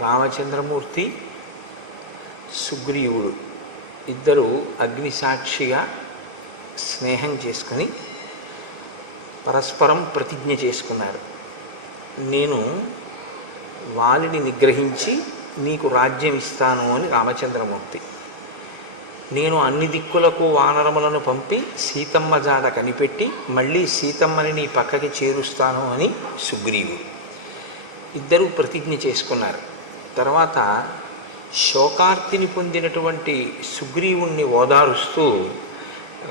రామచంద్రమూర్తి సుగ్రీవుడు ఇద్దరు అగ్నిసాక్షిగా స్నేహం చేసుకుని పరస్పరం ప్రతిజ్ఞ చేసుకున్నారు. నేను వాలిని నిగ్రహించి నీకు రాజ్యం ఇస్తాను అని రామచంద్రమూర్తి, నేను అన్ని దిక్కులకు వానరములను పంపి సీతమ్మ జాడ కనిపెట్టి మళ్ళీ సీతమ్మని నీ పక్కకి చేరుస్తాను అని సుగ్రీవుడు. ఇద్దరూ ప్రతిజ్ఞ చేసుకున్నారు. తర్వాత శోకార్తిని పొందినటువంటి సుగ్రీవుణ్ణి ఓదారుస్తూ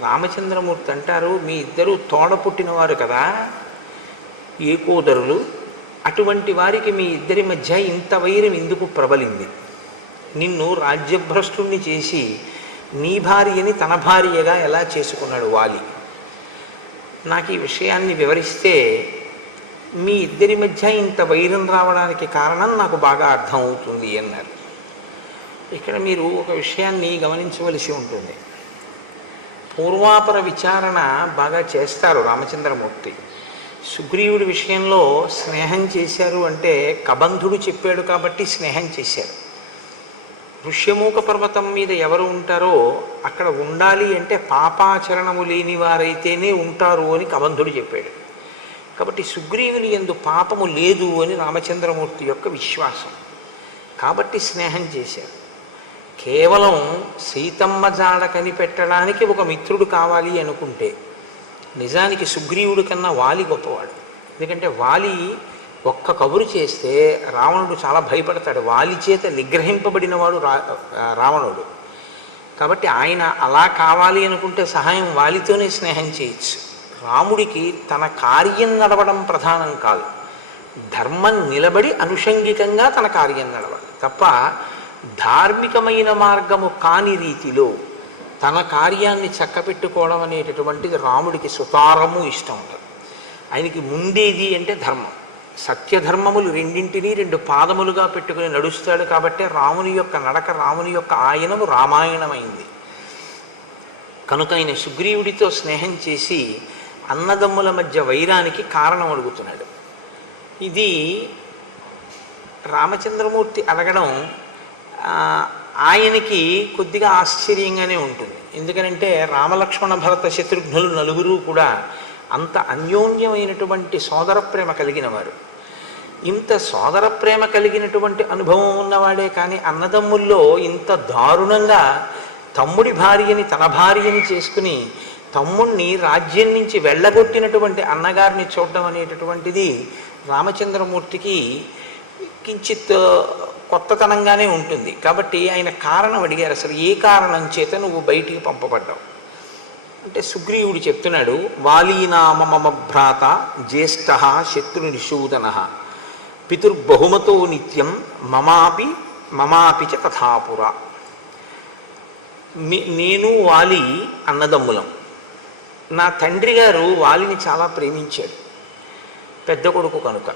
రామచంద్రమూర్తి అంటారు, మీ ఇద్దరూ తోడ పుట్టినవారు కదా, ఏకోదరులు, అటువంటి వారికి మీ ఇద్దరి మధ్య ఇంత వైరం ఎందుకు ప్రబలింది? నిన్ను రాజ్యభ్రష్టుణ్ణి చేసి నీ భార్యని తన భార్యగా ఎలా చేసుకున్నాడు వాలి? నాకు ఈ విషయాన్ని వివరిస్తే మీ ఇద్దరి మధ్య ఇంత వైరం రావడానికి కారణం నాకు బాగా అర్థమవుతుంది అన్నారు. ఇక్కడ మీరు ఒక విషయాన్ని గమనించవలసి ఉంటుంది. పూర్వాపర విచారణ బాగా చేస్తారు రామచంద్రమూర్తి. సుగ్రీవుడి విషయంలో స్నేహం చేశారు అంటే కబంధుడు చెప్పాడు కాబట్టి స్నేహం చేశారు. ఋష్యమూక పర్వతం మీద ఎవరు ఉంటారో అక్కడ ఉండాలి అంటే పాపాచరణము లేని వారైతేనే ఉంటారు అని కబంధుడు చెప్పాడు. కాబట్టి సుగ్రీవుని యందు పాపము లేదు అని రామచంద్రమూర్తి యొక్క విశ్వాసం. కాబట్టి స్నేహం చేశారు. కేవలం సీతమ్మ జాడ కనిపెట్టడానికి ఒక మిత్రుడు కావాలి అనుకుంటే నిజానికి సుగ్రీవుడి కన్నా వాలి గొప్పవాడు. ఎందుకంటే వాలి ఒక్క కబురు చేస్తే రావణుడు చాలా భయపడతాడు. వాలి చేత నిగ్రహింపబడినవాడు రావణుడు. కాబట్టి ఆయన అలా కావాలి అనుకుంటే సహాయం వాలితోనే స్నేహం చేయొచ్చు. రాముడికి తన కార్యం నడవడం ప్రధానం కాదు, ధర్మం నిలబడి అనుషంగికంగా తన కార్యం నడవాలి తప్ప ధార్మికమైన మార్గము కాని రీతిలో తన కార్యాన్ని చక్కపెట్టుకోవడం అనేటటువంటిది రాముడికి సుతారము ఇష్టం ఉంటుంది. ఆయనకి ముందేది అంటే ధర్మం. సత్యధర్మములు రెండింటినీ రెండు పాదములుగా పెట్టుకుని నడుస్తాడు. కాబట్టి రాముని యొక్క నడక, రాముని యొక్క ఆయనము రామాయణమైంది. కనుక ఆయన సుగ్రీవుడితో స్నేహం చేసి అన్నదమ్ముల మధ్య వైరానికి కారణం అడుగుతున్నాడు. ఇది రామచంద్రమూర్తి అడగడం ఆయనకి కొద్దిగా ఆశ్చర్యంగానే ఉంటుంది. ఎందుకంటే రామలక్ష్మణ భరత శత్రుఘ్నులు నలుగురు కూడా అంత అన్యోన్యమైనటువంటి సోదర ప్రేమ కలిగిన వారు. ఇంత సోదర ప్రేమ కలిగినటువంటి అనుభవం ఉన్నవాడే కానీ అన్నదమ్ముల్లో ఇంత దారుణంగా తమ్ముడి భార్యని తన భార్యని చేసుకుని తమ్ముణ్ణి రాజ్యం నుంచి వెళ్ళగొట్టినటువంటి అన్నగారిని చూడడం అనేటటువంటిది రామచంద్రమూర్తికి కించిత్ కొత్తతనంగానే ఉంటుంది. కాబట్టి ఆయన కారణం అడిగారు, అసలు ఏ కారణం చేత నువ్వు బయటికి పంపబడ్డావు అంటే సుగ్రీవుడు చెప్తున్నాడు, వాలీనామ మమ భ్రాత జ్యేష్ఠ శత్రునిషూదన పితుర్బహుమతో నిత్యం మమాపి చ తథాపుర. నేను వాలి అన్నదమ్ములం. నా తండ్రి గారు వాలిని చాలా ప్రేమించాడు, పెద్ద కొడుకు కనుక.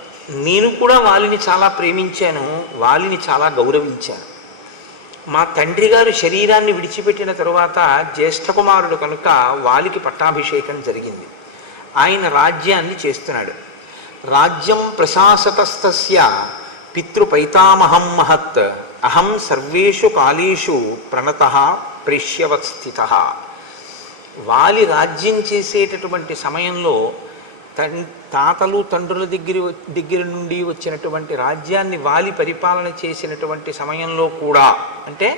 నేను కూడా వాలిని చాలా ప్రేమించాను, వాలిని చాలా గౌరవించాను. మా తండ్రి గారు శరీరాన్ని విడిచిపెట్టిన తరువాత జ్యేష్ఠ కుమారుడు కనుక వాలికి పట్టాభిషేకం జరిగింది. ఆయన రాజ్యాన్ని చేస్తున్నాడు. రాజ్యం ప్రశాసతస్తస్య పితృపైతామహం మహత్ అహం సర్వేషు కాలేషు ప్రణతః ప్రేష్యవత్స్థిత. వాలి రాజ్యం చేసేటటువంటి సమయంలో తాతలు తండ్రుల దగ్గర నుండి వచ్చినటువంటి రాజ్యాన్ని వాలి పరిపాలన చేసినటువంటి సమయంలో కూడా, అంటే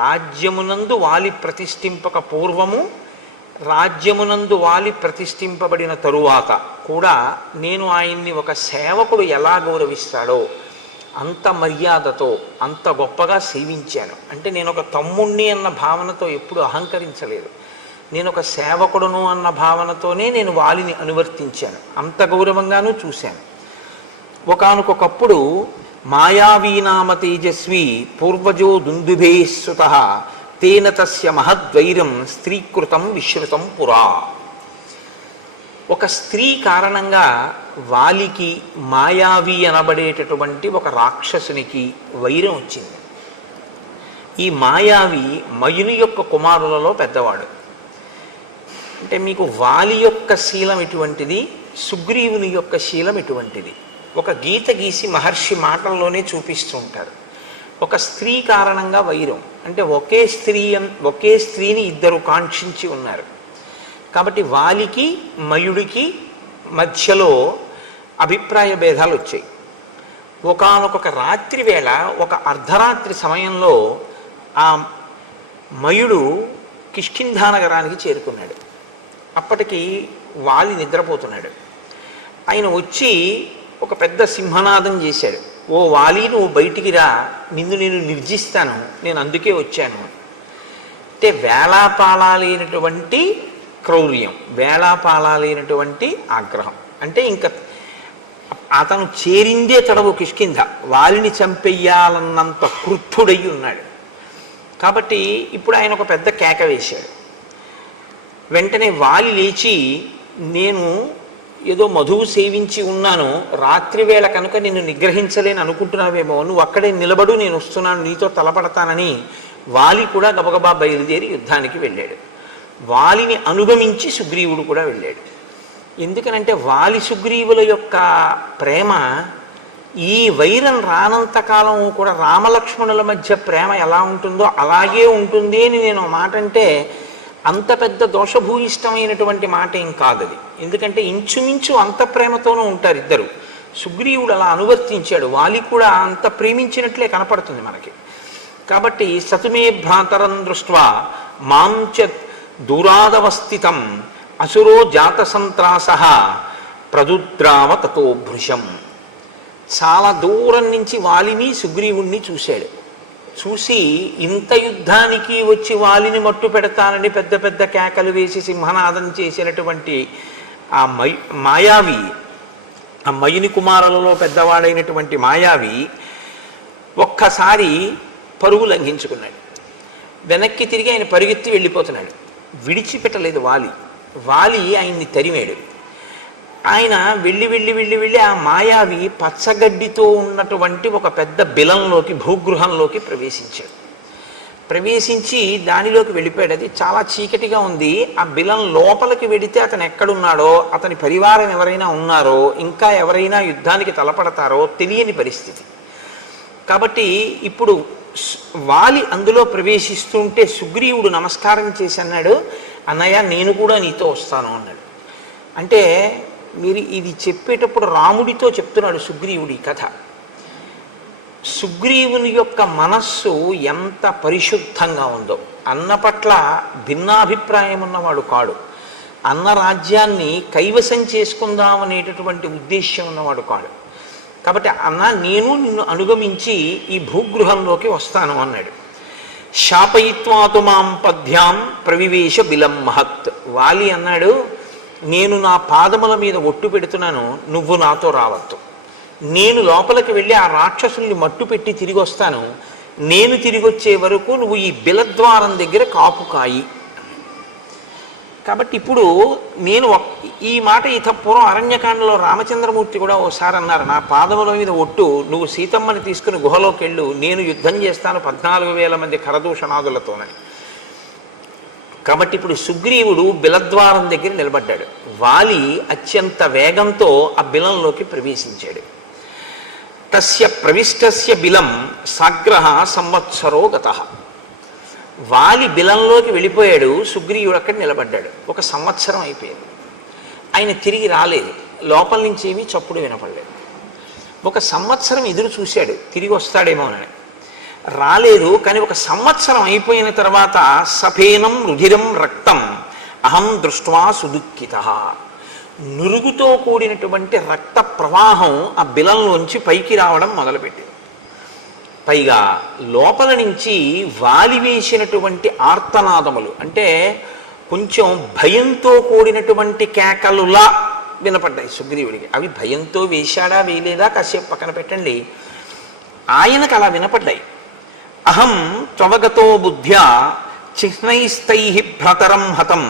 రాజ్యమునందు వాలి ప్రతిష్ఠింపక పూర్వము, రాజ్యమునందు వాలి ప్రతిష్ఠింపబడిన తరువాత కూడా నేను ఆయన్ని ఒక సేవకుడు ఎలా గౌరవిస్తాడో అంత మర్యాదతో అంత గొప్పగా సేవించాను. అంటే నేను ఒక తమ్ముణ్ణి అన్న భావనతో ఎప్పుడు అహంకరించలేదు. నేను ఒక సేవకుడును అన్న భావనతోనే నేను వాలిని అనువర్తించాను. అంత గౌరవంగానూ చూశాను. ఒకానొకప్పుడు మాయావీనామ తేజస్వి పూర్వజో దుందుభేశ్రుత తేన తస్య మహద్వైరం స్త్రీకృతం విశ్రుతం పురా. ఒక స్త్రీ కారణంగా వాలికి మాయావి అనబడేటటువంటి ఒక రాక్షసునికి వైరం వచ్చింది. ఈ మాయావి మయుని యొక్క కుమారులలో పెద్దవాడు. అంటే మీకు వాలి యొక్క శీలం ఎటువంటిది, సుగ్రీవుని యొక్క శీలం ఎటువంటిది? ఒక గీత గీసి మహర్షి మాటల్లోనే చూపిస్తూ ఉంటారు. ఒక స్త్రీ కారణంగా వైరం, అంటే ఒకే స్త్రీని ఇద్దరు కాంక్షించి ఉన్నారు కాబట్టి వాలికి మయుడికి మధ్యలో అభిప్రాయ భేదాలు వచ్చాయి. ఒకానొక రాత్రి వేళ, ఒక అర్ధరాత్రి సమయంలో ఆ మయుడు కిష్కింధా నగరానికి చేరుకున్నాడు. అప్పటికి వాలి నిద్రపోతున్నాడు. ఆయన వచ్చి ఒక పెద్ద సింహనాదం చేశాడు. ఓ వాలి, నువ్వు బయటికి రా, నిన్ను నేను నిర్జిస్తాను, నేను అందుకే వచ్చాను. అంటే వేళాపాలాలైనటువంటి క్రౌర్యం, వేళాపాలాలైనటువంటి ఆగ్రహం. అంటే ఇంకా అతను చేరిందే తడవు కిష్కింధ, వాలిని చంపెయ్యాలన్నంత క్రుద్ధుడై ఉన్నాడు. కాబట్టి ఇప్పుడు ఆయన ఒక పెద్ద కేక వేశాడు. వెంటనే వాలి లేచి, నేను ఏదో మధువు సేవించి ఉన్నాను, రాత్రి వేళ కనుక నిన్ను నిగ్రహించలేని అనుకుంటున్నావేమో, నువ్వు అక్కడే నిలబడు, నేను వస్తున్నాను, నీతో తలపడతానని వాలి కూడా గబగబా బయలుదేరి యుద్ధానికి వెళ్ళాడు. వాలిని అనుగమించి సుగ్రీవుడు కూడా వెళ్ళాడు. ఎందుకనంటే వాలి సుగ్రీవుల యొక్క ప్రేమ, ఈ వైరం రానంతకాలం కూడా రామలక్ష్మణుల మధ్య ప్రేమ ఎలా ఉంటుందో అలాగే ఉంటుంది అని నేను మాట అంటే అంత పెద్ద దోషభూయిష్టమైనటువంటి మాట ఏం కాదు అది. ఎందుకంటే ఇంచుమించు అంత ప్రేమతోనూ ఉంటారు ఇద్దరు. సుగ్రీవుడు అలా అనువర్తించాడు, వాలి కూడా అంత ప్రేమించినట్లే కనపడుతుంది మనకి. కాబట్టి సతుమే భ్రాతరం దృష్ట్వా మాంచ దూరాదవస్థితం అసురో జాత సంత్రాస ప్రదుద్రావ తతో భృశం. చాలా దూరం నుంచి వాలిని సుగ్రీవుణ్ణి చూశాడు. చూసి ఇంత యుద్ధానికి వచ్చి వాలిని మట్టు పెడతానని పెద్ద పెద్ద కేకలు వేసి సింహనాదం చేసినటువంటి ఆ మాయావి, ఆ మయుని కుమారులలో పెద్దవాడైనటువంటి మాయావి ఒక్కసారి పరుగు లంఘించుకున్నాడు. వెనక్కి తిరిగి ఆయన పరిగెత్తి వెళ్ళిపోతున్నాడు. విడిచిపెట్టలేదు వాలి ఆయన్ని తరిమాడు. ఆయన వెళ్ళి వెళ్ళి వెళ్ళి వెళ్ళి ఆ మాయావి పచ్చగడ్డితో ఉన్నటువంటి ఒక పెద్ద బిలంలోకి, భూగృహంలోకి ప్రవేశించాడు. ప్రవేశించి దానిలోకి వెళ్ళిపోయాడు. అది చాలా చీకటిగా ఉంది. ఆ బిలం లోపలికి వెడితే అతను ఎక్కడున్నాడో, అతని పరివారం ఎవరైనా ఉన్నారో, ఇంకా ఎవరైనా యుద్ధానికి తలపడతారో తెలియని పరిస్థితి. కాబట్టి ఇప్పుడు వాలి అందులో ప్రవేశిస్తుంటే సుగ్రీవుడు నమస్కారం చేసి అన్నాడు, అన్నయ్య నేను కూడా నీతో వస్తాను అన్నాడు. అంటే మీరు ఇది చెప్పేటప్పుడు రాముడితో చెప్తున్నాడు సుగ్రీవుడి కథ. సుగ్రీవుని యొక్క మనస్సు ఎంత పరిశుద్ధంగా ఉందో, అన్న పట్ల భిన్నాభిప్రాయం ఉన్నవాడు కాడు, అన్న రాజ్యాన్ని కైవసం చేసుకుందామనేటటువంటి ఉద్దేశ్యం ఉన్నవాడు కాడు. కాబట్టి అన్న నేను నిన్ను అనుగమించి ఈ భూగృహంలోకి వస్తాను అన్నాడు. శాపయిత్వాతు మాం పద్భ్యాం ప్రవివేశ బిలం మహత్. వాలి అన్నాడు, నేను నా పాదముల మీద ఒట్టు పెడుతున్నాను, నువ్వు నాతో రావద్దు. నేను లోపలికి వెళ్ళి ఆ రాక్షసుల్ని మట్టు పెట్టి తిరిగి వస్తాను, నేను తిరిగి వచ్చే వరకు నువ్వు ఈ బిలద్వారం దగ్గర కాపు కాయి. కాబట్టి ఇప్పుడు నేను ఈ మాట పూర్వం అరణ్యకాండలో రామచంద్రమూర్తి కూడా ఓసారి అన్నారు, నా పాదముల మీద ఒట్టు, నువ్వు సీతమ్మని తీసుకుని గుహలోకి వెళ్ళు, నేను యుద్ధం చేస్తాను 14,000 మంది కరదూషణాదులతోనని. కాబట్టి ఇప్పుడు సుగ్రీవుడు బిలద్వారం దగ్గర నిలబడ్డాడు. వాలి అత్యంత వేగంతో ఆ బిలంలోకి ప్రవేశించాడు. తస్య ప్రవిష్టస్య బిలం సాగ్రహ సంవత్సరో గతః. వాలి బిలంలోకి వెళ్ళిపోయాడు, సుగ్రీవుడు అక్కడ నిలబడ్డాడు. 1 సంవత్సరం అయిపోయింది. ఆయన తిరిగి రాలేదు, లోపల నుంచి ఏమీ చప్పుడు వినపడలేదు. 1 సంవత్సరం ఎదురు చూశాడు తిరిగి వస్తాడేమోనని, రాలేదు. కానీ 1 సంవత్సరం అయిపోయిన తర్వాత సఫేనం రుధిరం రక్తం అహం దృష్ట్వా సుదుఃఖితః. నురుగుతో కూడినటువంటి రక్త ప్రవాహం ఆ బిలంలోంచి పైకి రావడం మొదలుపెట్టింది. పైగా లోపల నుంచి వాలి వేసినటువంటి ఆర్తనాదములు, అంటే కొంచెం భయంతో కూడినటువంటి కేకలులా వినపడ్డాయి సుగ్రీవుడికి. అవి భయంతో వేశాడా వేయలేదా కాసేపు పక్కన పెట్టండి, ఆయనకు అలా వినపడ్డాయి. అహం త్వవగతో బుద్ధ్యా చిహ్నైస్తై భ్రతరం హతం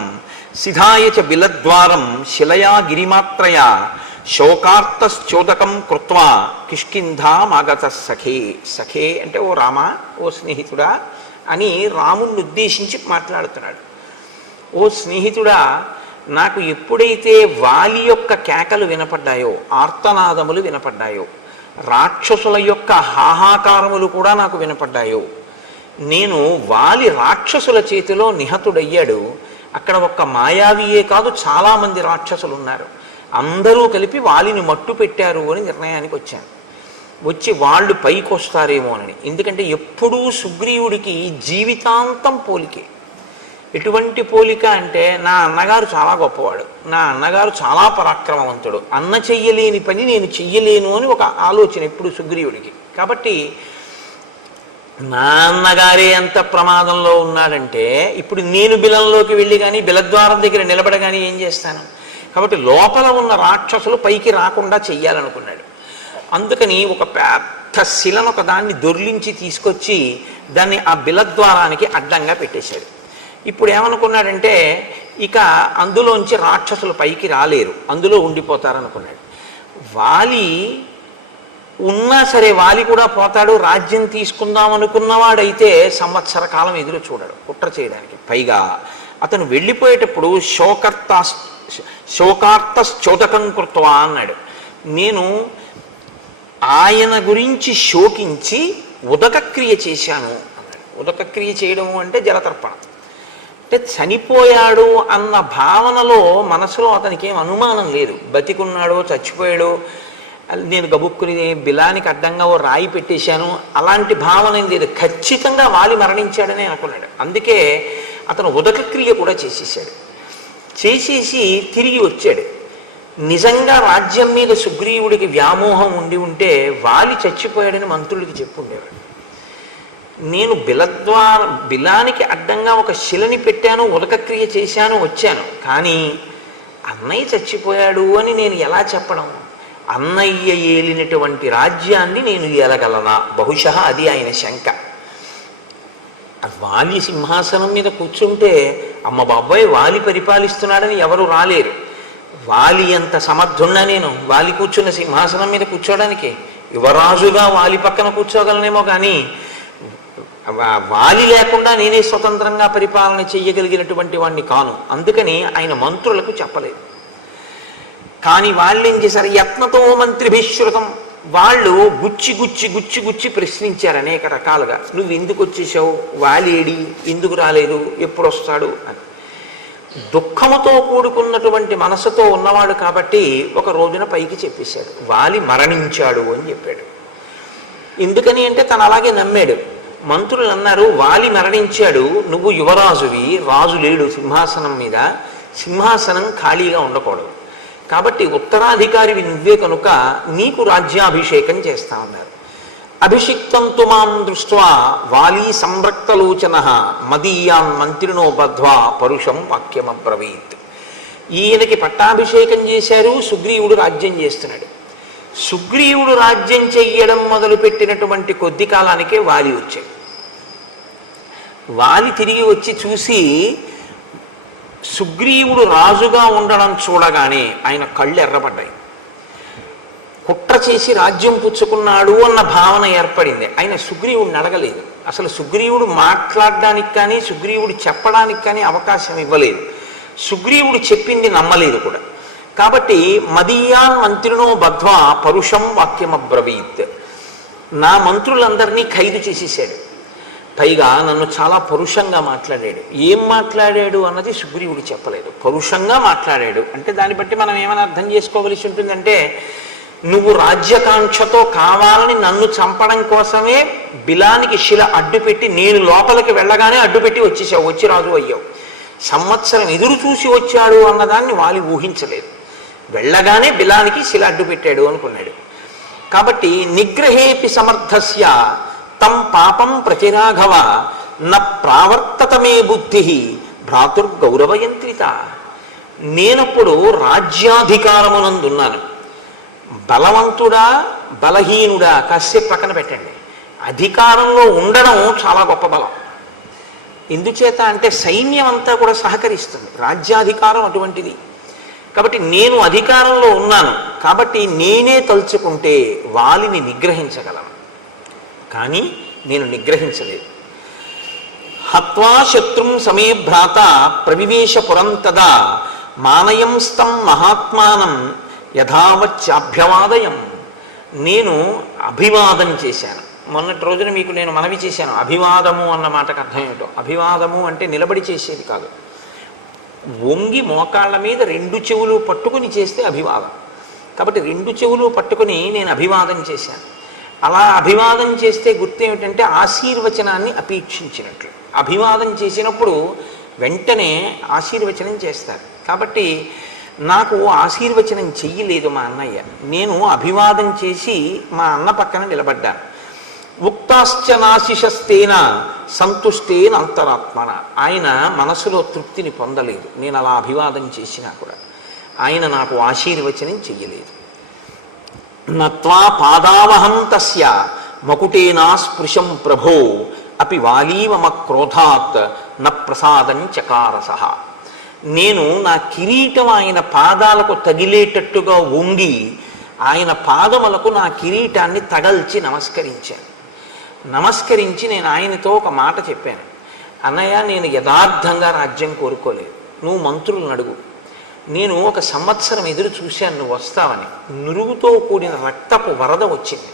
సిధాయ చ బిలద్వారం శిలయా గిరిమాత్రయా శోకార్తశ్చోదకం కృత్వా కిష్కింధామాగత సఖే. సఖే అంటే ఓ రామా, ఓ స్నేహితుడా అని రాముణ్ణి ఉద్దేశించి మాట్లాడుతున్నాడు. ఓ స్నేహితుడా, నాకు ఎప్పుడైతే వాలి యొక్క కేకలు వినపడ్డాయో, ఆర్తనాదములు వినపడ్డాయో, రాక్షసుల యొక్క హాహాకారములు కూడా నాకు వినపడ్డాయో, నేను వాలి రాక్షసుల చేతిలో నిహతుడయ్యాడు. అక్కడ ఒక్క మాయావియే కాదు, చాలామంది రాక్షసులు ఉన్నారు. అందరూ కలిపి వాలిని మట్టు పెట్టారు అని నిర్ణయానికి వచ్చాను. వచ్చి వాళ్ళు పైకి వస్తారేమోనని. ఎందుకంటే ఎప్పుడూ సుగ్రీవుడికి జీవితాంతం పోలికే. ఎటువంటి పోలిక అంటే, నా అన్నగారు చాలా గొప్పవాడు, నా అన్నగారు చాలా పరాక్రమవంతుడు, అన్న చెయ్యలేని పని నేను చెయ్యలేను అని ఒక ఆలోచన ఎప్పుడు సుగ్రీవుడికి. కాబట్టి నా అన్నగారే ఎంత ప్రమాదంలో ఉన్నాడంటే, ఇప్పుడు నేను బిలంలోకి వెళ్ళి కానీ బిలద్వారం దగ్గర నిలబడగానే ఏం చేస్తాను? కాబట్టి లోపల ఉన్న రాక్షసులు పైకి రాకుండా చెయ్యాలనుకున్నాడు. అందుకని ఒక పెద్ద శిలను ఒక దాన్ని దొర్లించి తీసుకొచ్చి దాన్ని ఆ బిలద్వారానికి అడ్డంగా పెట్టేశాడు. ఇప్పుడు ఏమనుకున్నాడంటే, ఇక అందులోంచి రాక్షసులు పైకి రాలేరు, అందులో ఉండిపోతారనుకున్నాడు. వాలి ఉన్నా సరే వాలి కూడా పోతాడు. రాజ్యం తీసుకుందాం అనుకున్నవాడైతే సంవత్సర కాలం ఎదురు చూడడు కుట్ర చేయడానికి. పైగా అతను వెళ్ళిపోయేటప్పుడు శోకార్తశ్చోదకం కృత్వా అన్నాడు. నేను ఆయన గురించి శోకించి ఉదకక్రియ చేశాను అన్నాడు. ఉదకక్రియ చేయడం అంటే జలతర్పణం. అంటే చనిపోయాడు అన్న భావనలో మనసులో అతనికి ఏం అనుమానం లేదు. బతికున్నాడో చచ్చిపోయాడో, నేను గబుక్కుని బిలానికి అడ్డంగా ఓ రాయి పెట్టేశాను, అలాంటి భావన ఏం లేదు. ఖచ్చితంగా వాలి మరణించాడనే అనుకున్నాడు. అందుకే అతను ఉదకక్రియ కూడా చేసేసాడు. చేసేసి తిరిగి వచ్చాడు. నిజంగా రాజ్యం మీద సుగ్రీవుడికి వ్యామోహం ఉంటే వాలి చచ్చిపోయాడని మంత్రులకి చెప్పుండేవాడు. నేను బిలానికి అడ్డంగా ఒక శిలని పెట్టాను, ఉదకక్రియ చేశాను, వచ్చాను, కానీ అన్నయ్య చచ్చిపోయాడు అని నేను ఎలా చెప్పడం? అన్నయ్య ఏలినటువంటి రాజ్యాన్ని నేను ఏలగలనా? బహుశా అది ఆయన శంక. వాలి సింహాసనం మీద కూర్చుంటే అమ్మ బాబాయ్ వాలి పరిపాలిస్తున్నాడని ఎవరు రాలేరు. వాలి అంత సమర్థున్నా నేను వాలి కూర్చున్న సింహాసనం మీద కూర్చోడానికి? యువరాజుగా వాలి పక్కన కూర్చోగలనేమో, కానీ వాలి లేకుండా నేనే స్వతంత్రంగా పరిపాలన చెయ్యగలిగినటువంటి వాడిని కాను. అందుకని ఆయన మంత్రులకు చెప్పలేదు. కానీ వాళ్ళు ఏం చేశారు? యత్నతో మంత్రిభిశ్రుతం. వాళ్ళు గుచ్చి గుచ్చి గుచ్చి గుచ్చి ప్రశ్నించారు అనేక రకాలుగా. నువ్వు ఎందుకు వచ్చేసావు? వాలేడి? ఎందుకు రాలేదు? ఎప్పుడు వస్తాడు అని. దుఃఖముతో కూడుకున్నటువంటి మనసుతో ఉన్నవాడు కాబట్టి ఒక రోజున పైకి చెప్పేశాడు, వాలి మరణించాడు అని చెప్పాడు. ఎందుకని అంటే తను అలాగే నమ్మాడు. మంత్రులు అన్నారు, వాలి మరణించాడు, నువ్వు యువరాజువి, రాజు లేడు సింహాసనం మీద, సింహాసనం ఖాళీగా ఉండకూడదు, కాబట్టి ఉత్తరాధికారివి నువ్వే కనుక నీకు రాజ్యాభిషేకం చేస్తా ఉన్నారు. అభిషిక్తంతు మాం దృష్ట్వా వాలి సంరక్తలోచన మదీయాన్ మంత్రినో బద్ధ్వా పరుషం వాక్యమబ్రవీత్. ఈయనకి పట్టాభిషేకం చేశారు, సుగ్రీవుడు రాజ్యం చేస్తున్నాడు. సుగ్రీవుడు రాజ్యం చెయ్యడం మొదలుపెట్టినటువంటి కొద్ది కాలానికే వాలి వచ్చాడు. వాలి తిరిగి వచ్చి చూసి సుగ్రీవుడు రాజుగా ఉండడం చూడగానే ఆయన కళ్ళు ఎర్రబడ్డాయి. కుట్ర చేసి రాజ్యం పుచ్చుకున్నాడు అన్న భావన ఏర్పడింది. ఆయన సుగ్రీవుడిని అడగలేదు. అసలు సుగ్రీవుడు మాట్లాడడానికి కానీ సుగ్రీవుడు చెప్పడానికి కానీ అవకాశం ఇవ్వలేదు. సుగ్రీవుడు చెప్పింది నమ్మలేదు కూడా. కాబట్టి మదీయాన్ మంత్రినో బద్ధ్వా పరుషం వాక్యమబ్రవీత్. నా మంత్రులందరినీ ఖైదు చేసేసాడు. పైగా నన్ను చాలా పరుషంగా మాట్లాడాడు. ఏం మాట్లాడాడు అన్నది సుగ్రీవుడు చెప్పలేదు. పరుషంగా మాట్లాడాడు అంటే దాన్ని బట్టి మనం ఏమైనా అర్థం చేసుకోవలసి ఉంటుందంటే, నువ్వు రాజ్యకాంక్షతో కావాలని నన్ను చంపడం కోసమే బిలానికి శిల అడ్డుపెట్టి నేను లోపలికి వెళ్ళగానే అడ్డుపెట్టి వచ్చేసావు, వచ్చి రాజు అయ్యావు. సంవత్సరం ఎదురు చూసి వచ్చాడు అన్నదాన్ని వాలి ఊహించలేదు. వెళ్ళగానే బిలానికి శిల అడ్డుపెట్టాడు అనుకున్నాడు. కాబట్టి నిగ్రహేపి సమర్థస్య తం పాపం ప్రతిరాఘవ న ప్రావర్తతమే బుద్ధి భ్రాతుర్గౌరవయంత్రిత. నేనప్పుడు రాజ్యాధికారమునందున్నాను. బలవంతుడా బలహీనుడా కాసేపు పక్కన పెట్టండి. అధికారంలో ఉండడం చాలా గొప్ప బలం. ఎందుచేత అంటే సైన్యం అంతా కూడా సహకరిస్తుంది. రాజ్యాధికారం అటువంటిది. కాబట్టి నేను అధికారంలో ఉన్నాను కాబట్టి నేనే తలుచుకుంటే వాలిని నిగ్రహించగలను, కానీ నేను నిగ్రహించలేదు. హత్వా శత్రుం సమే భ్రాత ప్రవివేశ పురం తదా మానయంస్తం మహాత్మానం యథావచ్చాభ్యవాదయం. నేను అభివాదం చేశాను. మొన్నటి రోజున మీకు నేను మనవి చేశాను, అభివాదము అన్న మాటకు అర్థం ఏమిటో. అభివాదము అంటే నిలబడి చేసేది కాదు, వంగి మోకాళ్ళ మీద రెండు చెవులు పట్టుకుని చేస్తే అభివాదం. కాబట్టి రెండు చెవులు పట్టుకుని నేను అభివాదం చేశాను. అలా అభివాదం చేస్తే గుర్తేమిటంటే ఆశీర్వచనాన్ని అపేక్షించినట్లు. అభివాదం చేసినప్పుడు వెంటనే ఆశీర్వచనం చేస్తారు. కాబట్టి నాకు ఆశీర్వచనం చెయ్యలేదు మా అన్నయ్య. నేను అభివాదం చేసి మా అన్న పక్కన నిలబడ్డాను. ఉక్తాశ్చ నాశిషస్తేన సంతుష్టేన అంతరాత్మన. ఆయన మనసులో తృప్తిని పొందలేదు నేను అలా అభివాదం చేసినా కూడా. ఆయన నాకు ఆశీర్వచనం చెయ్యలేదు. నత్వా పాదావహం తస్య మకుటేనా స్పృశం ప్రభో అపి వాలీవమ క్రోధాత్ న ప్రసాదం చకారసః. నేను నా కిరీటం ఆయన పాదాలకు తగిలేటట్టుగా వంగి ఆయన పాదములకు నా కిరీటాన్ని తగల్చి నమస్కరించాను. నమస్కరించి నేను ఆయనతో ఒక మాట చెప్పాను, అన్నయ్య నేను యథార్థంగా రాజ్యం కోరుకోలేదు, నువ్వు మంత్రులను అడుగు. నేను 1 సంవత్సరం ఎదురు చూశాను నువ్వు వస్తావని. నురుగుతో కూడిన రక్తపు వరద వచ్చింది.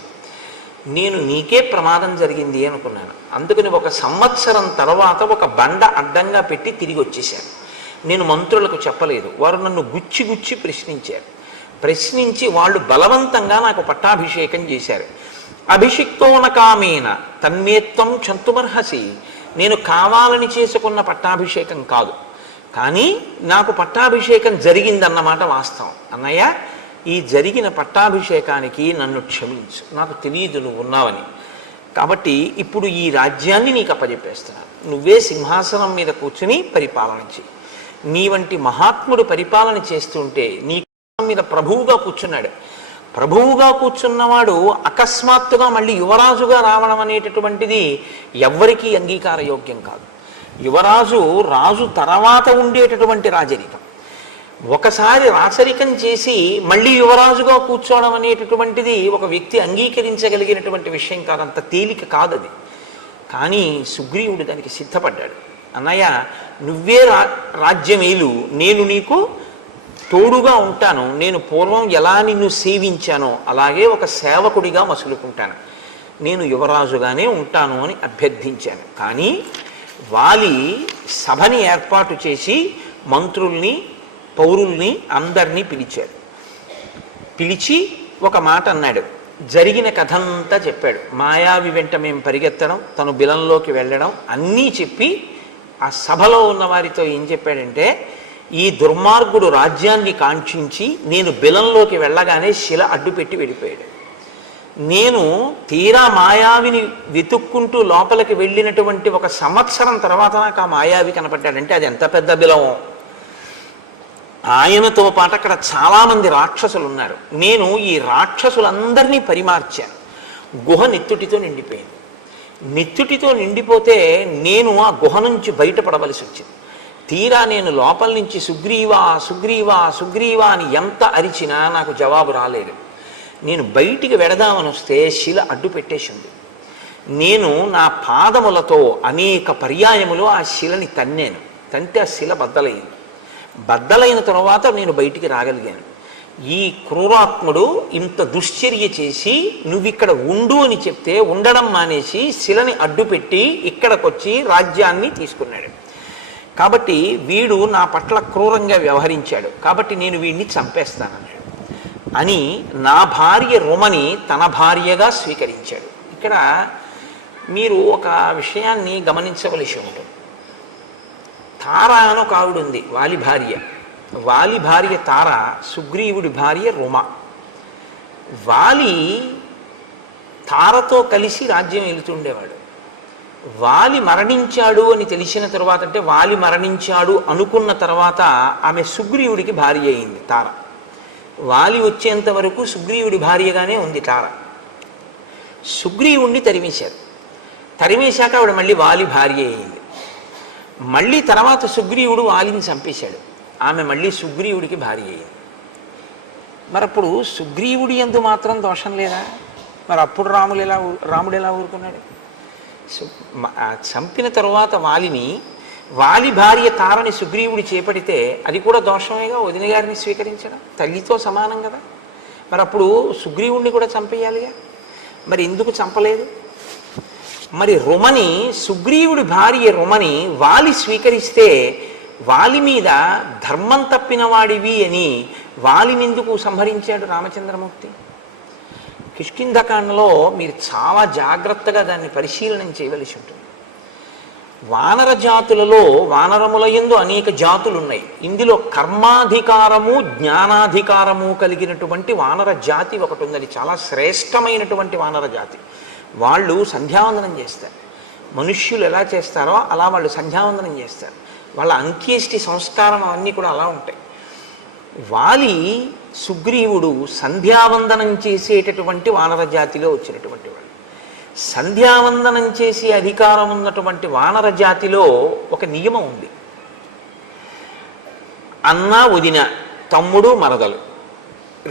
నేను నీకే ప్రమాదం జరిగింది అనుకున్నాను. అందుకని 1 సంవత్సరం తర్వాత ఒక బండ అడ్డంగా పెట్టి తిరిగి వచ్చేశాను. నేను మంత్రులకు చెప్పలేదు. వారు నన్ను గుచ్చి గుచ్చి ప్రశ్నించారు. ప్రశ్నించి వాళ్ళు బలవంతంగా నాకు పట్టాభిషేకం చేశారు. అభిషిక్తోన కామేన తన్మేత్వం చంతుమర్హసి. నేను కావాలని చేసుకున్న పట్టాభిషేకం కాదు, కానీ నాకు పట్టాభిషేకం జరిగిందన్నమాట వాస్తవం. అన్నయ్య, ఈ జరిగిన పట్టాభిషేకానికి నన్ను క్షమించు, నాకు తెలియదు నువ్వు ఉన్నావని. కాబట్టి ఇప్పుడు ఈ రాజ్యాన్ని నీకు అప్పజెప్పేస్తున్నాను. నువ్వే సింహాసనం మీద కూర్చుని పరిపాలన చేయి. నీ వంటి మహాత్ముడు పరిపాలన చేస్తుంటే నీ మీద ప్రభువుగా కూర్చున్నాడు. ప్రభువుగా కూర్చున్నవాడు అకస్మాత్తుగా మళ్ళీ యువరాజుగా రావడం అనేటటువంటిది ఎవ్వరికీ అంగీకారయోగ్యం కాదు. యువరాజు రాజు తర్వాత ఉండేటటువంటి రాజరికం. ఒకసారి రాచరికం చేసి మళ్ళీ యువరాజుగా కూర్చోవడం అనేటటువంటిది ఒక వ్యక్తి అంగీకరించగలిగినటువంటి విషయం కాదు, అంత తేలిక కాదది. కానీ సుగ్రీవుడు దానికి సిద్ధపడ్డాడు. అన్నయ్య, నువ్వే రాజ్యమేలు, నేను నీకు తోడుగా ఉంటాను. నేను పూర్వం ఎలా నిన్ను సేవించానో అలాగే ఒక సేవకుడిగా మసులుకుంటాను. నేను యువరాజుగానే ఉంటాను అని అభ్యర్థించాను. కానీ వాలి సభని ఏర్పాటు చేసి మంత్రుల్ని పౌరుల్ని అందరినీ పిలిచాడు. పిలిచి ఒక మాట అన్నాడు. జరిగిన కథంతా చెప్పాడు. మాయావి వెంట మేము పరిగెత్తడం, తను బిలంలోకి వెళ్ళడం అన్నీ చెప్పి ఆ సభలో ఉన్న వారితో ఏం చెప్పాడంటే, ఈ దుర్మార్గుడు రాజ్యాన్ని కాంక్షించి నేను బిలంలోకి వెళ్ళగానే శిల అడ్డుపెట్టి వెళ్ళిపోయాడు. నేను తీరా మాయావిని వెతుక్కుంటూ లోపలికి వెళ్ళినటువంటి 1 సంవత్సరం తర్వాత నాకు ఆ మాయావి కనపడ్డాడంటే అది ఎంత పెద్ద బిలమో. ఆయనతో పాటు అక్కడ చాలామంది రాక్షసులు ఉన్నారు. నేను ఈ రాక్షసులందరినీ పరిమార్చాను. గుహ నెత్తుటితో నిండిపోయింది. నెత్తుటితో నిండిపోతే నేను ఆ గుహ నుంచి బయటపడవలసి వచ్చింది. తీరా నేను లోపల నుంచి సుగ్రీవా సుగ్రీవా సుగ్రీవా అని ఎంత అరిచినా నాకు జవాబు రాలేదు. నేను బయటికి వెడదామని వస్తే శిల అడ్డు పెట్టేసింది. నేను నా పాదములతో అనేక పర్యాయములు ఆ శిలని తన్నాను. తంతే ఆ శిల బద్దలైంది. బద్దలైన తర్వాత నేను బయటికి రాగలిగాను. ఈ క్రూరాత్ముడు ఇంత దుశ్చర్య చేసి నువ్విక్కడ ఉండు అని చెప్తే ఉండడం మానేసి శిలని అడ్డుపెట్టి ఇక్కడికొచ్చి రాజ్యాన్ని తీసుకున్నాడు. కాబట్టి వీడు నా పట్ల క్రూరంగా వ్యవహరించాడు, కాబట్టి నేను వీడిని చంపేస్తానన్నాడు అని నా భార్య రుమని తన భార్యగా స్వీకరించాడు. ఇక్కడ మీరు ఒక విషయాన్ని గమనించవలసి ఉంటుంది. తార అని ఒక ఆవిడ ఉంది, వాలి భార్య. వాలి భార్య తార, సుగ్రీవుడి భార్య రుమ. వాలి తారతో కలిసి రాజ్యం వెళుతుండేవాడు. వాలి మరణించాడు అని తెలిసిన తర్వాత, అంటే వాలి మరణించాడు అనుకున్న తర్వాత ఆమె సుగ్రీవుడికి భార్య అయింది తార. వాలి వచ్చేంత వరకు సుగ్రీవుడి భార్యగానే ఉంది తార. సుగ్రీవుణ్ణి తరిమేశారు. తరిమేశాక ఆవిడ మళ్ళీ వాలి భార్య అయింది. మళ్ళీ తర్వాత సుగ్రీవుడు వాలిని చంపేశాడు. ఆమె మళ్ళీ సుగ్రీవుడికి భార్య అయింది. మరి అప్పుడు సుగ్రీవుడి యందు మాత్రం దోషం లేదా? మరి అప్పుడు రాముడు ఎలా ఊరుకున్నాడు? చంపిన తర్వాత వాలిని వాలి భార్య తారని సుగ్రీవుడు చేపడితే అది కూడా దోషమేగా, వదిన గారిని స్వీకరించడం తల్లితో సమానం కదా. మరి అప్పుడు సుగ్రీవుణ్ణి కూడా చంపేయాలిగా, మరి ఎందుకు చంపలేదు? మరి రుమని, సుగ్రీవుడి భార్య రుమని వాలి స్వీకరిస్తే వాలి మీద ధర్మం తప్పిన వాడివి అని వాలిని ఎందుకు సంహరించాడు రామచంద్రమూర్తి? కిష్కింధకాండలో మీరు చాలా జాగ్రత్తగా దాన్ని పరిశీలనం చేయవలసి ఉంటుంది. వానర జాతులలో వానరముల యందు అనేక జాతులు ఉన్నాయి. ఇందులో కర్మాధికారము జ్ఞానాధికారము కలిగినటువంటి వానర జాతి ఒకటి ఉందని, చాలా శ్రేష్టమైనటువంటి వానర జాతి. వాళ్ళు సంధ్యావందనం చేస్తారు. మనుష్యులు ఎలా చేస్తారో అలా వాళ్ళు సంధ్యావందనం చేస్తారు. వాళ్ళ అంత్యేష్టి సంస్కారం అవన్నీ కూడా అలా ఉంటాయి. వాలి సుగ్రీవుడు సంధ్యావందనం చేసేటటువంటి వానర జాతిలో వచ్చినటువంటి వాడు. సంధ్యావందనం చేసే అధికారం ఉన్నటువంటి వానర జాతిలో ఒక నియమం ఉంది. అన్న వదిన, తమ్ముడు మరదలు,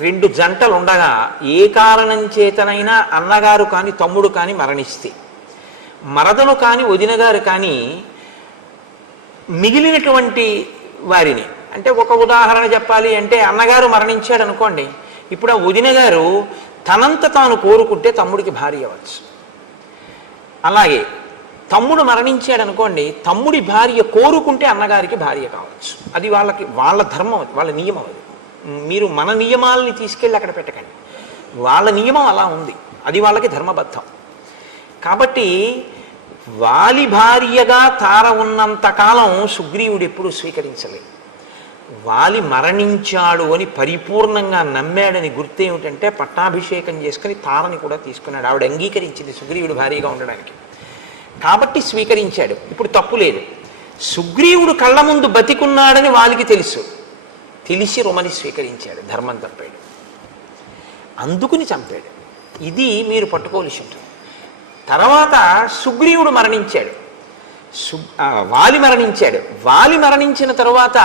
రెండు జంటలు ఉండగా ఏ కారణం చేతనైనా అన్నగారు కానీ తమ్ముడు కానీ మరణిస్తే, మరదలు కానీ వదిన గారు కానీ మిగిలినటువంటి వారిని, అంటే ఒక ఉదాహరణ చెప్పాలి అంటే అన్నగారు మరణించాడు అనుకోండి, ఇప్పుడు ఆ వదిన గారు తనంత తాను కోరుకుంటే తమ్ముడికి భార్య అవ్వచ్చు. అలాగే తమ్ముడు మరణించాడు అనుకోండి, తమ్ముడి భార్య కోరుకుంటే అన్నగారికి భార్య కావచ్చు. అది వాళ్ళ ధర్మం, వాళ్ళ నియమం. అది మీరు మన నియమాలని తీసుకెళ్ళి అక్కడ పెట్టకండి. వాళ్ళ నియమం అలా ఉంది, అది వాళ్ళకి ధర్మబద్ధం. కాబట్టి వాలి భార్యగా తార ఉన్నంతకాలం సుగ్రీవుడు ఎప్పుడు స్వీకరించలేదు. వాలి మరణించాడు అని పరిపూర్ణంగా నమ్మాడని గుర్తు ఏమిటంటే పట్టాభిషేకం చేసుకుని తారని కూడా తీసుకున్నాడు. ఆవిడ అంగీకరించింది సుగ్రీవుడు భార్యగా ఉండడానికి, కాబట్టి స్వీకరించాడు. ఇప్పుడు తప్పు లేదు. సుగ్రీవుడు కళ్ళ ముందు బతికున్నాడని వాలికి తెలుసు, తెలిసి రుమని స్వీకరించాడు, ధర్మం తప్పాడు, అందుకుని చంపాడు. ఇది మీరు పట్టుకోవలసి ఉంటుంది. తర్వాత సుగ్రీవుడు మరణించాడు, వాలి మరణించాడు. వాలి మరణించిన తరువాత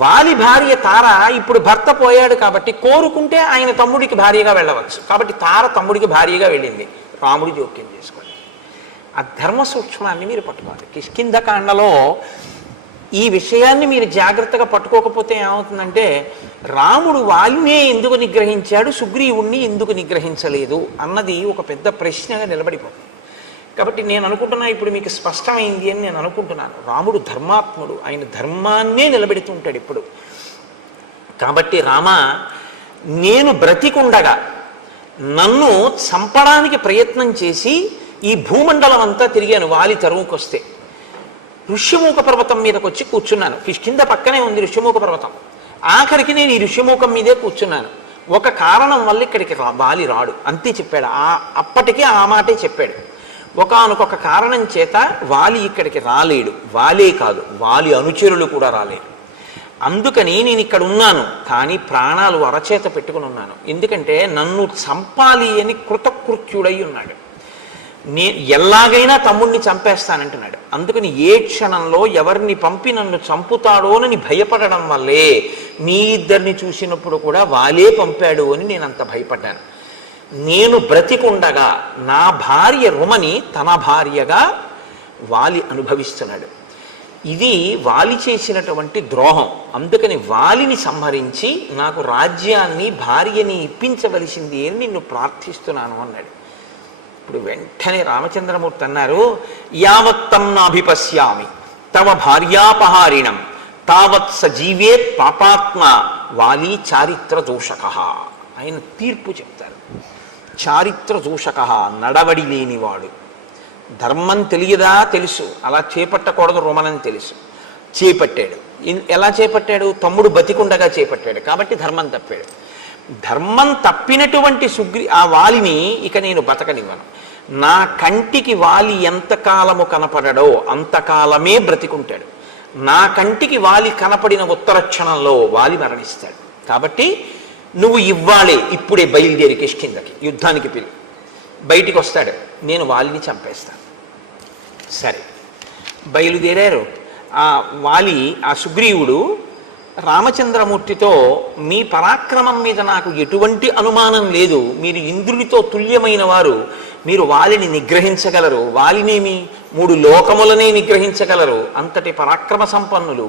వాలి భార్య తార ఇప్పుడు భర్త పోయాడు కాబట్టి కోరుకుంటే ఆయన తమ్ముడికి భార్యగా వెళ్ళవచ్చు. కాబట్టి తార తమ్ముడికి భార్యగా వెళ్ళింది. రాముడు జోక్యం చేసుకోండి. ఆ ధర్మ సూక్ష్మాన్ని మీరు పట్టుకోవాలి. కిష్కింధకాండలో ఈ విషయాన్ని మీరు జాగ్రత్తగా పట్టుకోకపోతే ఏమవుతుందంటే రాముడు వాలినే ఎందుకు నిగ్రహించాడు, సుగ్రీవుణ్ణి ఎందుకు నిగ్రహించలేదు అన్నది ఒక పెద్ద ప్రశ్నగా నిలబడిపోతుంది. కాబట్టి నేను అనుకుంటున్నా ఇప్పుడు మీకు స్పష్టమైంది అని నేను అనుకుంటున్నాను. రాముడు ధర్మాత్ముడు, ఆయన ధర్మాన్నే నిలబెడుతూ ఉంటాడు ఇప్పుడు. కాబట్టి రామ, నేను బ్రతికుండగా నన్ను చంపడానికి ప్రయత్నం చేసి ఈ భూమండలం అంతా తిరిగాను వాలి తరువుకొస్తే. ఋష్యమూక పర్వతం మీదకి వచ్చి కూర్చున్నాను. కిష్కింధ పక్కనే ఉంది ఋష్యమూక పర్వతం. ఆఖరికి నేను ఈ ఋష్యమూకం మీదే కూర్చున్నాను. ఒక కారణం వల్ల ఇక్కడికి వాలి రాడు, అంతే చెప్పాడు. అప్పటికే ఆ మాటే చెప్పాడు. ఒకానొక కారణం చేత వాలి ఇక్కడికి రాలేడు. వాలే కాదు, వాలి అనుచరులు కూడా రాలేడు. అందుకని నేను ఇక్కడ ఉన్నాను, కానీ ప్రాణాలు అరచేత పెట్టుకుని ఉన్నాను. ఎందుకంటే నన్ను చంపాలి అని కృతకృత్యుడై ఉన్నాడు. ఎలాగైనా తమ్ముడిని చంపేస్తానంటున్నాడు. అందుకని ఏ క్షణంలో ఎవరిని పంపి నన్ను చంపుతాడోనని భయపడడం వల్లే మీ ఇద్దరిని చూసినప్పుడు కూడా వాలే పంపాడు అని నేను అంత భయపడ్డాను. నేను బ్రతికుండగా నా భార్య రుమని తన భార్యగా వాలి అనుభవిస్తున్నాడు. ఇది వాలి చేసినటువంటి ద్రోహం. అందుకని వాలిని సంహరించి నాకు రాజ్యాన్ని భార్యని ఇప్పించవలసింది అని నిన్ను ప్రార్థిస్తున్నాను అన్నాడు. ఇప్పుడు వెంటనే రామచంద్రమూర్తి అన్నారు, యావత్తం నాభిపశ్యామి తవ భార్యాపహారిణం తావత్ సజీవేత్ పాపాత్మ వాలి చారిత్ర దోషక. ఆయన తీర్పు చెప్తారు. చారిత్ర దోషక, నడవడి లేనివాడు. ధర్మం తెలియదా? తెలుసు. అలా చేపట్టకూడదు రుమనని తెలుసు, చేపట్టాడు. ఎలా చేపట్టాడు? తమ్ముడు బతికుండగా చేపట్టాడు, కాబట్టి ధర్మం తప్పాడు. ధర్మం తప్పినటువంటి ఆ వాలిని ఇక నేను బతకనివ్వను. నా కంటికి వాలి ఎంతకాలము కనపడడో అంతకాలమే బ్రతికుంటాడు. నా కంటికి వాలి కనపడిన ఉత్తర క్షణంలో వాలి మరణిస్తాడు. కాబట్టి నువ్వు ఇవ్వాలే, ఇప్పుడే బయలుదేరి కిష్కింధకి యుద్ధానికి పిలు. బయటికి వస్తాడు, నేను వాలిని చంపేస్తాను. సరే, బయలుదేరారు. ఆ వాలి, ఆ సుగ్రీవుడు రామచంద్రమూర్తితో, మీ పరాక్రమం మీద నాకు ఎటువంటి అనుమానం లేదు, మీరు ఇంద్రునితో తుల్యమైన వారు, మీరు వాలిని నిగ్రహించగలరు, వాలినేమి 3 లోకములనే నిగ్రహించగలరు, అంతటి పరాక్రమ సంపన్నులు.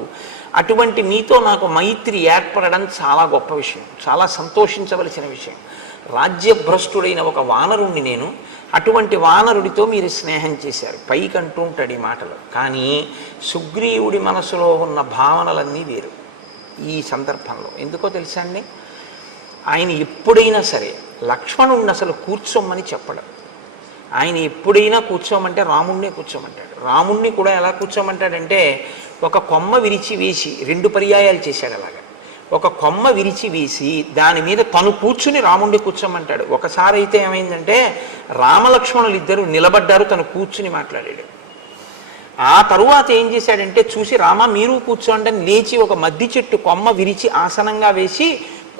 అటువంటి మీతో నాకు మైత్రి ఏర్పడడం చాలా గొప్ప విషయం, చాలా సంతోషించవలసిన విషయం. రాజ్యభ్రష్టుడైన ఒక వానరుణ్ణి నేను, అటువంటి వానరుడితో మీరు స్నేహం చేశారు. పైకి అంటూ ఉంటాడు ఈ మాటలు, కానీ సుగ్రీవుడి మనసులో ఉన్న భావనలన్నీ వేరు ఈ సందర్భంలో. ఎందుకో తెలుసా అండి, ఆయన ఎప్పుడైనా సరే లక్ష్మణుడిని అసలు కూర్చోమని చెప్పడం. ఆయన ఎప్పుడైనా కూర్చోమంటే రాముణ్ణే కూర్చోమంటాడు. రాముణ్ణి కూడా ఎలా కూర్చోమంటాడంటే, ఒక కొమ్మ విరిచి వేసి 2 పర్యాయాలు చేశాడు అలాగా. ఒక కొమ్మ విరిచి వేసి దాని మీద తను కూర్చుని రాముణ్ణి కూర్చోమంటాడు. ఒకసారి అయితే ఏమైందంటే, రామలక్ష్మణులు ఇద్దరు నిలబడ్డారు, తను కూర్చుని మాట్లాడాడు. ఆ తరువాత ఏం చేశాడంటే, చూసి రామ మీరు కూర్చోండి అని లేచి ఒక మద్ది చెట్టు కొమ్మ విరిచి ఆసనంగా వేసి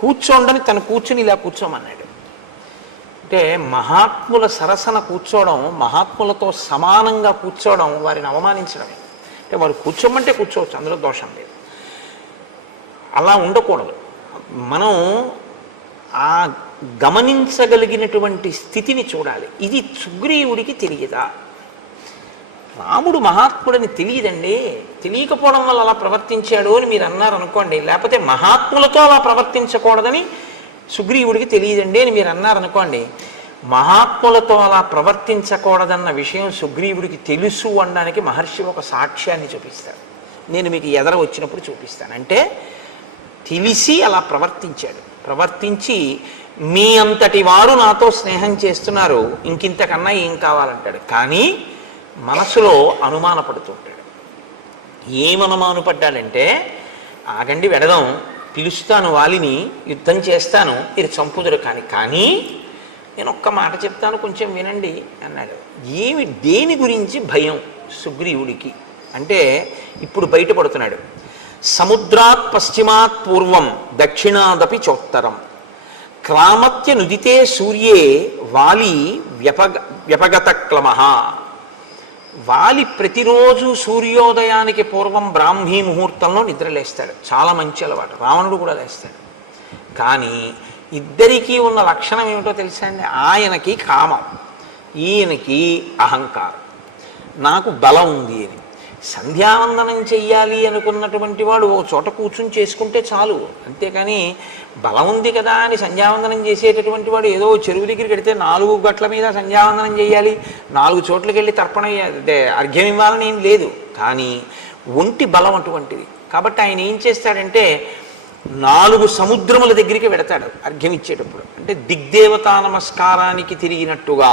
కూర్చోండని తను కూర్చుని ఇలా కూర్చోమన్నాడు. అంటే మహాత్ముల సరసన కూర్చోవడం, మహాత్ములతో సమానంగా కూర్చోవడం వారిని అవమానించడమే. అంటే వారు కూర్చోమంటే కూర్చోవచ్చు, అందులో దోషం లేదు. అలా ఉండకూడదు. మనం ఆ గమనించగలిగినటువంటి స్థితిని చూడాలి. ఇది సుగ్రీవుడికి తెలియదా? రాముడు మహాత్ముడని తెలియదండి, తెలియకపోవడం వల్ల అలా ప్రవర్తించాడు అని మీరు అన్నారు అనుకోండి. లేకపోతే మహాత్ములతో అలా ప్రవర్తించకూడదని సుగ్రీవుడికి తెలియదండి అని మీరు అన్నారనుకోండి. మహాత్ములతో అలా ప్రవర్తించకూడదన్న విషయం సుగ్రీవుడికి తెలుసు అనడానికి మహర్షి ఒక సాక్ష్యాన్ని చూపిస్తాడు. నేను మీకు ఎదర వచ్చినప్పుడు చూపిస్తాను. అంటే తెలిసి అలా ప్రవర్తించాడు. ప్రవర్తించి మీ అంతటి వారు నాతో స్నేహం చేస్తున్నారు, ఇంకింతకన్నా ఏం కావాలంటాడు. కానీ మనసులో అనుమానపడుతుంటాడు. ఏమనుమానపడ్డాడంటే, ఆగండి వెడదాం, పిలుస్తాను వాలిని, యుద్ధం చేస్తాను, మీరు చంపుదురు కానీ నేను ఒక్క మాట చెప్తాను, కొంచెం వినండి అన్నాడు. దేని గురించి భయం సుగ్రీవుడికి అంటే ఇప్పుడు బయటపడుతున్నాడు. సముద్రాత్ పశ్చిమాత్ పూర్వం దక్షిణాదపి చోత్తరం క్రామత్య నుదితే సూర్యే వాలి వ్యపగత క్లమః. వాలి ప్రతిరోజు సూర్యోదయానికి పూర్వం బ్రాహ్మీ ముహూర్తంలో నిద్రలేస్తాడు. చాలా మంచి అలవాటు. రావణుడు కూడా లేస్తాడు. కానీ ఇద్దరికీ ఉన్న లక్షణం ఏమిటో తెలుసా అండి? ఆయనకి కామం, ఈయనకి అహంకారం. నాకు బలం ఉంది అని. సంధ్యావందనం చెయ్యాలి అనుకున్నటువంటి వాడు ఒక చోట కూర్చుని చేసుకుంటే చాలు, అంతేకాని బలం ఉంది కదా అని సంధ్యావందనం చేసేటటువంటి వాడు ఏదో చెరువు దగ్గరికి వెడితే 4 గట్ల మీద సంధ్యావందనం చేయాలి, 4 చోట్లకి వెళ్ళి తర్పణ అర్ఘ్యం ఇవ్వాలని ఏం లేదు. కానీ ఒంటి బలం అటువంటిది. కాబట్టి ఆయన ఏం చేస్తాడంటే 4 సముద్రముల దగ్గరికి వెడతాడు అర్ఘ్యం ఇచ్చేటప్పుడు. అంటే దిగ్దేవతా నమస్కారానికి తిరిగినట్టుగా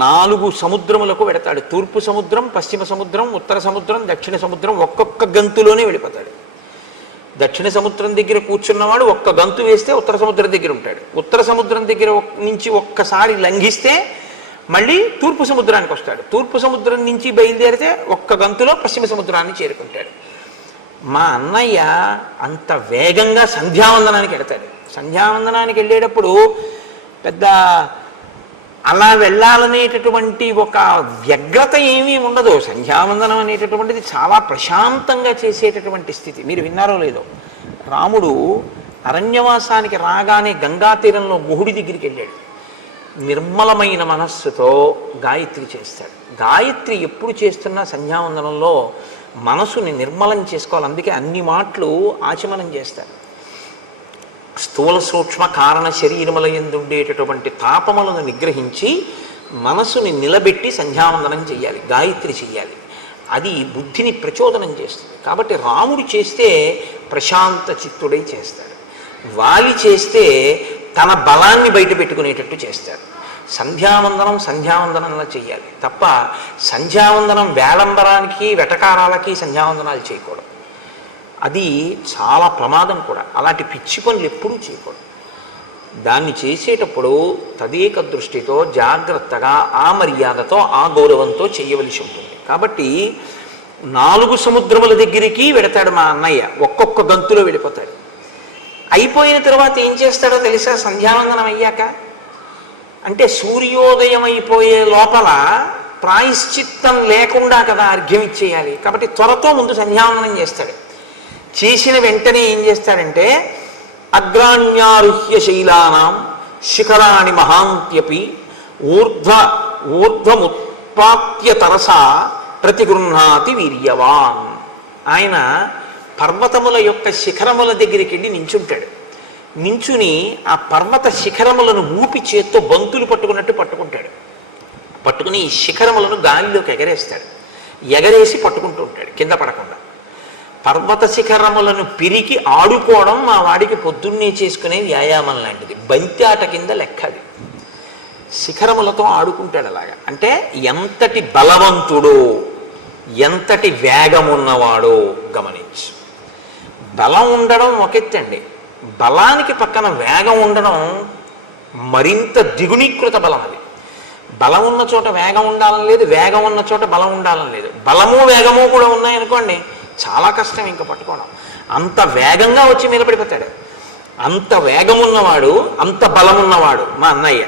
4 సముద్రములకు వెడతాడు. తూర్పు సముద్రం, పశ్చిమ సముద్రం, ఉత్తర సముద్రం, దక్షిణ సముద్రం ఒక్కొక్క గంతులోనే వెళ్ళిపోతాడు. దక్షిణ సముద్రం దగ్గర కూర్చున్నవాడు ఒక్క గంతు వేస్తే ఉత్తర సముద్రం దగ్గర ఉంటాడు. ఉత్తర సముద్రం దగ్గర నుంచి ఒక్కసారి లంఘిస్తే మళ్ళీ తూర్పు సముద్రానికి వస్తాడు. తూర్పు సముద్రం నుంచి బయలుదేరితే ఒక్క గంతులో పశ్చిమ సముద్రాన్ని చేరుకుంటాడు. మా అన్నయ్య అంత వేగంగా సంధ్యావందనానికి వెడతాడు. సంధ్యావందనానికి వెళ్ళేటప్పుడు పెద్ద అలా వెళ్ళాలనేటటువంటి ఒక వ్యగ్రత ఏమీ ఉండదు. సంధ్యావందనం అనేటటువంటిది చాలా ప్రశాంతంగా చేసేటటువంటి స్థితి. మీరు విన్నారో లేదో, రాముడు అరణ్యవాసానికి రాగానే గంగా తీరంలో గుహుడి దగ్గరికి వెళ్ళాడు. నిర్మలమైన మనస్సుతో గాయత్రి చేస్తాడు. గాయత్రి ఎప్పుడు చేస్తున్నా సంధ్యావందనంలో మనసుని నిర్మలం చేసుకోవాలి. అందుకే అన్ని మాటలు ఆచమనం చేస్తారు. స్థూల సూక్ష్మ కారణ శరీరముల యందు ఉండేటటువంటి తాపములను నిగ్రహించి మనసుని నిలబెట్టి సంధ్యావందనం చేయాలి, గాయత్రి చెయ్యాలి. అది బుద్ధిని ప్రచోదనం చేస్తుంది. కాబట్టి రాముడు చేస్తే ప్రశాంత చిత్తుడై చేస్తాడు. వాలి చేస్తే తన బలాన్ని బయట పెట్టుకునేటట్టు చేస్తాడు. సంధ్యావందనంలా చెయ్యాలి తప్ప సంధ్యావందనం వేలంబరానికి వెటకారాలకి సంధ్యావందనాలు చేయకూడదు. అది చాలా ప్రమాదం కూడా. అలాంటి పిచ్చి పనులు ఎప్పుడూ చేయకూడదు. దాన్ని చేసేటప్పుడు తదేక దృష్టితో జాగ్రత్తగా ఆ మర్యాదతో ఆ గౌరవంతో చేయవలసి ఉంటుంది. కాబట్టి 4 సముద్రముల దగ్గరికి వెడతాడు మా అన్నయ్య. ఒక్కొక్క గంతులో వెళ్ళిపోతాడు. అయిపోయిన తర్వాత ఏం చేస్తాడో తెలుసా? సంధ్యావందనం అయ్యాక అంటే సూర్యోదయం అయిపోయే లోపల ప్రాయశ్చిత్తం లేకుండా కదా అర్ఘ్యం ఇచ్చేయాలి. కాబట్టి త్వరతో ముందు సంధ్యావందనం చేస్తాడు. చేసిన వెంటనే ఏం చేస్తాడంటే అగ్రాణ్యారుహ్య శైలానాం శిఖరాణి మహాంత్యపి ఉత్పాత్య తరస ప్రతిగృహ్ణాతి వీర్యవాన్. ఆయన పర్వతముల యొక్క శిఖరముల దగ్గరికి వెళ్ళి నించుంటాడు. నించుని ఆ పర్వత శిఖరములను ఊపి చేత్తో బంతులు పట్టుకున్నట్టు పట్టుకుంటాడు. పట్టుకుని ఈ శిఖరములను గాలిలోకి ఎగరేస్తాడు. ఎగరేసి పట్టుకుంటూ ఉంటాడు కింద పడకుండా. పర్వత శిఖరములను పిరికి ఆడుకోవడం మా వాడికి పొద్దున్నే చేసుకునే వ్యాయామం లాంటిది. బంతి ఆట కింద లెక్క అది. శిఖరములతో ఆడుకుంటాడు అలాగా. అంటే ఎంతటి బలవంతుడో, ఎంతటి వేగం ఉన్నవాడో గమనించు. బలం ఉండడం ఒకెత్తండి, బలానికి పక్కన వేగం ఉండడం మరింత ద్విగుణీకృత బలం. అది బలం ఉన్న చోట వేగం ఉండాలని లేదు, వేగం ఉన్న చోట బలం ఉండాలని లేదు. బలము వేగము కూడా ఉన్నాయనుకోండి, చాలా కష్టం ఇంకా పట్టుకోవడం. అంత వేగంగా వచ్చి మీద పడిపోతాడు. అంత వేగం ఉన్నవాడు, అంత బలం ఉన్నవాడు మా అన్నయ్య.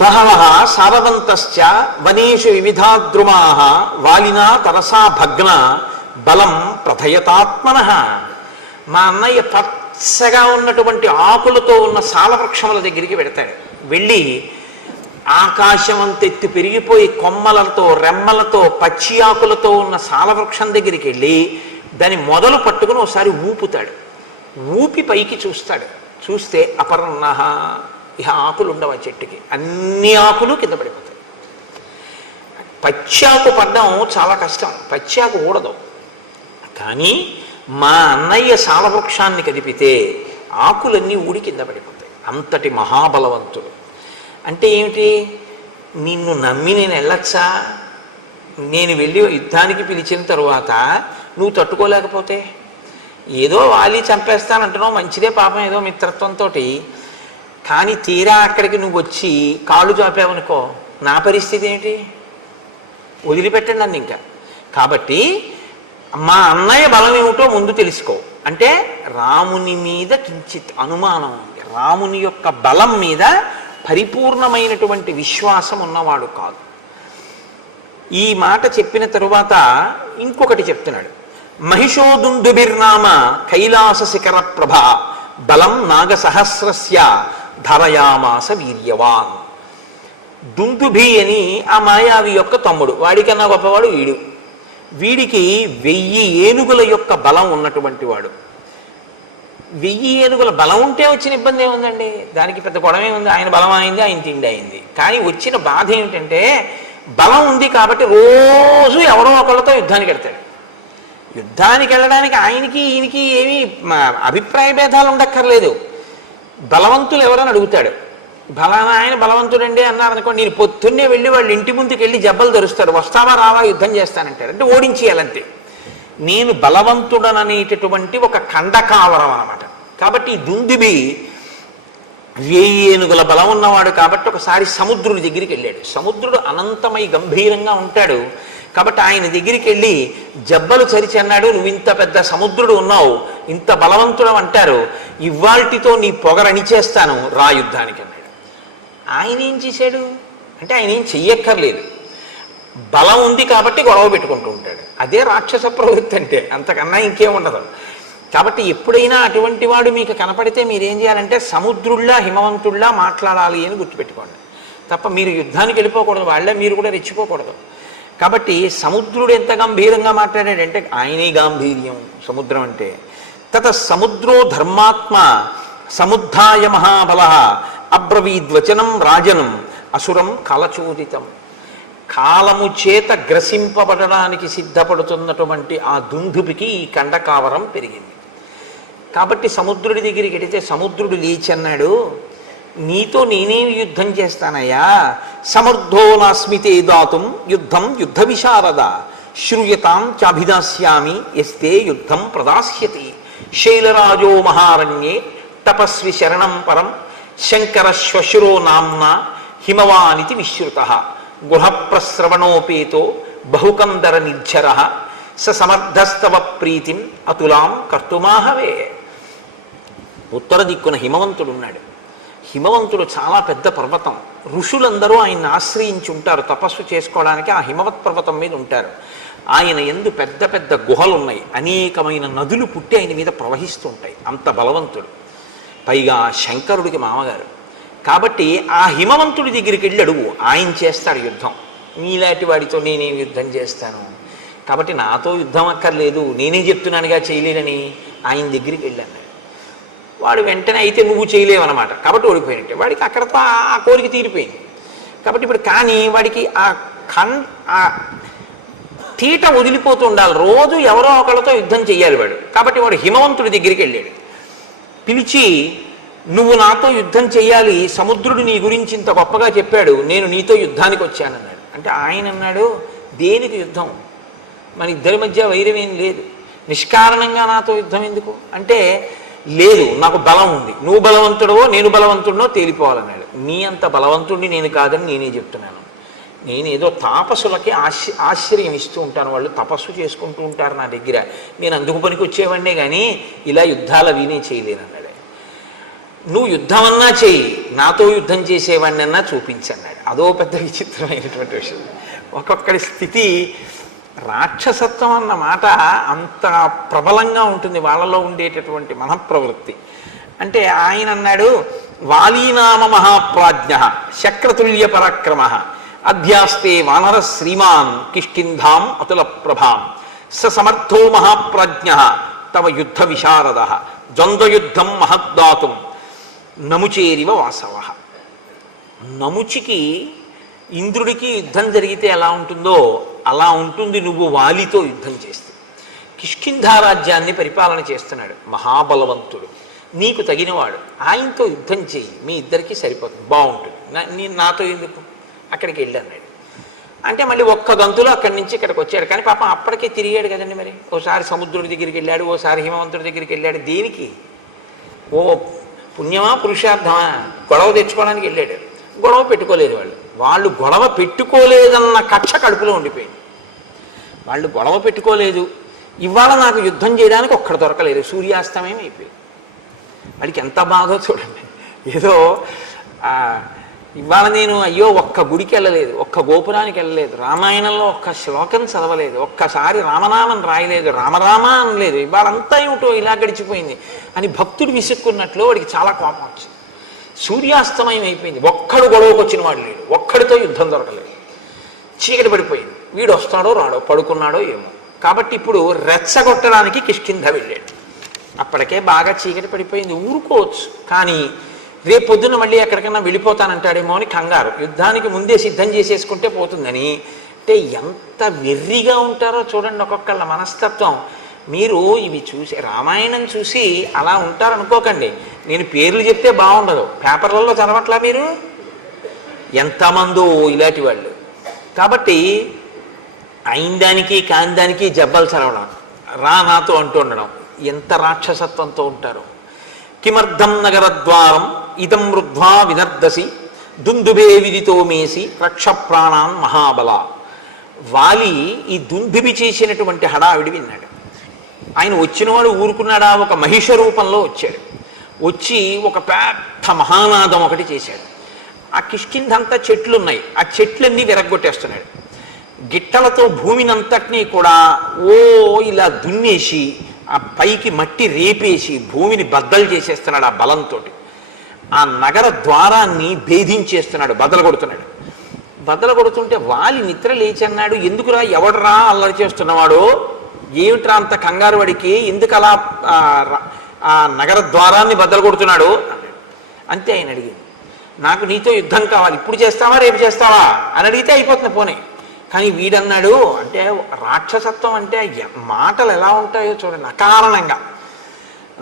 బహవః సారవంతశ్చ వనేషు వివిధాద్రుమాః వాలినా తరసా భగ్న బలం ప్రథయతాత్మనః. మా అన్నయ్య పచ్చగా ఉన్నటువంటి ఆకులతో ఉన్న సాలవృక్షముల దగ్గరికి వెడతాడు. వెళ్ళి ఆకాశం అంతెత్తు పెరిగిపోయి కొమ్మలతో రెమ్మలతో పచ్చి ఆకులతో ఉన్న సాలవృక్షం దగ్గరికి వెళ్ళి దాని మొదలు పట్టుకుని ఒకసారి ఊపుతాడు. ఊపి పైకి చూస్తాడు. చూస్తే అపర్ణః, ఇహ ఆకులు ఉండవు ఆ చెట్టుకి, అన్ని ఆకులు కింద పడిపోతాయి. పచ్చాకు పడ్డం చాలా కష్టం, పచ్చాకు ఊడదు. కానీ మా అన్నయ్య సాలవృక్షాన్ని కదిపితే ఆకులన్నీ ఊడి కింద పడిపోతాయి. అంతటి మహాబలవంతుడు. అంటే ఏమిటి? నిన్ను నమ్మి నేను వెళ్ళొచ్చా? నేను వెళ్ళి యుద్ధానికి పిలిచిన తరువాత నువ్వు తట్టుకోలేకపోతే, ఏదో వాలి చంపేస్తానంటున్నావు, మంచిదే పాపం, ఏదో మిత్రత్వంతో. కానీ తీరా అక్కడికి నువ్వు వచ్చి కాళ్ళు చాపావనుకో, నా పరిస్థితి ఏమిటి? వదిలిపెట్టండి నన్ను ఇంకా. కాబట్టి మా అన్నయ్య బలం ఏమిటో ముందు తెలుసుకో. అంటే రాముని మీద కించిత్ అనుమానం ఉంది. రాముని యొక్క బలం మీద పరిపూర్ణమైనటువంటి విశ్వాసం ఉన్నవాడు కాదు. ఈ మాట చెప్పిన తరువాత ఇంకొకటి చెప్తున్నాడు. మహిషోదుందుభిర్నామ కైలాస శిఖర ప్రభ బలం నాగసహస్రస్య ధరయామాస వీర్యవాన్. దుందుభి అని ఆ మాయావి యొక్క తమ్ముడు, వాడికన్నా గొప్పవాడు వీడు. వీడికి 1000 ఏనుగుల యొక్క బలం ఉన్నటువంటి వాడు. 1000 ఏనుగుల బలం ఉంటే వచ్చిన ఇబ్బంది ఏముందండి? దానికి పెద్ద గొడవ ఉంది. ఆయన బలం అయింది, ఆయన తిండి అయింది. కానీ వచ్చిన బాధ ఏమిటంటే బలం ఉంది కాబట్టి రోజు ఎవరో ఒకళ్ళతో యుద్ధానికి వెళ్తాడు. యుద్ధానికి వెళ్ళడానికి ఆయనకి ఈయనకి ఏమీ అభిప్రాయ భేదాలు ఉండక్కర్లేదు. బలవంతులు ఎవరని అడుగుతాడు. బలానా ఆయన బలవంతుడండి అన్నారనుకోండి, నేను పొద్దున్నే వెళ్ళి వాళ్ళు ఇంటి ముందుకు వెళ్ళి జబ్బలు ధరుస్తాడు. వస్తావా రావా యుద్ధం చేస్తానంటాడు. అంటే ఓడించేయాలంతే. నేను బలవంతుడననేటటువంటి ఒక ఖండకావరం అన్నమాట. కాబట్టి ఈ దుందుబి 1000 ఏనుగుల బలం ఉన్నవాడు కాబట్టి ఒకసారి సముద్రుడి దగ్గరికి వెళ్ళాడు. సముద్రుడు అనంతమై గంభీరంగా ఉంటాడు కాబట్టి ఆయన దగ్గరికి వెళ్ళి జబ్బలు చరిచి అన్నాడు, నువ్వు ఇంత పెద్ద సముద్రుడు ఉన్నావు, ఇంత బలవంతుడు అంటారు, ఇవాల్టితో నీ పొగరనిచేస్తాను, రా యుద్ధానికి అన్నాడు. ఆయన ఏం చేశాడు అంటే ఆయన ఏం చెయ్యక్కర్లేదు. బలం ఉంది కాబట్టి గొడవ పెట్టుకుంటూ ఉంటాడు. అదే రాక్షస ప్రవృత్తి అంటే, అంతకన్నా ఇంకేం ఉండదు. కాబట్టి ఎప్పుడైనా అటువంటి వాడు మీకు కనపడితే మీరేం చేయాలంటే సముద్రుల్లా హిమవంతుల్లా మాట్లాడాలి అని గుర్తుపెట్టుకోండి. తప్ప మీరు యుద్ధానికి వెళ్ళిపోకూడదు, వాళ్ళే మీరు కూడా రెచ్చిపోకూడదు. కాబట్టి సముద్రుడు ఎంత గంభీరంగా మాట్లాడాడంటే ఆయనే గాంభీర్యం సముద్రం అంటే. తత సముద్రో ధర్మాత్మ సముద్ధాయ మహాబల అబ్రవీద్వచనం రాజనం అసురం కాలచోదితం. కాలము చేత గ్రసింపబడడానికి సిద్ధపడుతున్నటువంటి ఆ దుందుబికి ఈ కండకావరం పెరిగింది. కాబట్టి సముద్రుడి దగ్గరికి వెడితే సముద్రుడు లేచన్నాడు, నీతో నేనేమి యుద్ధం చేస్తానయ్యా? సమర్థో నాస్మితే దాతుం యుద్ధం యుద్ధ విశారద శ్రూయతాం చాభిదాస్యామి ఎస్తే యుద్ధం ప్రదాస్యతి. శైలరాజో మహారణ్యే తపస్వి శరణం పరం శంకర శ్వశురో నామ్నా హిమవానితి విశ్రుత గుహప్రస్రవణోపేతో బహుకందర నిర్ఝర స సమర్థస్తవ ప్రీతిం అతులాం కర్తుమాహవే. ఉత్తర దిక్కున హిమవంతుడు ఉన్నాడు. హిమవంతుడు చాలా పెద్ద పర్వతం. ఋషులందరూ ఆయన్ని ఆశ్రయించి ఉంటారు తపస్సు చేసుకోవడానికి. ఆ హిమవత్ పర్వతం మీద ఉంటారు. ఆయన యందు పెద్ద పెద్ద గుహలు ఉన్నాయి. అనేకమైన నదులు పుట్టి ఆయన మీద ప్రవహిస్తూ ఉంటాయి. అంత బలవంతుడు. పైగా శంకరుడికి మామగారు. కాబట్టి ఆ హిమవంతుడి దగ్గరికి వెళ్ళి అడుగు, ఆయన చేస్తాడు యుద్ధం. నీలాంటి వాడితో నేనేం యుద్ధం చేస్తాను, కాబట్టి నాతో యుద్ధం అక్కర్లేదు, నేనే చెప్తున్నానుగా చేయలేనని ఆయన దగ్గరికి వెళ్ళాను. వాడు వెంటనే అయితే నువ్వు చేయలేవన్నమాట, కాబట్టి ఓడిపోయినట్టే. వాడికి అక్కడతో ఆ కోరిక తీరిపోయింది. కాబట్టి ఇప్పుడు కానీ వాడికి ఆ తీట వదిలిపోతూ ఉండాలి. రోజు ఎవరో ఒకరితో యుద్ధం చేయాలి వాడు. కాబట్టి వాడు హిమవంతుడి దగ్గరికి వెళ్ళాడు. పిలిచి, నువ్వు నాతో యుద్ధం చేయాలి, సముద్రుడు నీ గురించి ఇంత గొప్పగా చెప్పాడు, నేను నీతో యుద్ధానికి వచ్చానన్నాడు. అంటే ఆయన అన్నాడు, దేనికి యుద్ధం, మన ఇద్దరి మధ్య వైరమేం లేదు, నిష్కారణంగా నాతో యుద్ధం ఎందుకు అంటే, లేదు నాకు బలం ఉంది, నువ్వు బలవంతుడవో నేను బలవంతుడినో తేలిపోవాలన్నాడు. నీ అంత బలవంతుడిని నేను కాదని నేనే చెప్తున్నాను. నేనేదో తాపసులకి ఆశ్రయం ఇస్తూ ఉంటాను, వాళ్ళు తపస్సు చేసుకుంటూ ఉంటారు నా దగ్గర, నేను అందుకు పనికి వచ్చేవాడినే కానీ ఇలా యుద్ధాలు అవినే చేయలేను అన్నాడు. నువ్వు యుద్ధం అన్నా చెయ్యి, నాతో యుద్ధం చేసేవాడిని అన్నా చూపించన్నాడు. అదో పెద్ద విచిత్రమైనటువంటి విషయం. ఒక్కొక్కడి స్థితి, రాక్షసత్వం అన్న మాట అంత ప్రబలంగా ఉంటుంది వాళ్ళలో ఉండేటటువంటి మనఃప్రవృత్తి. అంటే ఆయన అన్నాడు, వాలీనామ మహాప్రాజ్ఞ శక్రతుల్య పరాక్రమ అధ్యాస్తే వానర శ్రీమాన్ కిష్కింధాం అతుల ప్రభాం స సమర్థో మహాప్రాజ్ఞ తవ యుద్ధ విశారద ద్వంద్వయుద్ధం మహద్దాతుం నముచేరివ వాసవ. నముచికి ఇంద్రుడికి యుద్ధం జరిగితే ఎలా ఉంటుందో అలా ఉంటుంది నువ్వు వాలితో యుద్ధం చేస్తే. కిష్కింధారాజ్యాన్ని పరిపాలన చేస్తున్నాడు, మహాబలవంతుడు, నీకు తగినవాడు, ఆయనతో యుద్ధం చేయి, మీ ఇద్దరికీ సరిపోతుంది, బాగుంటుంది, నాతో ఎందుకు, అక్కడికి వెళ్ళన్నాడు. అంటే మళ్ళీ ఒక్క గంతులో అక్కడి నుంచి ఇక్కడికి వచ్చాడు. కానీ పాపం అప్పటికే తిరిగాడు కదండి. మరి ఓసారి సముద్రుడి దగ్గరికి వెళ్ళాడు, ఓసారి హిమవంతుడి దగ్గరికి వెళ్ళాడు. దేనికి? ఓ పుణ్యమా పురుషార్థమా? గొడవ తెచ్చుకోవడానికి వెళ్ళాడు. గొడవ పెట్టుకోలేదు వాళ్ళు గొడవ పెట్టుకోలేదన్న కక్ష కడుపులో ఉండిపోయింది. వాళ్ళు గొడవ పెట్టుకోలేదు, ఇవాళ నాకు యుద్ధం చేయడానికి ఒక్కడ దొరకలేదు, సూర్యాస్తమయం అయిపోయింది. వాడికి ఎంత బాధో చూడండి. ఏదో ఇవాళ నేను అయ్యో ఒక్క గుడికి వెళ్ళలేదు, ఒక్క గోపురానికి వెళ్ళలేదు, రామాయణంలో ఒక్క శ్లోకం చదవలేదు, ఒక్కసారి రామనామం రాయలేదు, రామరామ అనలేదు, ఇవాళంతా ఏమిటో ఇలా గడిచిపోయింది అని భక్తుడు విసుక్కున్నట్లు వాడికి చాలా కోపం వచ్చింది. సూర్యాస్తమయం అయిపోయింది, ఒక్కడు గొడవకు వచ్చిన వాడు లేడు, ఒక్కడితో యుద్ధం దొరకలేదు, చీకటి పడిపోయింది. వీడు వస్తాడో రాడో, పడుకున్నాడో ఏమో. కాబట్టి ఇప్పుడు రెచ్చగొట్టడానికి కిష్కింధ వెళ్ళాడు. అప్పటికే బాగా చీకటి పడిపోయింది, ఊరుకోవచ్చు, కానీ రేపొద్దున మళ్ళీ ఎక్కడికైనా వెళ్ళిపోతానంటాడేమో అని కంగారు, యుద్ధానికి ముందే సిద్ధం చేసేసుకుంటే పోతుందని. అంటే ఎంత వెర్రిగా ఉంటారో చూడండి ఒక్కొక్కళ్ళ మనస్తత్వం. మీరు ఇవి చూసి రామాయణం చూసి అలా ఉంటారనుకోకండి. నేను పేర్లు చెప్తే బాగుండదు, పేపర్లలో చదవట్లా మీరు, ఎంతమందో ఇలాంటి వాళ్ళు. కాబట్టి అయిన దానికి కాని దానికి జబ్బలు చదవడం, రా నాతో అంటూ ఉండడం, ఎంత రాక్షసత్వంతో ఉంటారు. కిమర్థం నగరద్వారం ఇదం రుద్ధ్వా వినర్దసి దుందుబే విదితో మేసి రక్ష ప్రాణాన్ మహాబల. వాలి ఈ దుందుబి చేసినటువంటి హడావిడి విన్నాడు. ఆయన వచ్చినవాడు ఊరుకున్నాడా? ఒక మహిష రూపంలో వచ్చాడు. వచ్చి ఒక పెద్ద మహానాదం ఒకటి చేశాడు. ఆ కిష్కింధంతా చెట్లు ఉన్నాయి, ఆ చెట్లన్నీ విరగ్గొట్టేస్తున్నాడు. గిట్టలతో భూమినంతటినీ కూడా ఇలా దున్నేసి ఆ పైకి మట్టి రేపేసి భూమిని బద్దలు చేసేస్తున్నాడు ఆ బలంతో. ఆ నగర ద్వారాన్ని భేదించేస్తున్నాడు, బద్దలు కొడుతున్నాడు. బద్దలు కొడుతుంటే వాలి నిద్ర లేచన్నాడు, ఎందుకురా, ఎవడరా అల్లరి చేస్తున్నవాడు, ఏమిట్రా అంత కంగారు వాడికి, ఎందుకు అలా ఆ నగర ద్వారాన్ని బద్దలు కొడుతున్నాడు అన్నాడు. అంతే ఆయన అడిగింది, నాకు నీతో యుద్ధం కావాలి, ఇప్పుడు చేస్తావా రేపు చేస్తావా అని అడిగితే అయిపోతుంది పోనీ. కానీ వీడన్నాడు, అంటే రాక్షసత్వం అంటే మాటలు ఎలా ఉంటాయో చూడండి, అకారణంగా.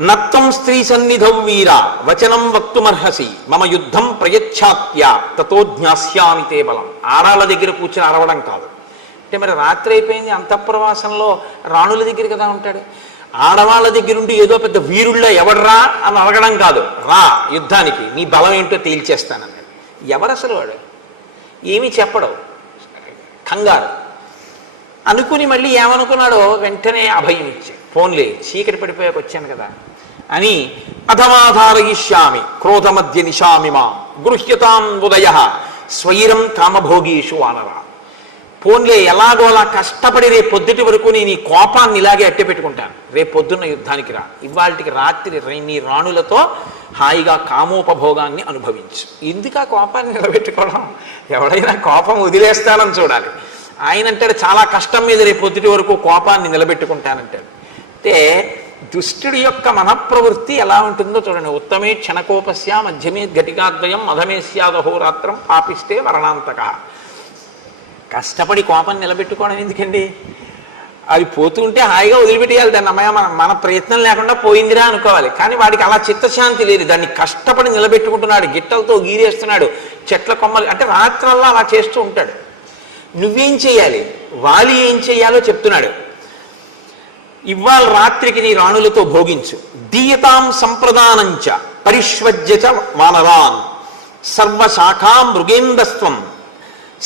నత్వం స్త్రీ సన్నిధౌ వీర వచనం వక్తుమర్హసి మమ యుద్ధం ప్రయచ్ఛాత్య తతో జ్ఞాస్యామి తే బలం. ఆడాళ్ళ దగ్గర కూర్చొని అరవడం కాదు. అంటే మరి రాత్రి అయిపోయింది, అంతఃపురవాసంలో రాణుల దగ్గర కదా ఉంటాడు. ఆడవాళ్ళ దగ్గర ఉండి ఏదో పెద్ద వీరుళ్ళ ఎవడరా అని అడగడం కాదు, రా యుద్ధానికి, నీ బలం ఏంటో తేల్చేస్తానన్నాడు. ఎవరు అసలు వాడు? ఏమీ చెప్పడం, కంగారు. అనుకుని మళ్ళీ ఏమనుకున్నాడో వెంటనే అభయం ఇచ్చాడు. ఫోన్లే, చీకటి పడిపోయాక వచ్చాను కదా అని, అధమాధారయిష్యామి క్రోధమధ్య నిశామిమా గృహ్యతాం ఉదయ స్వైరం కామభోగీషు వానర. ఫోన్లే, ఎలాగోలా కష్టపడి రేపు పొద్దుటి వరకు నేను ఈ కోపాన్ని ఇలాగే అట్టె పెట్టుకుంటాను, రేపు పొద్దున్న యుద్ధానికి రా, ఇవాళకి రాత్రి నీ రాణులతో హాయిగా కామోపభోగాన్ని అనుభవించు. ఎందుకు ఆ కోపాన్ని నిలబెట్టుకోవడం? ఎవడైనా కోపం వదిలేస్తానని చూడాలి. ఆయన అంటాడు చాలా కష్టం మీద రేపు పొద్దుటి వరకు కోపాన్ని నిలబెట్టుకుంటానంటాడు. అంటే దుష్టుడి యొక్క మనఃప్రవృత్తి ఎలా ఉంటుందో చూడండి. ఉత్తమే క్షణకోపస్య మధ్యమే ఘటికాద్వయం మధమే స్యాదహోరాత్రం పాపిస్తే మరణాంతక. కష్టపడి కోపం నిలబెట్టుకోవడం ఎందుకండి? అది పోతుంటే హాయిగా వదిలిపెట్టేయాలి దాన్ని. అమ్మాయి మన ప్రయత్నం లేకుండా పోయిందిరా అనుకోవాలి. కానీ వాడికి అలా చిత్తశాంతి లేదు. దాన్ని కష్టపడి నిలబెట్టుకుంటున్నాడు, గిట్టలతో గీరేస్తున్నాడు, చెట్ల కొమ్మలు అంటే రాత్రల్లా అలా చేస్తూ ఉంటాడు. నువ్వేం చేయాలి? వాలి ఏం చేయాలో చెప్తున్నాడు. ఇవాళ రాత్రికి నీ రాణులతో భోగించు. దీయతాం సంప్రదానంచ పరిష్వజ్యచ వానరాన్ సర్వశాఖా మృగేందస్త్వం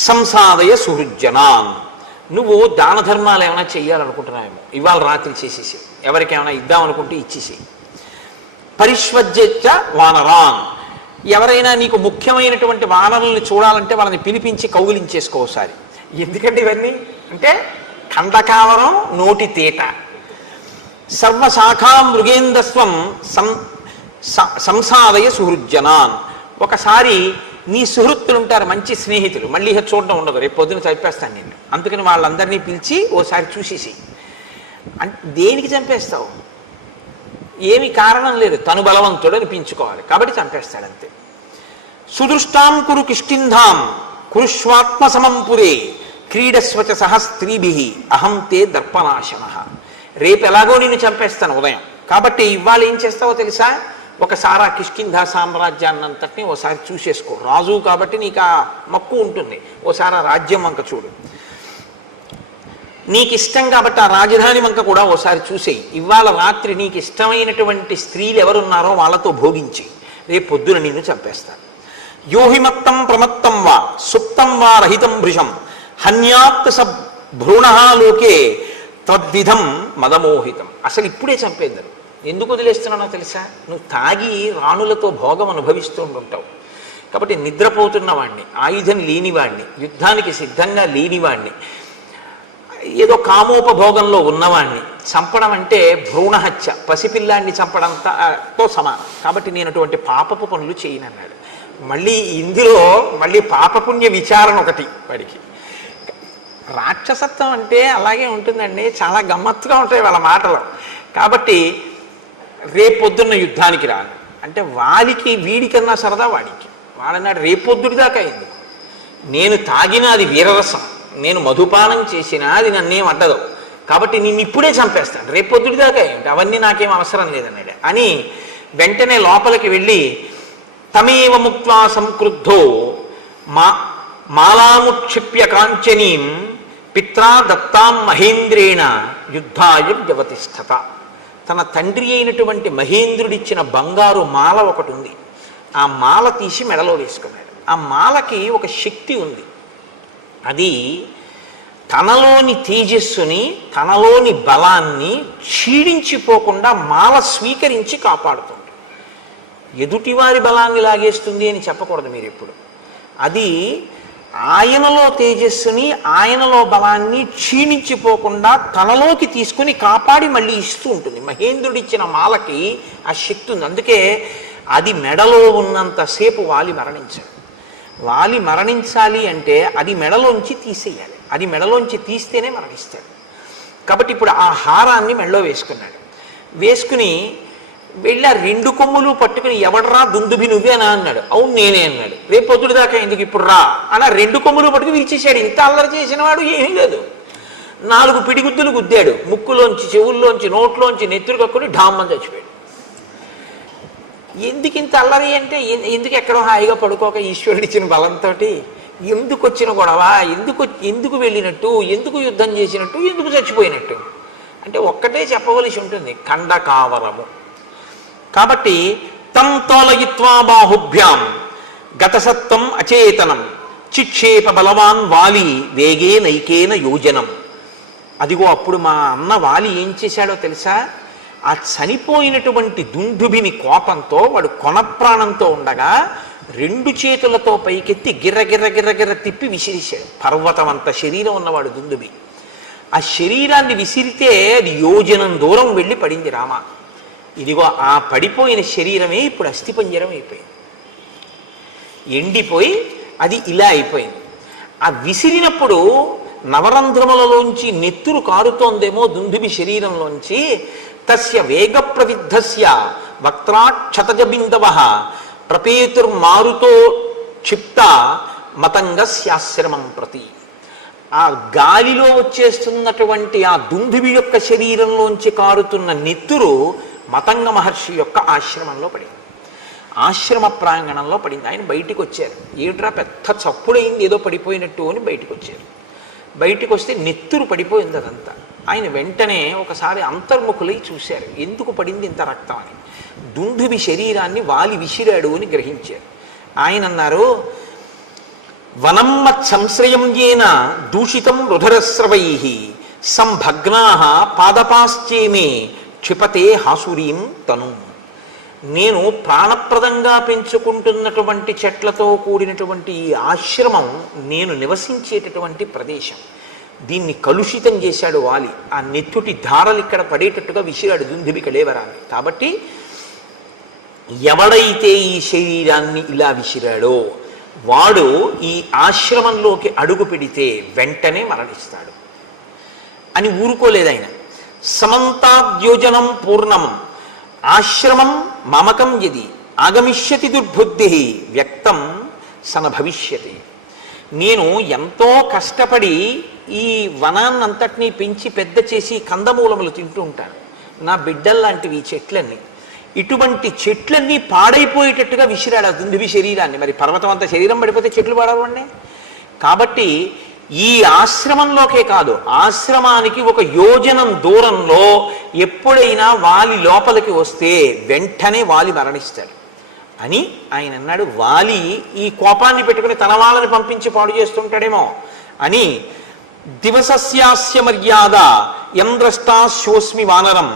సంసాదయ సుహృజ్జనాన్. నువ్వు దాన ధర్మాలు ఏమైనా చెయ్యాలనుకుంటున్నావేమో, ఇవాళ రాత్రి చేసేసి ఎవరికేమైనా ఇద్దామనుకుంటే ఇచ్చేసి. పరిష్వజ్యచ వానరాన్, ఎవరైనా నీకు ముఖ్యమైనటువంటి వానరుల్ని చూడాలంటే వాళ్ళని పిలిపించి కౌగిలించేసుకోసారి. ఎందుకంటే ఇవన్నీ అంటే ఖండకావరం నోటి తీట. సర్వశాఖా మృగేందస్వం సంసాదయ సుహృజ్జనాన్. ఒకసారి నీ సుహృత్తులు ఉంటారు, మంచి స్నేహితులు, మళ్ళీ చూడడం ఉండదు, రేపు పొద్దున చంపేస్తాను నేను, అందుకని వాళ్ళందరినీ పిలిచి ఓసారి చూసేసి. అంటే దేనికి చంపేస్తావు? ఏమి కారణం లేదు, తను బలవంతుడు అనిపించుకోవాలి కాబట్టి చంపేస్తాడంతే. సుదృష్టాం కురు కిష్కింధాం కురుష్వాత్మ సమంపురే క్రీడస్వచ సహ స్త్రీభి అహం తే దర్పనాశన. రేపు ఎలాగో నిన్ను చంపేస్తాను ఉదయం, కాబట్టి ఇవాళ ఏం చేస్తావో తెలుసా? ఒకసారి ఆ కిష్కింధా సామ్రాజ్యాన్నంతటినీ ఓసారి చూసేసుకో. రాజు కాబట్టి నీకు ఆ మక్కు ఉంటుంది, ఓసారి ఆ రాజ్యం వంక చూడు. నీకు ఇష్టం కాబట్టి ఆ రాజధాని వంక కూడా ఓసారి చూసేయి. ఇవాళ రాత్రి నీకు ఇష్టమైనటువంటి స్త్రీలు ఎవరున్నారో వాళ్ళతో భోగించి రేపు పొద్దున నిన్ను చంపేస్తాను. యోహిమత్తం ప్రమత్తం వా సుప్తం వా రహితం భృశం హన్యాత్ స భ్రూణలోకే తద్విధం మదమోహితం. అసలు ఇప్పుడే చంపేద్దరు. ఎందుకు వదిలేస్తున్నానో తెలుసా? నువ్వు తాగి రాణులతో భోగం అనుభవిస్తూ ఉంటావు కాబట్టి నిద్రపోతున్న వాణ్ణి, ఆయుధం లేనివాణ్ణి, యుద్ధానికి సిద్ధంగా లేనివాణ్ణి, ఏదో కామోపభోగంలో ఉన్నవాణ్ణి చంపడం అంటే భ్రూణహత్య, పసిపిల్లాన్ని చంపడంతో సమానం. కాబట్టి నేను అటువంటి పాపపు పనులు చేయనన్నాడు. మళ్ళీ ఇందులో మళ్ళీ పాపపుణ్య విచారణ ఒకటి వాడికి. రాక్షసత్వం అంటే అలాగే ఉంటుందండి, చాలా గమ్మత్తుగా ఉంటాయి వాళ్ళ మాటలు. కాబట్టి రేపొద్దున్న యుద్ధానికి రాను అంటే వాడికి వీడికన్నా సరదా వాడికి. వాడన్నాడు రేపొద్దుడి దాకా అయింది, నేను తాగిన అది వీరరసం, నేను మధుపానం చేసినా అది నన్నేం అడ్డదు, కాబట్టి నిన్ను ఇప్పుడే చంపేస్తాను, రేపొద్దుడి దాకా అయింది, అవన్నీ నాకేం అవసరం లేదన్నాడు. అని వెంటనే లోపలికి వెళ్ళి తమేవ ముక్త్వా సంక్రుద్ధో మాలాముక్షిప్య కాంచనీం పిత్రా దత్తాం మహేంద్రేణ యుద్ధాయ వ్యవతిష్ఠత. తన తండ్రి అయినటువంటి మహేంద్రుడిచ్చిన బంగారు మాల ఒకటి ఉంది, ఆ మాల తీసి మెడలో వేసుకున్నాడు. ఆ మాలకి ఒక శక్తి ఉంది, అది తనలోని తేజస్సుని తనలోని బలాన్ని క్షీణించిపోకుండా మాల స్వీకరించి కాపాడుతుంది. ఎదుటివారి బలాన్ని లాగేస్తుంది అని చెప్పకూడదు మీరు ఎప్పుడు. అది ఆయనలో తేజస్సుని ఆయనలో బలాన్ని క్షీణించిపోకుండా తనలోకి తీసుకుని కాపాడి మళ్ళీ ఇస్తూ ఉంటుంది. మహేంద్రుడిచ్చిన మాలకి ఆ శక్తి ఉంది. అందుకే అది మెడలో ఉన్నంతసేపు వాలి మరణించాడు. వాలి మరణించాలి అంటే అది మెడలోంచి తీసేయాలి, అది మెడలోంచి తీస్తేనే మరణిస్తాడు. కాబట్టి ఇప్పుడు ఆ హారాన్ని మెడలో వేసుకున్నాడు. వేసుకుని వెళ్ళి ఆ రెండు కొమ్ములు పట్టుకుని ఎవడరా దుందుభి నువ్వే అని అన్నాడు. అవును నేనే అన్నాడు. రేపు పొద్దుడు దాకా ఎందుకు ఇప్పుడు రా అని రెండు కొమ్ములు పట్టుకుని విరిచేశాడు. ఇంత అల్లరి చేసిన వాడు ఏమీ లేదు. 4 పిడిగుద్దులు గుద్దాడు, ముక్కులోంచి చెవుల్లోంచి నోట్లోంచి నెత్తురు కక్కుని ఢామ్మని చచ్చిపోయాడు. ఎందుకు ఇంత అల్లరి అంటే ఎందుకు ఎక్కడో హాయిగా పడుకోక ఈశ్వరుడు ఇచ్చిన బలంతో ఎందుకు వచ్చిన గొడవ, ఎందుకు వెళ్ళినట్టు, ఎందుకు యుద్ధం చేసినట్టు, ఎందుకు చచ్చిపోయినట్టు అంటే ఒక్కటే చెప్పవలసి ఉంటుంది, ఖండకావరము. కాబట్టి తం తోలయిత్వా బాహుభ్యాం గతసత్వం అచేతనం చిక్షేప బలవాన్ వాలి వేగే నైకేన యోజనం. అదిగో అప్పుడు మా అన్న వాలి ఏం చేశాడో తెలుసా? ఆ చనిపోయినటువంటి దుందుభిని కోపంతో వాడు కొనప్రాణంతో ఉండగా 2 చేతులతో పైకెత్తి గిర్ర గిర్ర గిర్ర గిర్ర తిప్పి విసిరిశాడు. పర్వతం అంత శరీరం ఉన్నవాడు దుందుభి. ఆ శరీరాన్ని విసిరితే అది యోజనం దూరం వెళ్ళి పడింది రామ. ఇదిగో ఆ పడిపోయిన శరీరమే ఇప్పుడు అస్థిపంజరం అయిపోయింది, ఎండిపోయి అది ఇలా అయిపోయింది. ఆ విసిరినప్పుడు నవరంధ్రములలోంచి నెత్తురు కారుతోందేమో దుందుబి శరీరంలోంచి. తస్య వేగ ప్రవిద్ధస్య వక్త్రాక్షతజబిందవ ప్రపేతుర్మారుతో క్షిప్త మతంగస్యాశ్రమం ప్రతి. ఆ గాలిలో వచ్చేస్తున్నటువంటి ఆ దుందుబి యొక్క శరీరంలోంచి కారుతున్న నెత్తురు మతంగ మహర్షి యొక్క ఆశ్రమంలో పడింది, ఆశ్రమ ప్రాంగణంలో పడింది. ఆయన బయటికి వచ్చారు. ఏట్రా పెద్ద చప్పుడైంది, ఏదో పడిపోయినట్టు అని బయటికి వచ్చారు. బయటికి వస్తే నెత్తురు పడిపోయింది అదంతా. ఆయన వెంటనే ఒకసారి అంతర్ముఖులై చూశారు, ఎందుకు పడింది ఇంత రక్తం అని. దుందుబి శరీరాన్ని వాలి విసిరాడు అని గ్రహించారు. ఆయన అన్నారు, వనమ్మత్ సంశ్రయం ఏన దూషితం రుధరస్రవై సంభగ్నా పాదపాశ్చేమే క్షిపతే హాసురీం తను. నేను ప్రాణప్రదంగా పెంచుకుంటున్నటువంటి చెట్లతో కూడినటువంటి ఈ ఆశ్రమం నేను నివసించేటటువంటి ప్రదేశం, దీన్ని కలుషితం చేశాడు వాలి. ఆ నెత్తుటి ధారలు ఇక్కడ పడేటట్టుగా విసిరాడు దుందుబి కళేవరాన్ని. కాబట్టి ఎవడైతే ఈ శరీరాన్ని ఇలా విసిరాడో వాడు ఈ ఆశ్రమంలోకి అడుగు పెడితే వెంటనే మరణిస్తాడు అని ఊరుకోలేదు ఆయన. సమంతాద్యోజనం పూర్ణం ఆశ్రమం మమకం యది ఆగమిష్యతి దుర్బుద్ధి వ్యక్తం సన భవిష్యతి. నేను ఎంతో కష్టపడి ఈ వనాన్నంతటినీ పెంచి పెద్ద చేసి కందమూలములు తింటూ ఉంటాను, నా బిడ్డల్లాంటివి ఈ చెట్లన్నీ. ఇటువంటి చెట్లన్నీ పాడైపోయేటట్టుగా విసిరాడు ఆ దుందుబి శరీరాన్ని. మరి పర్వతం అంతా శరీరం పడిపోతే చెట్లు పాడవండి. కాబట్టి ఈ ఆశ్రమంలోకే కాదు, ఆశ్రమానికి ఒక యోజనం దూరంలో ఎప్పుడైనా వాలి లోపలికి వస్తే వెంటనే వాలి మరణిస్తాడు అని ఆయన అన్నాడు. వాలి ఈ కోపాన్ని పెట్టుకుని తన వాళ్ళని పంపించి పాడు చేస్తుంటాడేమో అని. దివసస్యాస్య మర్యాద యంద్రష్టాశోస్మి వానరం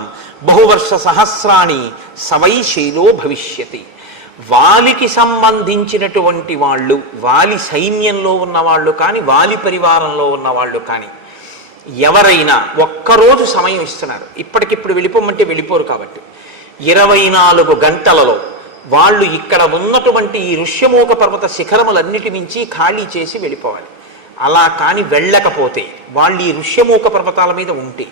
బహువర్ష సహస్రాణి సవై శైలో భవిష్యతి. వాలికి సంబంధించినటువంటి వాళ్ళు, వాలి సైన్యంలో ఉన్నవాళ్ళు కానీ వాలి పరివారంలో ఉన్నవాళ్ళు కానీ ఎవరైనా ఒక్కరోజు సమయం ఇస్తున్నారు, ఇప్పటికిప్పుడు వెళ్ళిపోమంటే వెళ్ళిపోరు. కాబట్టి 24 గంటలలో వాళ్ళు ఇక్కడ ఉన్నటువంటి ఈ ఋష్యమూక పర్వత శిఖరములన్నిటి మించి ఖాళీ చేసి వెళ్ళిపోవాలి. అలా కానీ వెళ్ళకపోతే వాళ్ళు ఈ ఋష్యమూక పర్వతాల మీద ఉంటే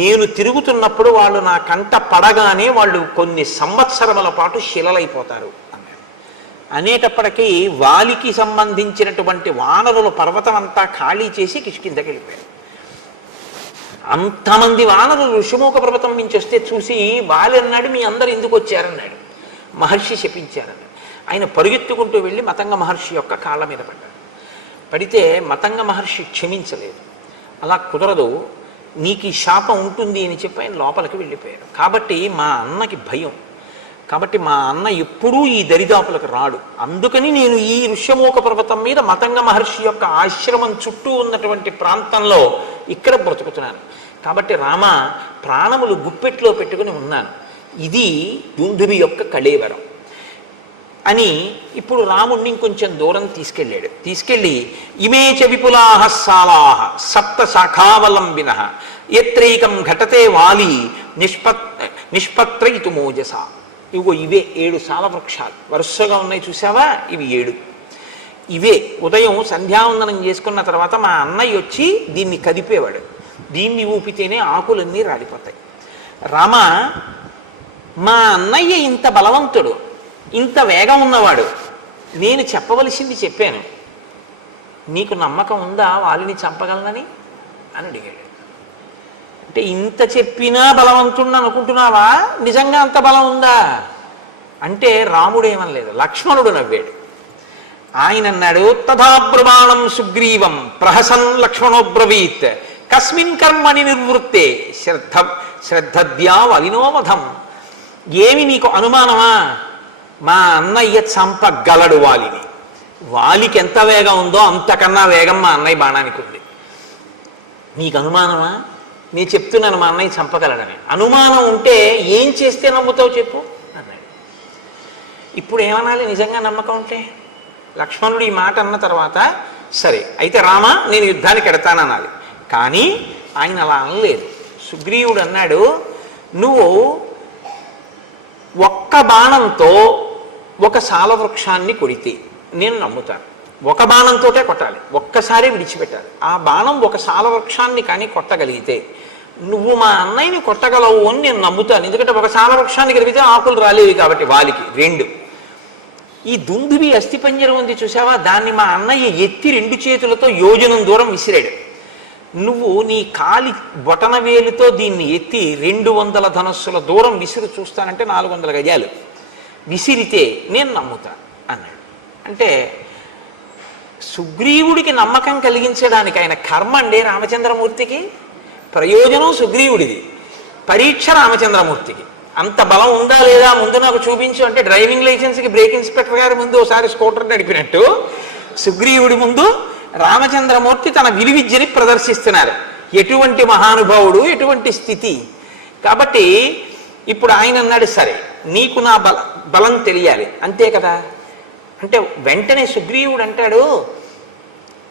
నేను తిరుగుతున్నప్పుడు వాళ్ళు నా కంట పడగానే వాళ్ళు కొన్ని సంవత్సరముల పాటు శిలలైపోతారు అన్నాడు. అనేటప్పటికీ వాలికి సంబంధించినటువంటి వానరుల పర్వతం అంతా ఖాళీ చేసి కిష్కిందకి వెళ్ళిపోయారు. అంతమంది వానరులు ఋషిమూక పర్వతం నుంచి వస్తే చూసి వాలి అన్నాడు, మీ అందరు ఎందుకు వచ్చారన్నాడు. మహర్షి శపించారన్నాడు. ఆయన పరుగెత్తుకుంటూ వెళ్ళి మతంగ మహర్షి యొక్క కాళ్ళ మీద పడ్డాడు. పడితే మతంగ మహర్షి క్షమించలేదు. అలా కుదరదు, నీకు ఈ శాపం ఉంటుంది అని చెప్పి ఆయన లోపలికి వెళ్ళిపోయాడు. కాబట్టి మా అన్నకి భయం, కాబట్టి మా అన్న ఎప్పుడూ ఈ దరిదాపులకు రాడు. అందుకని నేను ఈ ఋష్యమూక పర్వతం మీద మతంగ మహర్షి యొక్క ఆశ్రమం చుట్టూ ఉన్నటువంటి ప్రాంతంలో ఇక్కడ బ్రతుకుతున్నాను. కాబట్టి రామ, ప్రాణములు గుప్పెట్లో పెట్టుకుని ఉన్నాను. ఇది దుందుబి యొక్క కళేవరం అని ఇప్పుడు రాముణ్ణి ఇంకొంచెం దూరం తీసుకెళ్ళాడు. తీసుకెళ్ళి ఇమే చ విపులాహ సాలాహ సప్త శాఖావలంబిన ఎత్రైకం ఘటతే వాలి నిష్పత్రయితు మోజస. ఇగో ఇవే 7 సాల వృక్షాలు వరుసగా ఉన్నాయి చూసావా, ఇవి 7. ఇవే ఉదయం సంధ్యావందనం చేసుకున్న తర్వాత మా అన్నయ్య వచ్చి దీన్ని కదిపేవాడు. దీన్ని ఊపితేనే ఆకులన్నీ రాలిపోతాయి. రామ, మా అన్నయ్య ఇంత బలవంతుడు, ఇంత వేగం ఉన్నవాడు, నేను చెప్పవలసింది చెప్పాను, నీకు నమ్మకం ఉందా వాళ్ళని చంపగలనని అని అడిగాడు. అంటే ఇంత చెప్పినా బలవంతుడు అనుకుంటున్నావా, నిజంగా అంత బలం ఉందా అంటే రాముడు ఏమనలేదు, లక్ష్మణుడు నవ్వాడు. ఆయన అన్నాడు, తథాబ్రమాణం సుగ్రీవం ప్రహసన్ లక్ష్మణోబ్రవీత్ కస్మిన్ కర్మని నిర్వృత్తే శ్రద్ధద్యా వలినోవధం. ఏమి నీకు అనుమానమా, మా అన్నయ్య చంపగలడు వాలిని. వాలికి ఎంత వేగం ఉందో అంతకన్నా వేగం మా అన్నయ్య బాణానికి ఉంది. నీకు అనుమానమా, నేను చెప్తున్నాను మా అన్నయ్య చంపగలడని. అనుమానం ఉంటే ఏం చేస్తే నమ్ముతావు చెప్పు అన్నాడు. ఇప్పుడు ఏమనాలి నిజంగా నమ్మకం ఉంటే? లక్ష్మణుడు ఈ మాట అన్న తర్వాత సరే అయితే రామ నేను యుద్ధానికి ఎడతాననాలి. కానీ ఆయన అలా అనలేదు. సుగ్రీవుడు అన్నాడు, నువ్వు ఒక్క బాణంతో ఒక సాలవృక్షాన్ని కొడితే నేను నమ్ముతాను. ఒక బాణంతోటే కొట్టాలి, ఒక్కసారి విడిచిపెట్టాలి. ఆ బాణం ఒక సాలవృక్షాన్ని కానీ కొట్టగలిగితే నువ్వు మా అన్నయ్యని కొట్టగలవు అని నేను నమ్ముతాను. ఎందుకంటే ఒక సాలవృక్షాన్ని కలిగితే ఆకులు రాలేవి కాబట్టి వాలికి. రెండు, ఈ దుందుబి అస్థిపంజరం ఉంది చూసావా, దాన్ని మా అన్నయ్య ఎత్తి 2 చేతులతో యోజనం దూరం విసిరాడు. నువ్వు నీ కాలి బొటన వేలుతో దీన్ని ఎత్తి 200 ధనస్సుల దూరం విసిరి చూస్తానంటే 400 గజాలు విసిరితే నేను నమ్ముతాను అన్నాడు. అంటే సుగ్రీవుడికి నమ్మకం కలిగించడానికి ఆయన కర్మ అండి రామచంద్రమూర్తికి, ప్రయోజనం సుగ్రీవుడిది, పరీక్ష రామచంద్రమూర్తికి. అంత బలం ఉందా లేదా ముందు నాకు చూపించు అంటే డ్రైవింగ్ లైసెన్స్కి బ్రేక్ ఇన్స్పెక్టర్ గారి ముందు ఒకసారి స్కూటర్ నడిపినట్టు సుగ్రీవుడి ముందు రామచంద్రమూర్తి తన విలువిద్యని ప్రదర్శిస్తున్నారు. ఎటువంటి మహానుభావుడు, ఎటువంటి స్థితి. కాబట్టి ఇప్పుడు ఆయన అన్నాడు, సరే నీకు నా బలం తెలియాలి అంతే కదా అంటే వెంటనే సుగ్రీవుడు అంటాడు,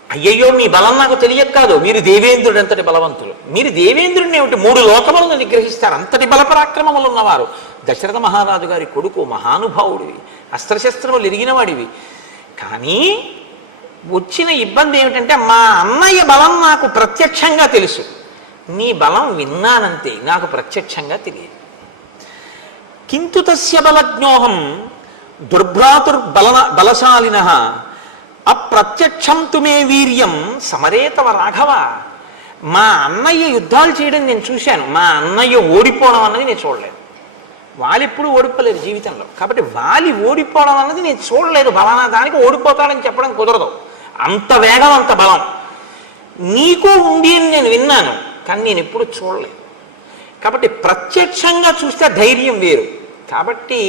అయ్యయ్యో మీ బలం నాకు తెలియక కాదు, మీరు దేవేంద్రుడు అంతటి బలవంతులు. మీరు దేవేంద్రుడిని ఏమిటి 3 లోకములను నిగ్రహిస్తారు, అంతటి బలపరాక్రమములు ఉన్నవారు. దశరథ మహారాజు గారి కొడుకు, మహానుభావుడివి, అస్త్రశస్త్రములు ఎరిగిన వాడివి. కానీ వచ్చిన ఇబ్బంది ఏమిటంటే మా అన్నయ్య బలం నాకు ప్రత్యక్షంగా తెలుసు, నీ బలం విన్నానంతే, నాకు ప్రత్యక్షంగా తెలియదు. కింతు తస్య బలజ్ఞోహం బలశాలిన అప్రత్యక్షం తుమే వీర్యం సమరేతవ రాఘవ. మా అన్నయ్య యుద్ధాలు చేయడం నేను చూశాను, మా అన్నయ్య ఓడిపోవడం అన్నది నేను చూడలేదు. వాళ్ళెప్పుడు ఓడిపోలేదు జీవితంలో, కాబట్టి వాలి ఓడిపోవడం అన్నది నేను చూడలేదు. బలానా దానికి ఓడిపోతాడని చెప్పడం కుదరదు, అంత వేగం అంత బలం నీకు ఉంది అని నేను విన్నాను, కానీ నేను ఎప్పుడు చూడలేదు. కాబట్టి ప్రత్యక్షంగా చూస్తే ధైర్యం వేరు. కాబట్టి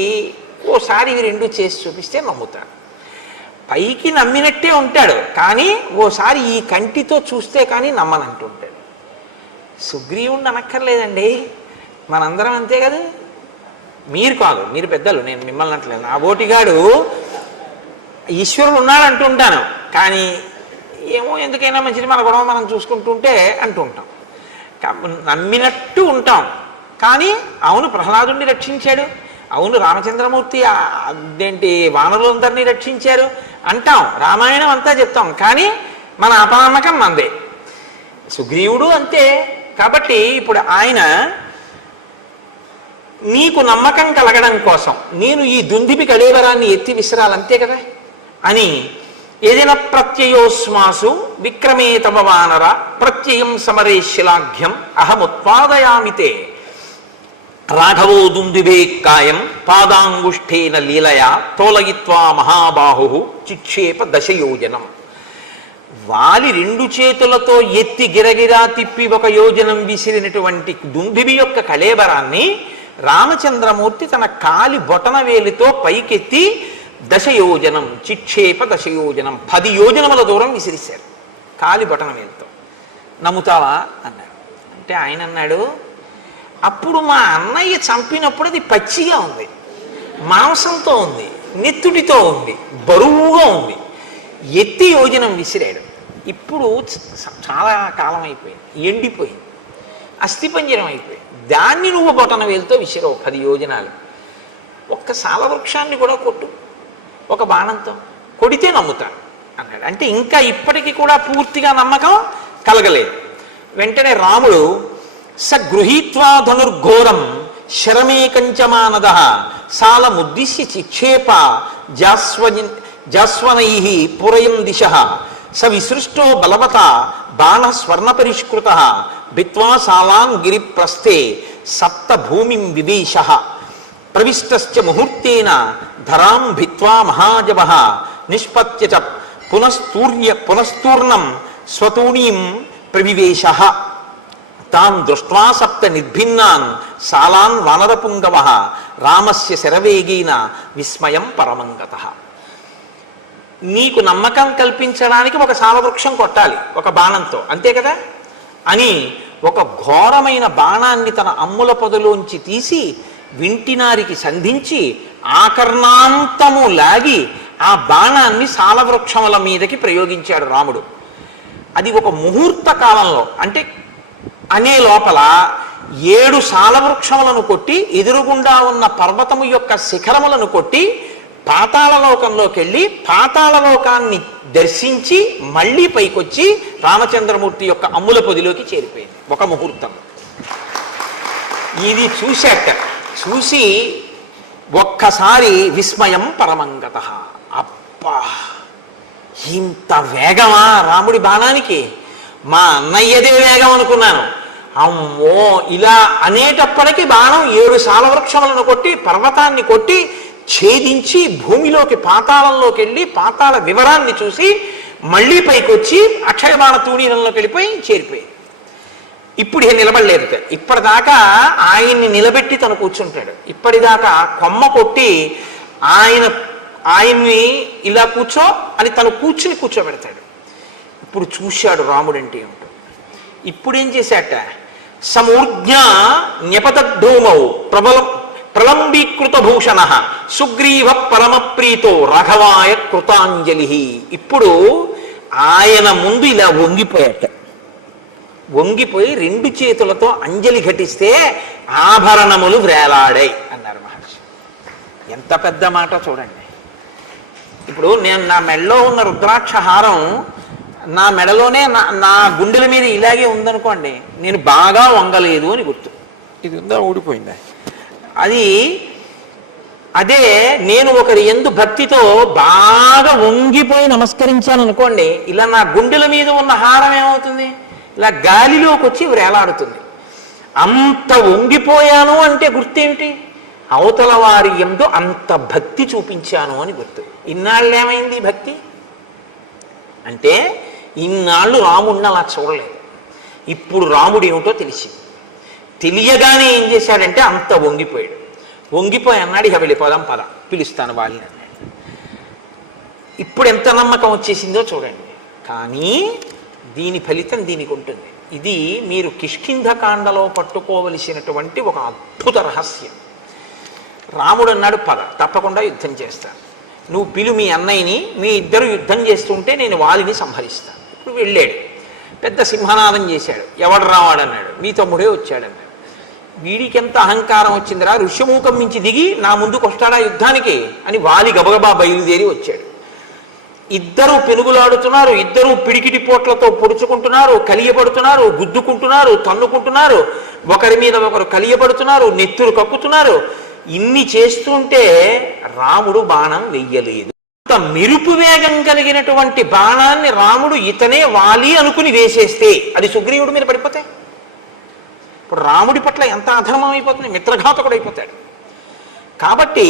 ఓసారి ఇవి 2 చేసి చూపిస్తే నమ్ముతాడు. పైకి నమ్మినట్టే ఉంటాడు, కానీ ఓసారి ఈ కంటితో చూస్తే కానీ నమ్మనంటుంటాడు. సుగ్రీవుణ్ణి అనక్కర్లేదండి, మనందరం అంతే కదా. మీరు కాదు, మీరు పెద్దలు, నేను మిమ్మల్ని అంటలేదు. నా బోటిగాడు ఈశ్వరుడు ఉన్నాడు అంటుంటాను, కానీ ఏమో ఎందుకైనా మంచిది మన గొడవ మనం చూసుకుంటుంటే అంటుంటాం. నమ్మినట్టు ఉంటాం, కానీ అవును ప్రహ్లాదుని రక్షించాడు, అవును రామచంద్రమూర్తి అదేంటి వానరులందరినీ రక్షించారు అంటాం, రామాయణం అంతా చెప్తాం, కానీ మన అపనమ్మకం మందే. సుగ్రీవుడు అంతే. కాబట్టి ఇప్పుడు ఆయన నీకు నమ్మకం కలగడం కోసం నేను ఈ దుందిపి కళేవరాన్ని ఎత్తి విసిరాలంతే కదా అని ఏదైనా ప్రత్యయోస్మాసు విక్రమే తమ వానర ప్రత్యయం సమరే శిలాఘ్యం అహముత్పాదయామితే రాఘవో దుందుబే కాయం పాదాంగుష్ఠేన లీలయా తోలయిత్వా మహాబాహు చిక్షేప దశయోజనం. వాలి 2 చేతులతో ఎత్తి గిరగిరా తిప్పి 1 యోజనం విసిరినటువంటి దుందుబి యొక్క కళేబరాన్ని రామచంద్రమూర్తి తన కాలి బొటన వేలితో పైకెత్తి దశయోజనం చిక్షేప దశయోజనం 10 యోజనముల దూరం విసిరిశారు కాలి బొటన వేలితో. నమ్ముతావా అన్నాడు. అంటే ఆయన అన్నాడు, అప్పుడు మా అన్నయ్య చంపినప్పుడు అది పచ్చిగా ఉంది, మాంసంతో ఉంది, నెత్తుడితో ఉంది, బరువుగా ఉంది, ఎత్తి యోజనం విసిరాడు. ఇప్పుడు చాలా కాలం అయిపోయింది, ఎండిపోయింది, అస్థిపంజరం అయిపోయింది. దాన్ని నువ్వు బొటన వేలుతో విసిరావు 10 యోజనాలు. ఒక్క సాలవృక్షాన్ని కూడా కొట్టు ఒక బాణంతో, కొడితే నమ్ముతాను అన్నాడు. అంటే ఇంకా ఇప్పటికీ కూడా పూర్తిగా నమ్మకం కలగలేదు. వెంటనే రాముడు స గృహీత్వా ధనుర్ఘోరం శరమేకంచమానద సాలముద్దిశ్య చిక్షేప జాస్వనై పురయం దిశ స విసృష్టో బలవత బాణ స్వర్ణపరిష్కృత భిత్వా సాలాం గిరిప్రస్థే సప్త భూమిం వివేశ ప్రవిష్టశ్చ ముహూర్తేన ధరాం భిత్వా మహాజవ నిష్పత్య చ పునస్తూర్ణం స్వతూణీం ప్రవివేశ తాన్ దృష్ట్వా సప్త నిర్భిన్నాన్ సాలాన్ వానరపుంగవ రామస్య శరవేగేన విస్మయం పరమంగతః. నీకు నమ్మకం కల్పించడానికి ఒక సాలవృక్షం కొట్టాలి ఒక బాణంతో, అంతే కదా అని ఒక ఘోరమైన బాణాన్ని తన అమ్ముల పొదలోంచి తీసి వింటినారికి సంధించి ఆకర్ణాంతము లాగి ఆ బాణాన్ని సాలవృక్షముల మీదకి ప్రయోగించాడు రాముడు. అది ఒక ముహూర్త కాలంలో, అంటే అనే లోపల 7 సాలవృక్షములను కొట్టి ఎదురుగుండా ఉన్న పర్వతము యొక్క శిఖరములను కొట్టి పాతాళలోకంలోకి వెళ్ళి పాతాళలోకాన్ని దర్శించి మళ్ళీ పైకొచ్చి రామచంద్రమూర్తి యొక్క అమ్ముల పొదిలోకి చేరిపోయింది ఒక ముహూర్తం. ఇది చూసి ఒక్కసారి విస్మయం పరమంగత. అబ్బా, ఇంత వేగమా రాముడి బాణానికి? మా అన్నయ్యదే వేగం అనుకున్నాను. అమ్మో, ఇలా అనేటప్పటికీ బాణం 7 సాలవృక్షములను కొట్టి పర్వతాన్ని కొట్టి ఛేదించి భూమిలోకి పాతాళంలోకి వెళ్ళి పాతాళ వివరాన్ని చూసి మళ్ళీ పైకి వచ్చి అక్షయబాణ తూణీరంలోకి వెళ్ళిపోయి చేరిపోయి ఇప్పుడు నిలబడలేదు. ఇప్పటిదాకా ఆయన్ని నిలబెట్టి తను కూర్చుంటాడు. ఇప్పటిదాకా కొమ్మ కొట్టి ఆయన్ని ఇలా కూర్చో అని తను కూర్చోబెడతాడు. ఇప్పుడు చూశాడు రాముడంటే ఏమిటో. ఇప్పుడేం చేశాట? సమూర్జ్ఞ న్యపతద్ధూమౌ ప్రలంబీకృత భూషణ సుగ్రీవ పరమప్రీతో రాఘవాయ కృతాంజలి. ఇప్పుడు ఆయన ముందు ఇలా వంగిపోయి 2 చేతులతో అంజలి ఘటిస్తే ఆభరణములు వ్రేలాడాయి అన్నారు మహర్షి. ఎంత పెద్ద మాట చూడండి. ఇప్పుడు నేను నా మెడలో ఉన్న రుద్రాక్ష హారం నా మెడలోనే నా గుండెల మీద ఇలాగే ఉందనుకోండి, నేను బాగా వంగలేదు అని గుర్తు. ఇది ఉందా, ఊడిపోయిందా? అదే నేను ఒకరి యందు భక్తితో బాగా వంగిపోయి నమస్కరించాను అనుకోండి, ఇలా నా గుండెల మీద ఉన్న హారం ఏమవుతుంది? ఇలా గాలిలోకి వచ్చి వ్రేలాడుతుంది. అంత వంగిపోయాను అంటే గుర్తేమిటి? అవతల వారి యందు అంత భక్తి చూపించాను అని గుర్తు. ఇన్నాళ్ళు ఏమైంది భక్తి అంటే? ఇన్నాళ్ళు రాముడిని అలా చూడలేదు. ఇప్పుడు రాముడు ఏమిటో తెలియగానే ఏం చేశాడంటే అంత వంగిపోయాడు. వంగిపోయి అన్నాడు, ఇక వెళ్ళిపోదాం పద, పిలుస్తాను వాళ్ళని అన్నాడు. ఇప్పుడు ఎంత నమ్మకం వచ్చేసిందో చూడండి. కానీ దీని ఫలితం దీనికి ఉంటుంది. ఇది మీరు కిష్కింధకాండలో పట్టుకోవలసినటువంటి ఒక అద్భుత రహస్యం. రాముడు అన్నాడు, పద, తప్పకుండా యుద్ధం చేస్తాను, నువ్వు పిలు మీ అన్నయ్యని, మీ ఇద్దరు యుద్ధం చేస్తుంటే నేను వాలిని సంహరిస్తాను. ఇప్పుడు వెళ్ళాడు, పెద్ద సింహనాదం చేశాడు. ఎవడు రావాడన్నాడు, మీ తమ్ముడే వచ్చాడన్నాడు. వీడికి ఎంత అహంకారం వచ్చిందిరా, ఋష్యమూకం నుంచి దిగి నా ముందుకు వస్తాడా యుద్ధానికి అని వాలి గబగబా బయలుదేరి వచ్చాడు. ఇద్దరు పెనుగులాడుతున్నారు, ఇద్దరు పిడికిటి పోట్లతో పొడుచుకుంటున్నారు, కలియబడుతున్నారు, గుద్దుకుంటున్నారు, తన్నుకుంటున్నారు, ఒకరి మీద ఒకరు కలియబడుతున్నారు, నెత్తురు కక్కుతున్నారు. ఇన్ని చేస్తుంటే రాముడు బాణం వెయ్యలేదు. అంత మెరుపు వేగం కలిగినటువంటి బాణాన్ని రాముడు ఇతనే వాలి అనుకుని వేసేస్తే అది సుగ్రీవుడి మీద పడిపోతే ఇప్పుడు రాముడి పట్ల ఎంత అధర్మం అయిపోతుంది, మిత్రఘాతకుడు అయిపోతాడు. కాబట్టి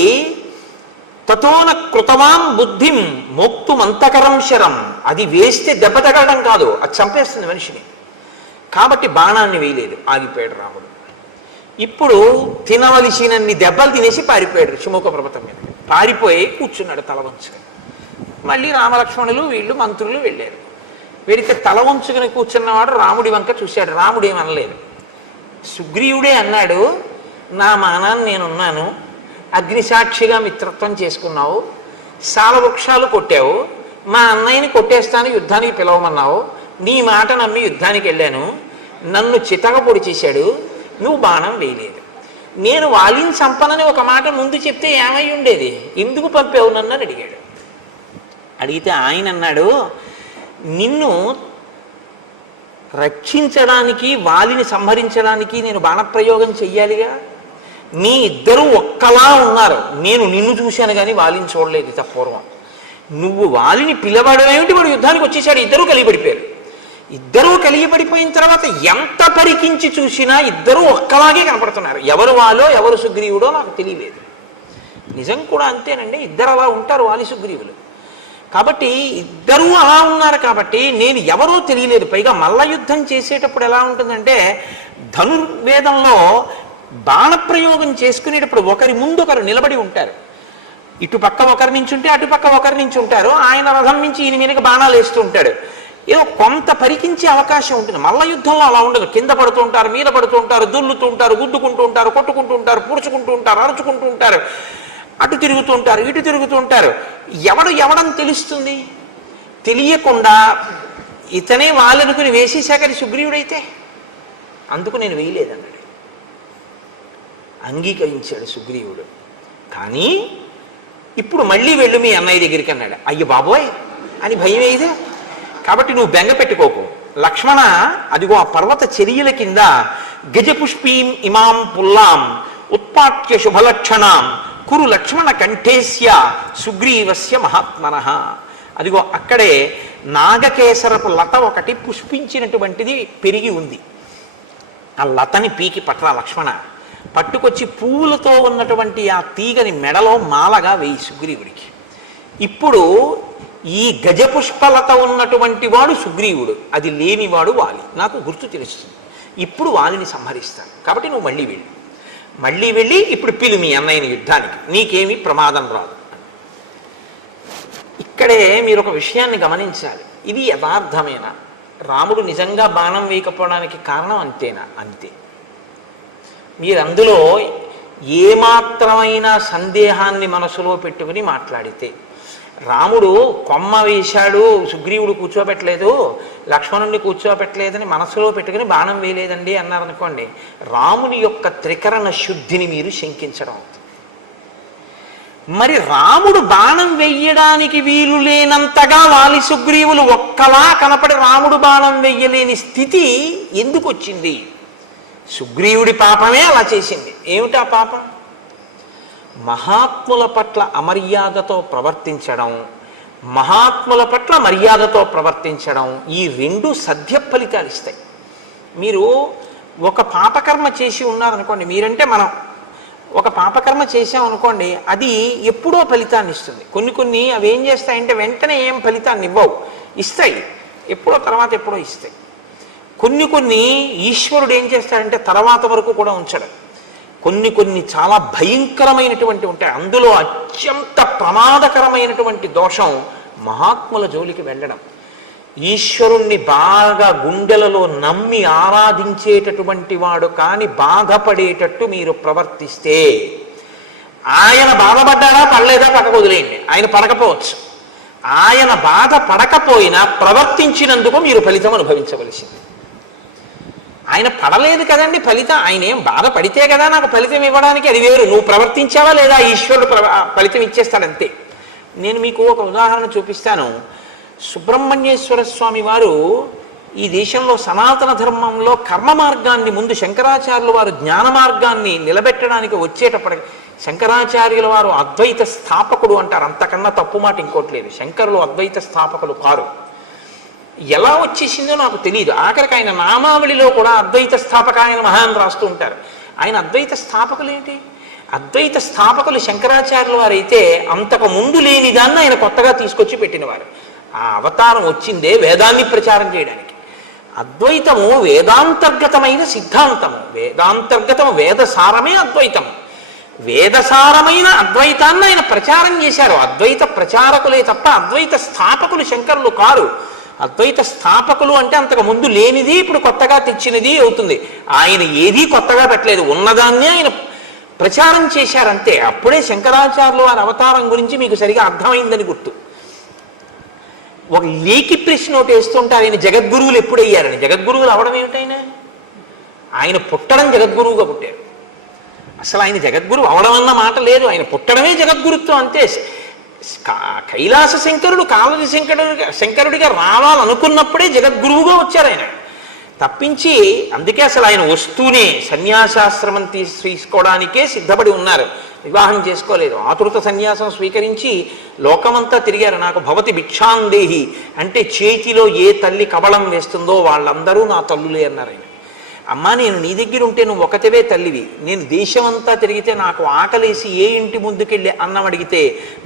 తతోన కృతవాం బుద్ధిం మోక్తుమంతకరం శరం, అది వేస్తే దెబ్బ తగలడం కాదు, అది చంపేస్తుంది మనిషిని. కాబట్టి బాణాన్ని వేయలేదు, ఆగిపోయాడు రాముడు. ఇప్పుడు తినవలసినన్ని దెబ్బలు తినేసి పారిపోయాడు ఋషిముఖ పర్వతం మీద. పారిపోయి కూర్చున్నాడు తల వంచుకొని. మళ్ళీ రామలక్ష్మణులు వీళ్ళు మంత్రులు వెళ్ళారు. వీడికి తల వంచుకొని కూర్చున్నవాడు రాముడి వంక చూశాడు. రాముడు ఏమనలేదు. సుగ్రీవుడే అన్నాడు, నా మానాన్ని నేనున్నాను, అగ్నిసాక్షిగా మిత్రత్వం చేసుకున్నావు, సాలవృక్షాలు కొట్టావు, మా అన్నయ్యని కొట్టేస్తాను యుద్ధానికి పిలవమన్నావు, నీ మాట నమ్మి యుద్ధానికి వెళ్ళాను, నన్ను చితక పొడి చేశాడు, నువ్వు బాణం వేయలేదు. నేను వాలిని చంపనని ఒక మాట ముందు చెప్తే ఏమై ఉండేది, ఎందుకు పంపావు నన్ను అని అడిగాడు. అడిగితే ఆయన అన్నాడు, నిన్ను రక్షించడానికి వాలిని సంహరించడానికి నేను బాణప్రయోగం చెయ్యాలిగా. మీ ఇద్దరూ ఒక్కలా ఉన్నారు, నేను నిన్ను చూశాను కానీ వాలిని చూడలేదు ఇత పూర్వం. నువ్వు వాలిని పిలవడమేమిటి, వాడు యుద్ధానికి వచ్చేసాడు. ఇద్దరూ కలిగిపడిపోయారు. ఇద్దరూ కలిగిపడిపోయిన తర్వాత ఎంత పరికించి చూసినా ఇద్దరూ ఒక్కలాగే కనపడుతున్నారు. ఎవరు వాలో ఎవరు సుగ్రీవుడో నాకు తెలియలేదు. నిజం కూడా అంతేనండి, ఇద్దరు అలా ఉంటారు వాలి సుగ్రీవులు. కాబట్టి ఇద్దరూ అలా ఉన్నారు కాబట్టి నేను ఎవరో తెలియలేదు. పైగా మల్ల యుద్ధం చేసేటప్పుడు ఎలా ఉంటుందంటే, ధనుర్వేదంలో బాణప్రయోగం చేసుకునేటప్పుడు ఒకరి ముందు ఒకరు నిలబడి ఉంటారు. ఇటుపక్క ఒకరి నుంచి ఉంటే అటుపక్క ఒకరి నుంచి ఉంటారు. ఆయన రథం నుంచి ఈయన మీదకి బాణాలు వేస్తూ ఉంటాడు. ఏదో కొంత పరికించే అవకాశం ఉంటుంది. మల్ల యుద్ధంలో అలా ఉండదు. కింద పడుతూ ఉంటారు, మీద పడుతూ ఉంటారు, దుల్లుతూ ఉంటారు, గుద్దుకుంటూ ఉంటారు, కొట్టుకుంటూ ఉంటారు, పూడ్చుకుంటూ ఉంటారు, అరుచుకుంటూ ఉంటారు, అటు తిరుగుతూ ఉంటారు, ఇటు తిరుగుతూ ఉంటారు. ఎవడని తెలుస్తుంది? తెలియకుండా ఇతనే వాళ్ళనుకుని వేసేశాకని సుగ్రీవుడైతే అందుకు నేను వేయలేదన్నాడు. అంగీకరించాడు సుగ్రీవుడు. కానీ ఇప్పుడు మళ్ళీ వెళ్ళు మీ అన్నయ్య దగ్గరికి అన్నాడు. అయ్య బాబోయ్ అని భయం ఏదే, కాబట్టి నువ్వు బెంగ పెట్టుకోకు లక్ష్మణ, అదిగో ఆ పర్వత చర్యల కింద గజపుష్పీం ఇమాం పుల్లాం ఉత్పాట్య శుభలక్షణాం కురు లక్ష్మణ కంఠేస్య సుగ్రీవస్య మహాత్మనః. అదిగో అక్కడే నాగకేసరపు లత ఒకటి పుష్పించినటువంటిది పెరిగి ఉంది. ఆ లతని పీకి పట్రా లక్ష్మణ, పట్టుకొచ్చి పువ్వులతో ఉన్నటువంటి ఆ తీగని మెడలో మాలగా వేయి సుగ్రీవుడికి. ఇప్పుడు ఈ గజపుష్పలత ఉన్నటువంటి వాడు సుగ్రీవుడు, అది లేనివాడు వాలి. నాకు గుర్తు తెలుస్తుంది. ఇప్పుడు వాలిని సంహరిస్తాను, కాబట్టి నువ్వు మళ్ళీ వెళ్ళి ఇప్పుడు పిలు మీ అన్నయ్యని యుద్ధానికి, నీకేమీ ప్రమాదం రాదు. ఇక్కడే మీరు ఒక విషయాన్ని గమనించాలి. ఇది యథార్థమేనా? రాముడు నిజంగా బాణం వేయకపోవడానికి కారణం అంతేనా? అంతే. మీరు అందులో ఏమాత్రమైన సందేహాన్ని మనసులో పెట్టుకుని మాట్లాడితే, రాముడు కొమ్మ వేశాడు సుగ్రీవుడు కూర్చోబెట్టలేదు, లక్ష్మణుడిని కూర్చోబెట్టలేదని మనసులో పెట్టుకుని బాణం వేయలేదండి అన్నారనుకోండి, రాముని యొక్క త్రికరణ శుద్ధిని మీరు శంకించడం అవుతుంది. మరి రాముడు బాణం వెయ్యడానికి వీలు లేనంతగా వాలి సుగ్రీవులు ఒక్కలా కనపడి రాముడు బాణం వెయ్యలేని స్థితి ఎందుకు వచ్చింది? సుగ్రీవుడి పాపమే అలా చేసింది. ఏమిటా పాపం? మహాత్ముల పట్ల అమర్యాదతో ప్రవర్తించడం, మహాత్ముల పట్ల మర్యాదతో ప్రవర్తించడం, ఈ రెండు సద్య ఫలితాలు ఇస్తాయి. మీరు ఒక పాపకర్మ చేసి ఉన్నారనుకోండి, మీరంటే మనం ఒక పాపకర్మ చేసామనుకోండి, అది ఎప్పుడో ఫలితాన్ని ఇస్తుంది. కొన్ని అవి ఏం చేస్తాయంటే వెంటనే ఏం ఫలితాన్ని ఇవ్వవు, ఇస్తాయి ఎప్పుడో, తర్వాత ఎప్పుడో ఇస్తాయి. కొన్ని ఈశ్వరుడు ఏం చేస్తాడంటే తర్వాత వరకు కూడా ఉంచడు. కొన్ని చాలా భయంకరమైనటువంటి ఉంటాయి. అందులో అత్యంత ప్రమాదకరమైనటువంటి దోషం మహాత్ముల జోలికి వెళ్ళడం. ఈశ్వరుణ్ణి బాగా గుండెలలో నమ్మి ఆరాధించేటటువంటి వాడు కానీ బాధపడేటట్టు మీరు ప్రవర్తిస్తే, ఆయన బాధపడ్డాడా పడలేదా పక్కకు వదిలేయండి, ఆయన పడకపోవచ్చు. ఆయన బాధ పడకపోయినా ప్రవర్తించినందుకు మీరు ఫలితం అనుభవించవలసింది. ఆయన పడలేదు కదండి ఫలితం, ఆయన ఏం బాధపడితే కదా నాకు ఫలితం ఇవ్వడానికి, అది వేరు. నువ్వు ప్రవర్తించావా లేదా, ఈశ్వరుడు ఫలితం ఇచ్చేస్తాడంతే. నేను మీకు ఒక ఉదాహరణ చూపిస్తాను. సుబ్రహ్మణ్యేశ్వర స్వామి వారు ఈ దేశంలో సనాతన ధర్మంలో కర్మ మార్గాన్ని ముందు శంకరాచార్యుల వారు జ్ఞాన మార్గాన్ని నిలబెట్టడానికి వచ్చేటప్పటికి, శంకరాచార్యుల వారు అద్వైత స్థాపకుడు అంటారు, అంతకన్నా తప్పు మాట ఇంకోటి లేదు. శంకరులు అద్వైత స్థాపకులు కారు. ఎలా వచ్చేసిందో నాకు తెలియదు. ఆఖరికి ఆయన నామావళిలో కూడా అద్వైత స్థాపక ఆయన మహాన్ రాస్తూ ఉంటారు. ఆయన అద్వైత స్థాపకులు ఏంటి? అద్వైత స్థాపకులు శంకరాచార్యుల వారు అయితే అంతకు ముందు లేని దాన్ని ఆయన కొత్తగా తీసుకొచ్చి పెట్టినవారు. ఆ అవతారం వచ్చిందే వేదాన్ని ప్రచారం చేయడానికి. అద్వైతము వేదాంతర్గతమైన సిద్ధాంతము, వేదాంతర్గతము వేదసారమే అద్వైతము. వేదసారమైన అద్వైతాన్ని ఆయన ప్రచారం చేశారు. అద్వైత ప్రచారకులే తప్ప అద్వైత స్థాపకులు శంకరులు కారు. అద్వైత స్థాపకులు అంటే అంతకు ముందు లేనిది ఇప్పుడు కొత్తగా తెచ్చినది అవుతుంది. ఆయన ఏదీ కొత్తగా పెట్టలేదు, ఉన్నదాన్నే ఆయన ప్రచారం చేశారంతే. అప్పుడే శంకరాచార్యులు వారి అవతారం గురించి మీకు సరిగా అర్థమైందని గుర్తు. ఒక లేఖి ప్రశ్న ఒకటి వేస్తుంటారు, ఆయన జగద్గురువులు ఎప్పుడయ్యారని. జగద్గురువులు అవడం ఏమిటైనా? ఆయన పుట్టడం జగద్గురువుగా పుట్టారు. అసలు ఆయన జగద్గురువు అవడం అన్న మాట లేదు, ఆయన పుట్టడమే జగద్గురుత్వం అంతే. కైలాస శంకరుడు కాలది శంకరుడిగా రావాలనుకున్నప్పుడే జగద్గురువుగా వచ్చారు ఆయన, తప్పించి. అందుకే అసలు ఆయన వస్తూనే సన్యాసాశ్రమం తీసుకోవడానికే సిద్ధపడి ఉన్నారు, వివాహం చేసుకోలేదు. ఆతురత సన్యాసం స్వీకరించి లోకమంతా తిరిగారు. నాకు భవతి భిక్షాందేహి అంటే చేతిలో ఏ తల్లి కబళం వేస్తుందో వాళ్ళందరూ నా తల్లులే అన్నారు ఆయన. అమ్మా, నేను నీ దగ్గర ఉంటే నువ్వు ఒకటివే తల్లివి, నేను దేశమంతా తిరిగితే నాకు ఆకలేసి ఏ ఇంటి ముందుకెళ్ళి అన్నం అడిగితే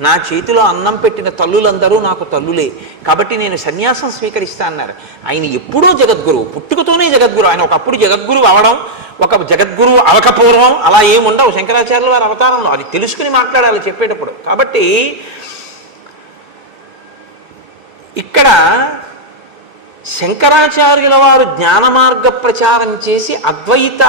నా చేతిలో అన్నం పెట్టిన తల్లులందరూ నాకు తల్లులే, కాబట్టి నేను సన్యాసం స్వీకరిస్తా అన్నారు. ఆయన ఎప్పుడో జగద్గురువు, పుట్టుకతోనే జగద్గురు. ఆయన ఒకప్పుడు జగద్గురువు అవడం, ఒక జగద్గురువు అవకపూర్వం అలా ఏముండవు శంకరాచార్యుల వారి అవతారంలో. అది తెలుసుకుని మాట్లాడాలి చెప్పేటప్పుడు. కాబట్టి ఇక్కడ శంకరాచార్యుల వారు జ్ఞాన మార్గ ప్రచారం చేసి అద్వైత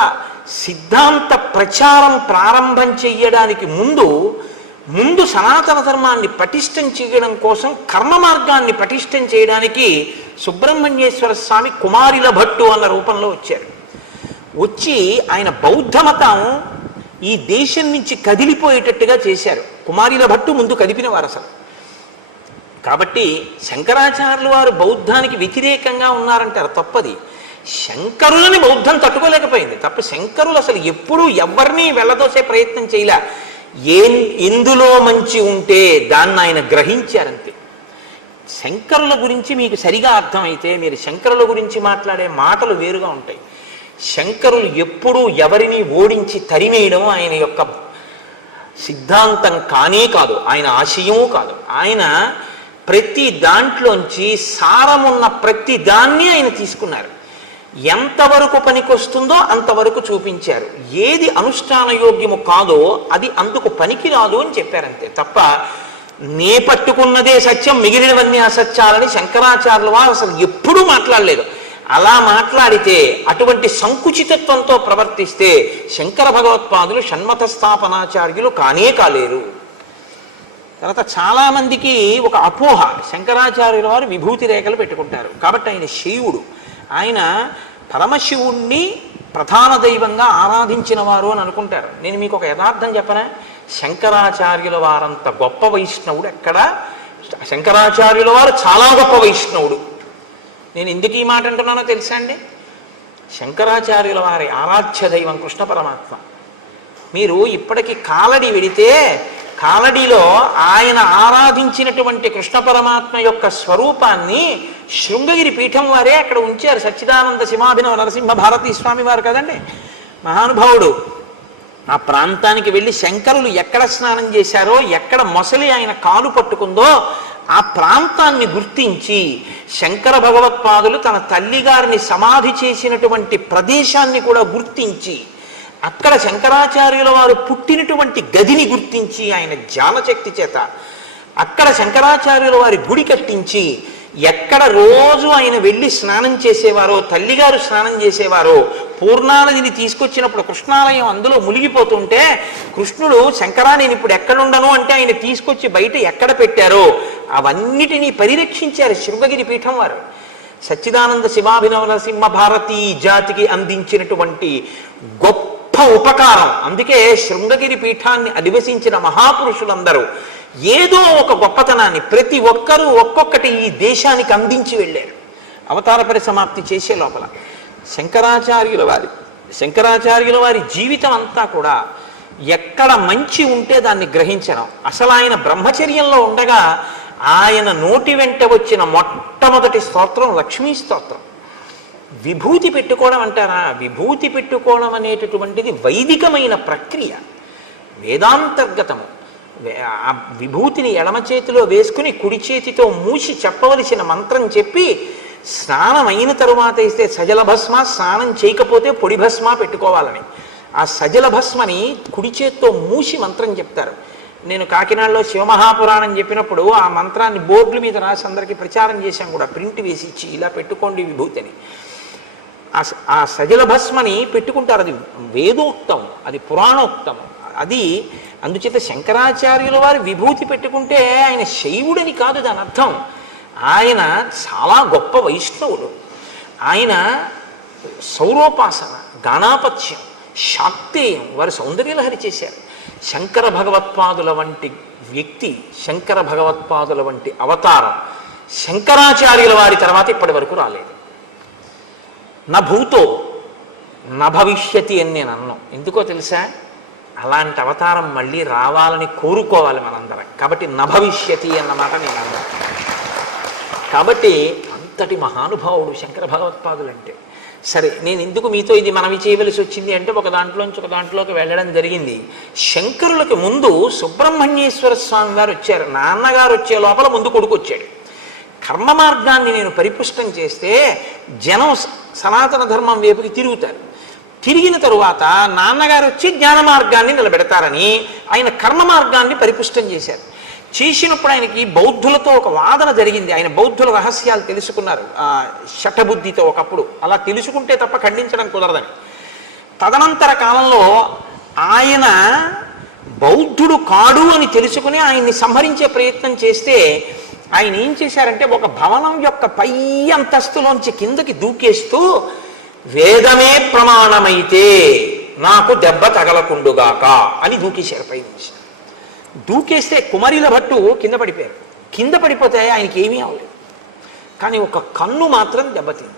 సిద్ధాంత ప్రచారం ప్రారంభం చెయ్యడానికి ముందు సనాతన ధర్మాన్ని పటిష్టం చేయడం కోసం కర్మ మార్గాన్ని పటిష్టం చేయడానికి సుబ్రహ్మణ్యేశ్వర స్వామి కుమారిల భట్టు అన్న రూపంలో వచ్చారు. వచ్చి ఆయన బౌద్ధ మతం ఈ దేశం నుంచి కదిలిపోయేటట్టుగా చేశారు. కుమారిల భట్టు ముందు కదిపిన వారు అసలు. కాబట్టి శంకరాచార్యులు వారు బౌద్ధానికి వ్యతిరేకంగా ఉన్నారంటారు, తప్పది. శంకరులని బౌద్ధం తట్టుకోలేకపోయింది తప్ప. శంకరులు అసలు ఎప్పుడూ ఎవరిని వెళ్ళదోసే ప్రయత్నం చేయలే. ఎందులో మంచి ఉంటే దాన్ని ఆయన గ్రహించారంతే. శంకరుల గురించి మీకు సరిగా అర్థమైతే మీరు శంకరుల గురించి మాట్లాడే మాటలు వేరుగా ఉంటాయి. శంకరులు ఎప్పుడూ ఎవరిని ఓడించి తరిమేయడం ఆయన యొక్క సిద్ధాంతం కానే కాదు, ఆయన ఆశయము కాదు. ఆయన ప్రతి దాంట్లోంచి సారమున్న ప్రతి దాన్ని ఆయన తీసుకున్నారు. ఎంతవరకు పనికొస్తుందో అంతవరకు చూపించారు. ఏది అనుష్ఠాన యోగ్యము కాదో అది అందుకు పనికిరాదు అని చెప్పారంతే తప్ప నే పట్టుకున్నదే సత్యం మిగిలినవన్నీ అసత్యాలని శంకరాచార్యుల వారు అసలు ఎప్పుడూ మాట్లాడలేదు. అలా మాట్లాడితే, అటువంటి సంకుచితత్వంతో ప్రవర్తిస్తే శంకర భగవత్పాదులు షణ్మత స్థాపనాచార్యులు కానే కాలేరు. తర్వాత చాలామందికి ఒక అపోహ, శంకరాచార్యుల వారు విభూతి రేఖలు పెట్టుకుంటారు కాబట్టి ఆయన శివుడు, ఆయన పరమశివుణ్ణి ప్రధాన దైవంగా ఆరాధించిన వారు అని అనుకుంటారు. నేను మీకు ఒక యథార్థం చెప్పనా? శంకరాచార్యుల వారంత గొప్ప వైష్ణవుడు ఎక్కడ? శంకరాచార్యుల వారు చాలా గొప్ప వైష్ణవుడు. నేను ఎందుకు ఈ మాట అంటున్నానో తెలుసా అండి? శంకరాచార్యుల వారి ఆరాధ్య దైవం కృష్ణ పరమాత్మ. మీరు ఇప్పటికీ కాలడి వెడితే కాలడిలో ఆయన ఆరాధించినటువంటి కృష్ణ పరమాత్మ యొక్క స్వరూపాన్ని శృంగగిరి పీఠం వారే అక్కడ ఉంచారు. సచ్చిదానంద సింహాభినవ నరసింహ భారతీ స్వామి వారు కదండి, మహానుభావుడు. ఆ ప్రాంతానికి వెళ్ళి శంకరులు ఎక్కడ స్నానం చేశారో, ఎక్కడ మొసలి ఆయన కాలు పట్టుకుందో ఆ ప్రాంతాన్ని గుర్తించి శంకర భగవత్పాదులు తన తల్లిగారిని సమాధి చేసినటువంటి ప్రదేశాన్ని కూడా గుర్తించి, అక్కడ శంకరాచార్యుల వారు పుట్టినటువంటి గదిని గుర్తించి ఆయన జ్ఞానశక్తి చేత అక్కడ శంకరాచార్యుల వారి గుడి కట్టించి, ఎక్కడ రోజు ఆయన వెళ్ళి స్నానం చేసేవారో, తల్లిగారు స్నానం చేసేవారో, పూర్ణానదిని తీసుకొచ్చినప్పుడు కృష్ణాలయం అందులో మునిగిపోతుంటే కృష్ణుడు శంకరా నేను ఇప్పుడు ఎక్కడుండను అంటే ఆయన తీసుకొచ్చి బయట ఎక్కడ పెట్టారో అవన్నిటినీ పరిరక్షించారు శృంగగిరి పీఠం వారు. సచ్చిదానంద శివాభినవ నరసింహ భారతీ జాతికి అందించినటువంటి గొప్ప ఉపకారం. అందుకే శృంగగిరి పీఠాన్ని అధివసించిన మహాపురుషులందరూ ఏదో ఒక గొప్పతనాన్ని ప్రతి ఒక్కరూ ఒక్కొక్కటి ఈ దేశానికి అందించి వెళ్ళారు. అవతార పరిసమాప్తి చేసే లోపల శంకరాచార్యుల వారి జీవితం అంతా కూడా ఎక్కడ మంచి ఉంటే దాన్ని గ్రహించడం. అసలు ఆయన బ్రహ్మచర్యంలో ఉండగా ఆయన నోటి వెంట వచ్చిన మొట్టమొదటి స్తోత్రం లక్ష్మీ స్తోత్రం. విభూతి పెట్టుకోవడం అంటారా? విభూతి పెట్టుకోవడం అనేటటువంటిది వైదికమైన ప్రక్రియ, వేదాంతర్గతము. ఆ విభూతిని ఎడమ చేతిలో వేసుకుని కుడి చేతితో మూసి చెప్పవలసిన మంత్రం చెప్పి స్నానం అయిన తరువాత ఇస్తే సజల భస్మ, స్నానం చేయకపోతే పొడి భస్మ పెట్టుకోవాలని. ఆ సజల భస్మని కుడి చేతితో మూసి మంత్రం చెప్తారు. నేను కాకినాడలో శివమహాపురాణం చెప్పినప్పుడు ఆ మంత్రాన్ని బోర్డుల మీద రాసి అందరికీ ప్రచారం చేశాం కూడా, ప్రింట్ వేసి ఇచ్చి ఇలా పెట్టుకోండి విభూతిని. ఆ సజల భస్మని పెట్టుకుంటారు. అది వేదోక్తం, అది పురాణోక్తం. అది అందుచేత శంకరాచార్యుల వారు విభూతి పెట్టుకుంటే ఆయన శైవుడని కాదు దాని అర్థం. ఆయన చాలా గొప్ప వైష్ణవుడు. ఆయన సౌరోపాసన, గాణాపత్యం, శాక్తేయం వారు సౌందర్యలహరి చేశారు. శంకర భగవత్పాదుల వంటి వ్యక్తి, శంకర భగవత్పాదుల వంటి అవతారం శంకరాచార్యుల వారి తర్వాత ఇప్పటి వరకు రాలేదు. నా భూతో నా భవిష్యతి అని నేను అన్నాను. ఎందుకో తెలుసా? అలాంటి అవతారం మళ్ళీ రావాలని కోరుకోవాలి మనందరం. కాబట్టి నా భవిష్యతి అన్నమాట నేను అన్నాను. కాబట్టి అంతటి మహానుభావుడు శంకర భగవత్పాదులు అంటే. సరే, నేను ఎందుకు మీతో ఇది మనవి చేయవలసి వచ్చింది అంటే ఒక దాంట్లోంచి ఒక దాంట్లోకి వెళ్ళడం జరిగింది. శంకరులకు ముందు సుబ్రహ్మణ్యేశ్వర స్వామి వారు వచ్చారు. నాన్నగారు వచ్చే లోపల ముందు కొడుకు వచ్చాడు. కర్మ మార్గాన్ని నేను పరిపుష్టం చేస్తే జనం సనాతన ధర్మం వైపుకి తిరుగుతారు. తిరిగిన తరువాత నాన్నగారు వచ్చి జ్ఞాన మార్గాన్ని నిలబెడతారని ఆయన కర్మ మార్గాన్ని పరిపుష్టం చేశారు. చేసినప్పుడు ఆయనకి బౌద్ధులతో ఒక వాదన జరిగింది. ఆయన బౌద్ధుల రహస్యాలు తెలుసుకున్నారు శఠబుద్ధితో ఒకప్పుడు. అలా తెలుసుకుంటే తప్ప ఖండించడం కుదరదని. తదనంతర కాలంలో ఆయన బౌద్ధుడు కాడు అని తెలుసుకుని ఆయన్ని సంహరించే ప్రయత్నం చేస్తే ఆయన ఏం చేశారంటే ఒక భవనం యొక్క పై అంతస్తులోంచి కిందకి దూకేస్తూ వేదమే ప్రమాణమైతే నాకు దెబ్బ తగలకుండుగాక అని దూకేశారు పై నుంచి. దూకేస్తే కుమారిల భట్టు కింద పడిపోయారు. కింద పడిపోతే ఆయనకి ఏమీ అవ్వలేదు, కానీ ఒక కన్ను మాత్రం దెబ్బతింది.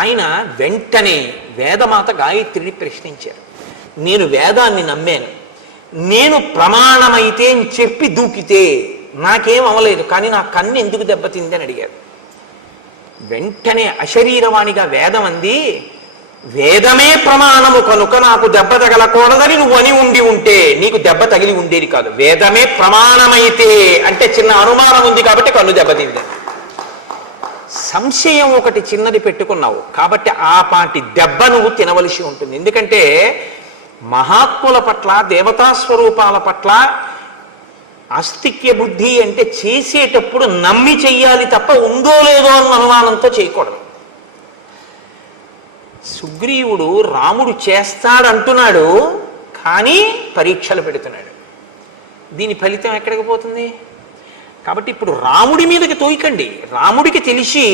ఆయన వెంటనే వేదమాత గాయత్రిని ప్రశ్నించారు. నేను వేదాన్ని నమ్మాను, నేను ప్రమాణమైతే అని చెప్పి దూకితే నాకేం అవ్వలేదు, కానీ నా కన్ను ఎందుకు దెబ్బతింది అని అడిగారు. వెంటనే అశరీరవాణిగా వేదం అంది, వేదమే ప్రమాణము కనుక నాకు దెబ్బ తగలకూడదని నువ్వు అని ఉండి ఉంటే నీకు దెబ్బ తగిలి ఉండేది కాదు. వేదమే ప్రమాణమైతే అంటే చిన్న అనుమానం ఉంది కాబట్టి కన్ను దెబ్బతింది. సంశయం ఒకటి చిన్నది పెట్టుకున్నావు కాబట్టి ఆ పాటి దెబ్బ నువ్వు తినవలసి ఉంటుంది. ఎందుకంటే మహాత్ముల పట్ల, దేవతా స్వరూపాల పట్ల ఆస్తిక్య బుద్ధి అంటే చేసేటప్పుడు నమ్మి చెయ్యాలి తప్ప ఉందో లేదో అన్న అనుమానంతో చేయకూడదు. సుగ్రీవుడు రాముడు చేస్తాడంటున్నాడు, కానీ పరీక్షలు పెడుతున్నాడు. దీని ఫలితం ఎక్కడికి పోతుంది? కాబట్టి ఇప్పుడు రాముడి మీదకి తోయకండి. రాముడికి తెలిసి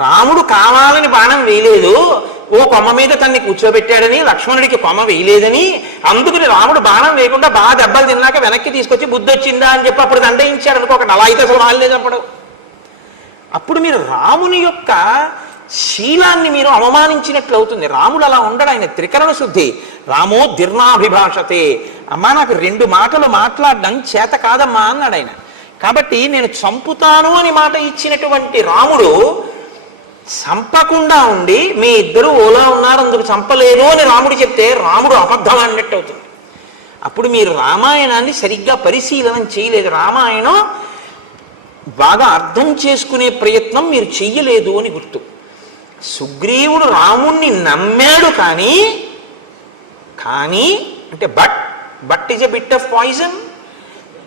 రాముడు కావాలని బాణం వేయలేదు, ఓ కొమ్మ మీద తన్ని కూర్చోబెట్టాడని, లక్ష్మణుడికి కొమ్మ వేయలేదని, అందుకని రాముడు బాణం వేయకుండా బాగా దెబ్బలు తిన్నాక వెనక్కి తీసుకొచ్చి బుద్ధి వచ్చిందా అని చెప్పి అప్పుడు దండయించాడు అనుకో. ఒక అలా అయితే అసలు వాళ్ళలేదు అప్పుడు. అప్పుడు మీరు రాముని యొక్క శీలాన్ని మీరు అవమానించినట్లు అవుతుంది. రాముడు అలా ఉండడు, ఆయన త్రికరణ శుద్ధి. రామో దీర్ణాభిభాషతే, అమ్మా నాకు 2 మాటలు మాట్లాడడం చేత కాదమ్మా అన్నాడు ఆయన. కాబట్టి నేను చంపుతాను అని మాట ఇచ్చినటువంటి రాముడు చంపకుండా ఉండి మీ ఇద్దరు ఓలా ఉన్నారు అందుకు చంపలేదు అని రాముడు చెప్తే రాముడు అబద్ధం అన్నట్టు అవుతుంది. అప్పుడు మీరు రామాయణాన్ని సరిగ్గా పరిశీలన చేయలేదు, రామాయణం బాగా అర్థం చేసుకునే ప్రయత్నం మీరు చెయ్యలేదు అని గుర్తు. సుగ్రీవుడు రాముణ్ణి నమ్మాడు, కానీ అంటే but is a bit of poison,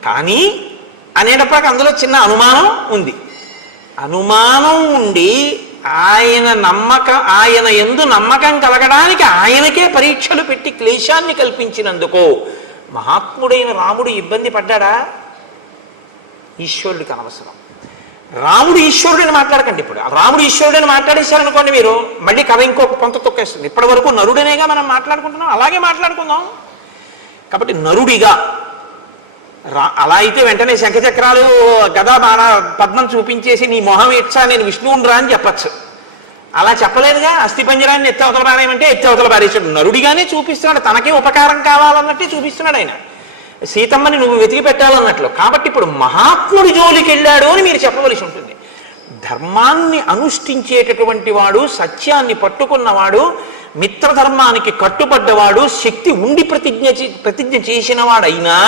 కానీ అనేటప్పటికి అందులో చిన్న అనుమానం ఉంది. అనుమానం ఉండి ఆయన యందు నమ్మకం కలగడానికి ఆయనకే పరీక్షలు పెట్టి క్లేశాన్ని కల్పించినందుకు మహాత్ముడైన రాముడు ఇబ్బంది పడ్డాడా? ఈశ్వరుడికి అనవసరం. రాముడు ఈశ్వరుడని మాట్లాడకండి. ఇప్పుడు రాముడు ఈశ్వరుడని మాట్లాడేశారనుకోండి, మీరు మళ్ళీ కథ ఇంకొక కొంత తొక్కేస్తుంది. ఇప్పటి వరకు నరుడనేగా మనం మాట్లాడుకుంటున్నాం, అలాగే మాట్లాడుకుందాం. కాబట్టి నరుడిగా అలా అయితే వెంటనే శంఖచక్రాలు గదా బాణ పద్మం చూపించేసి నీ మొహం ఇచ్చా నేను విష్ణువుని రా అని చెప్పచ్చు. అలా చెప్పలేదుగా. అస్థిపంజరాన్ని ఎత్తి అవతల పారేయమంటే ఎత్తి అవతల పారేసాడు. నరుడిగానే చూపిస్తున్నాడు, తనకే ఉపకారం కావాలన్నట్టే చూపిస్తున్నాడు ఆయన. సీతమ్మని నువ్వు వెతికి పెట్టాలన్నట్లు. కాబట్టి ఇప్పుడు మహాత్ముడి జోలికి వెళ్ళాడు అని మీరు చెప్పవలసి ఉంటుంది. ధర్మాన్ని అనుష్ఠించేటటువంటి వాడు, సత్యాన్ని పట్టుకున్నవాడు, మిత్రధర్మానికి కట్టుబడ్డవాడు, శక్తి ఉండి ప్రతిజ్ఞ చేసిన వాడైనా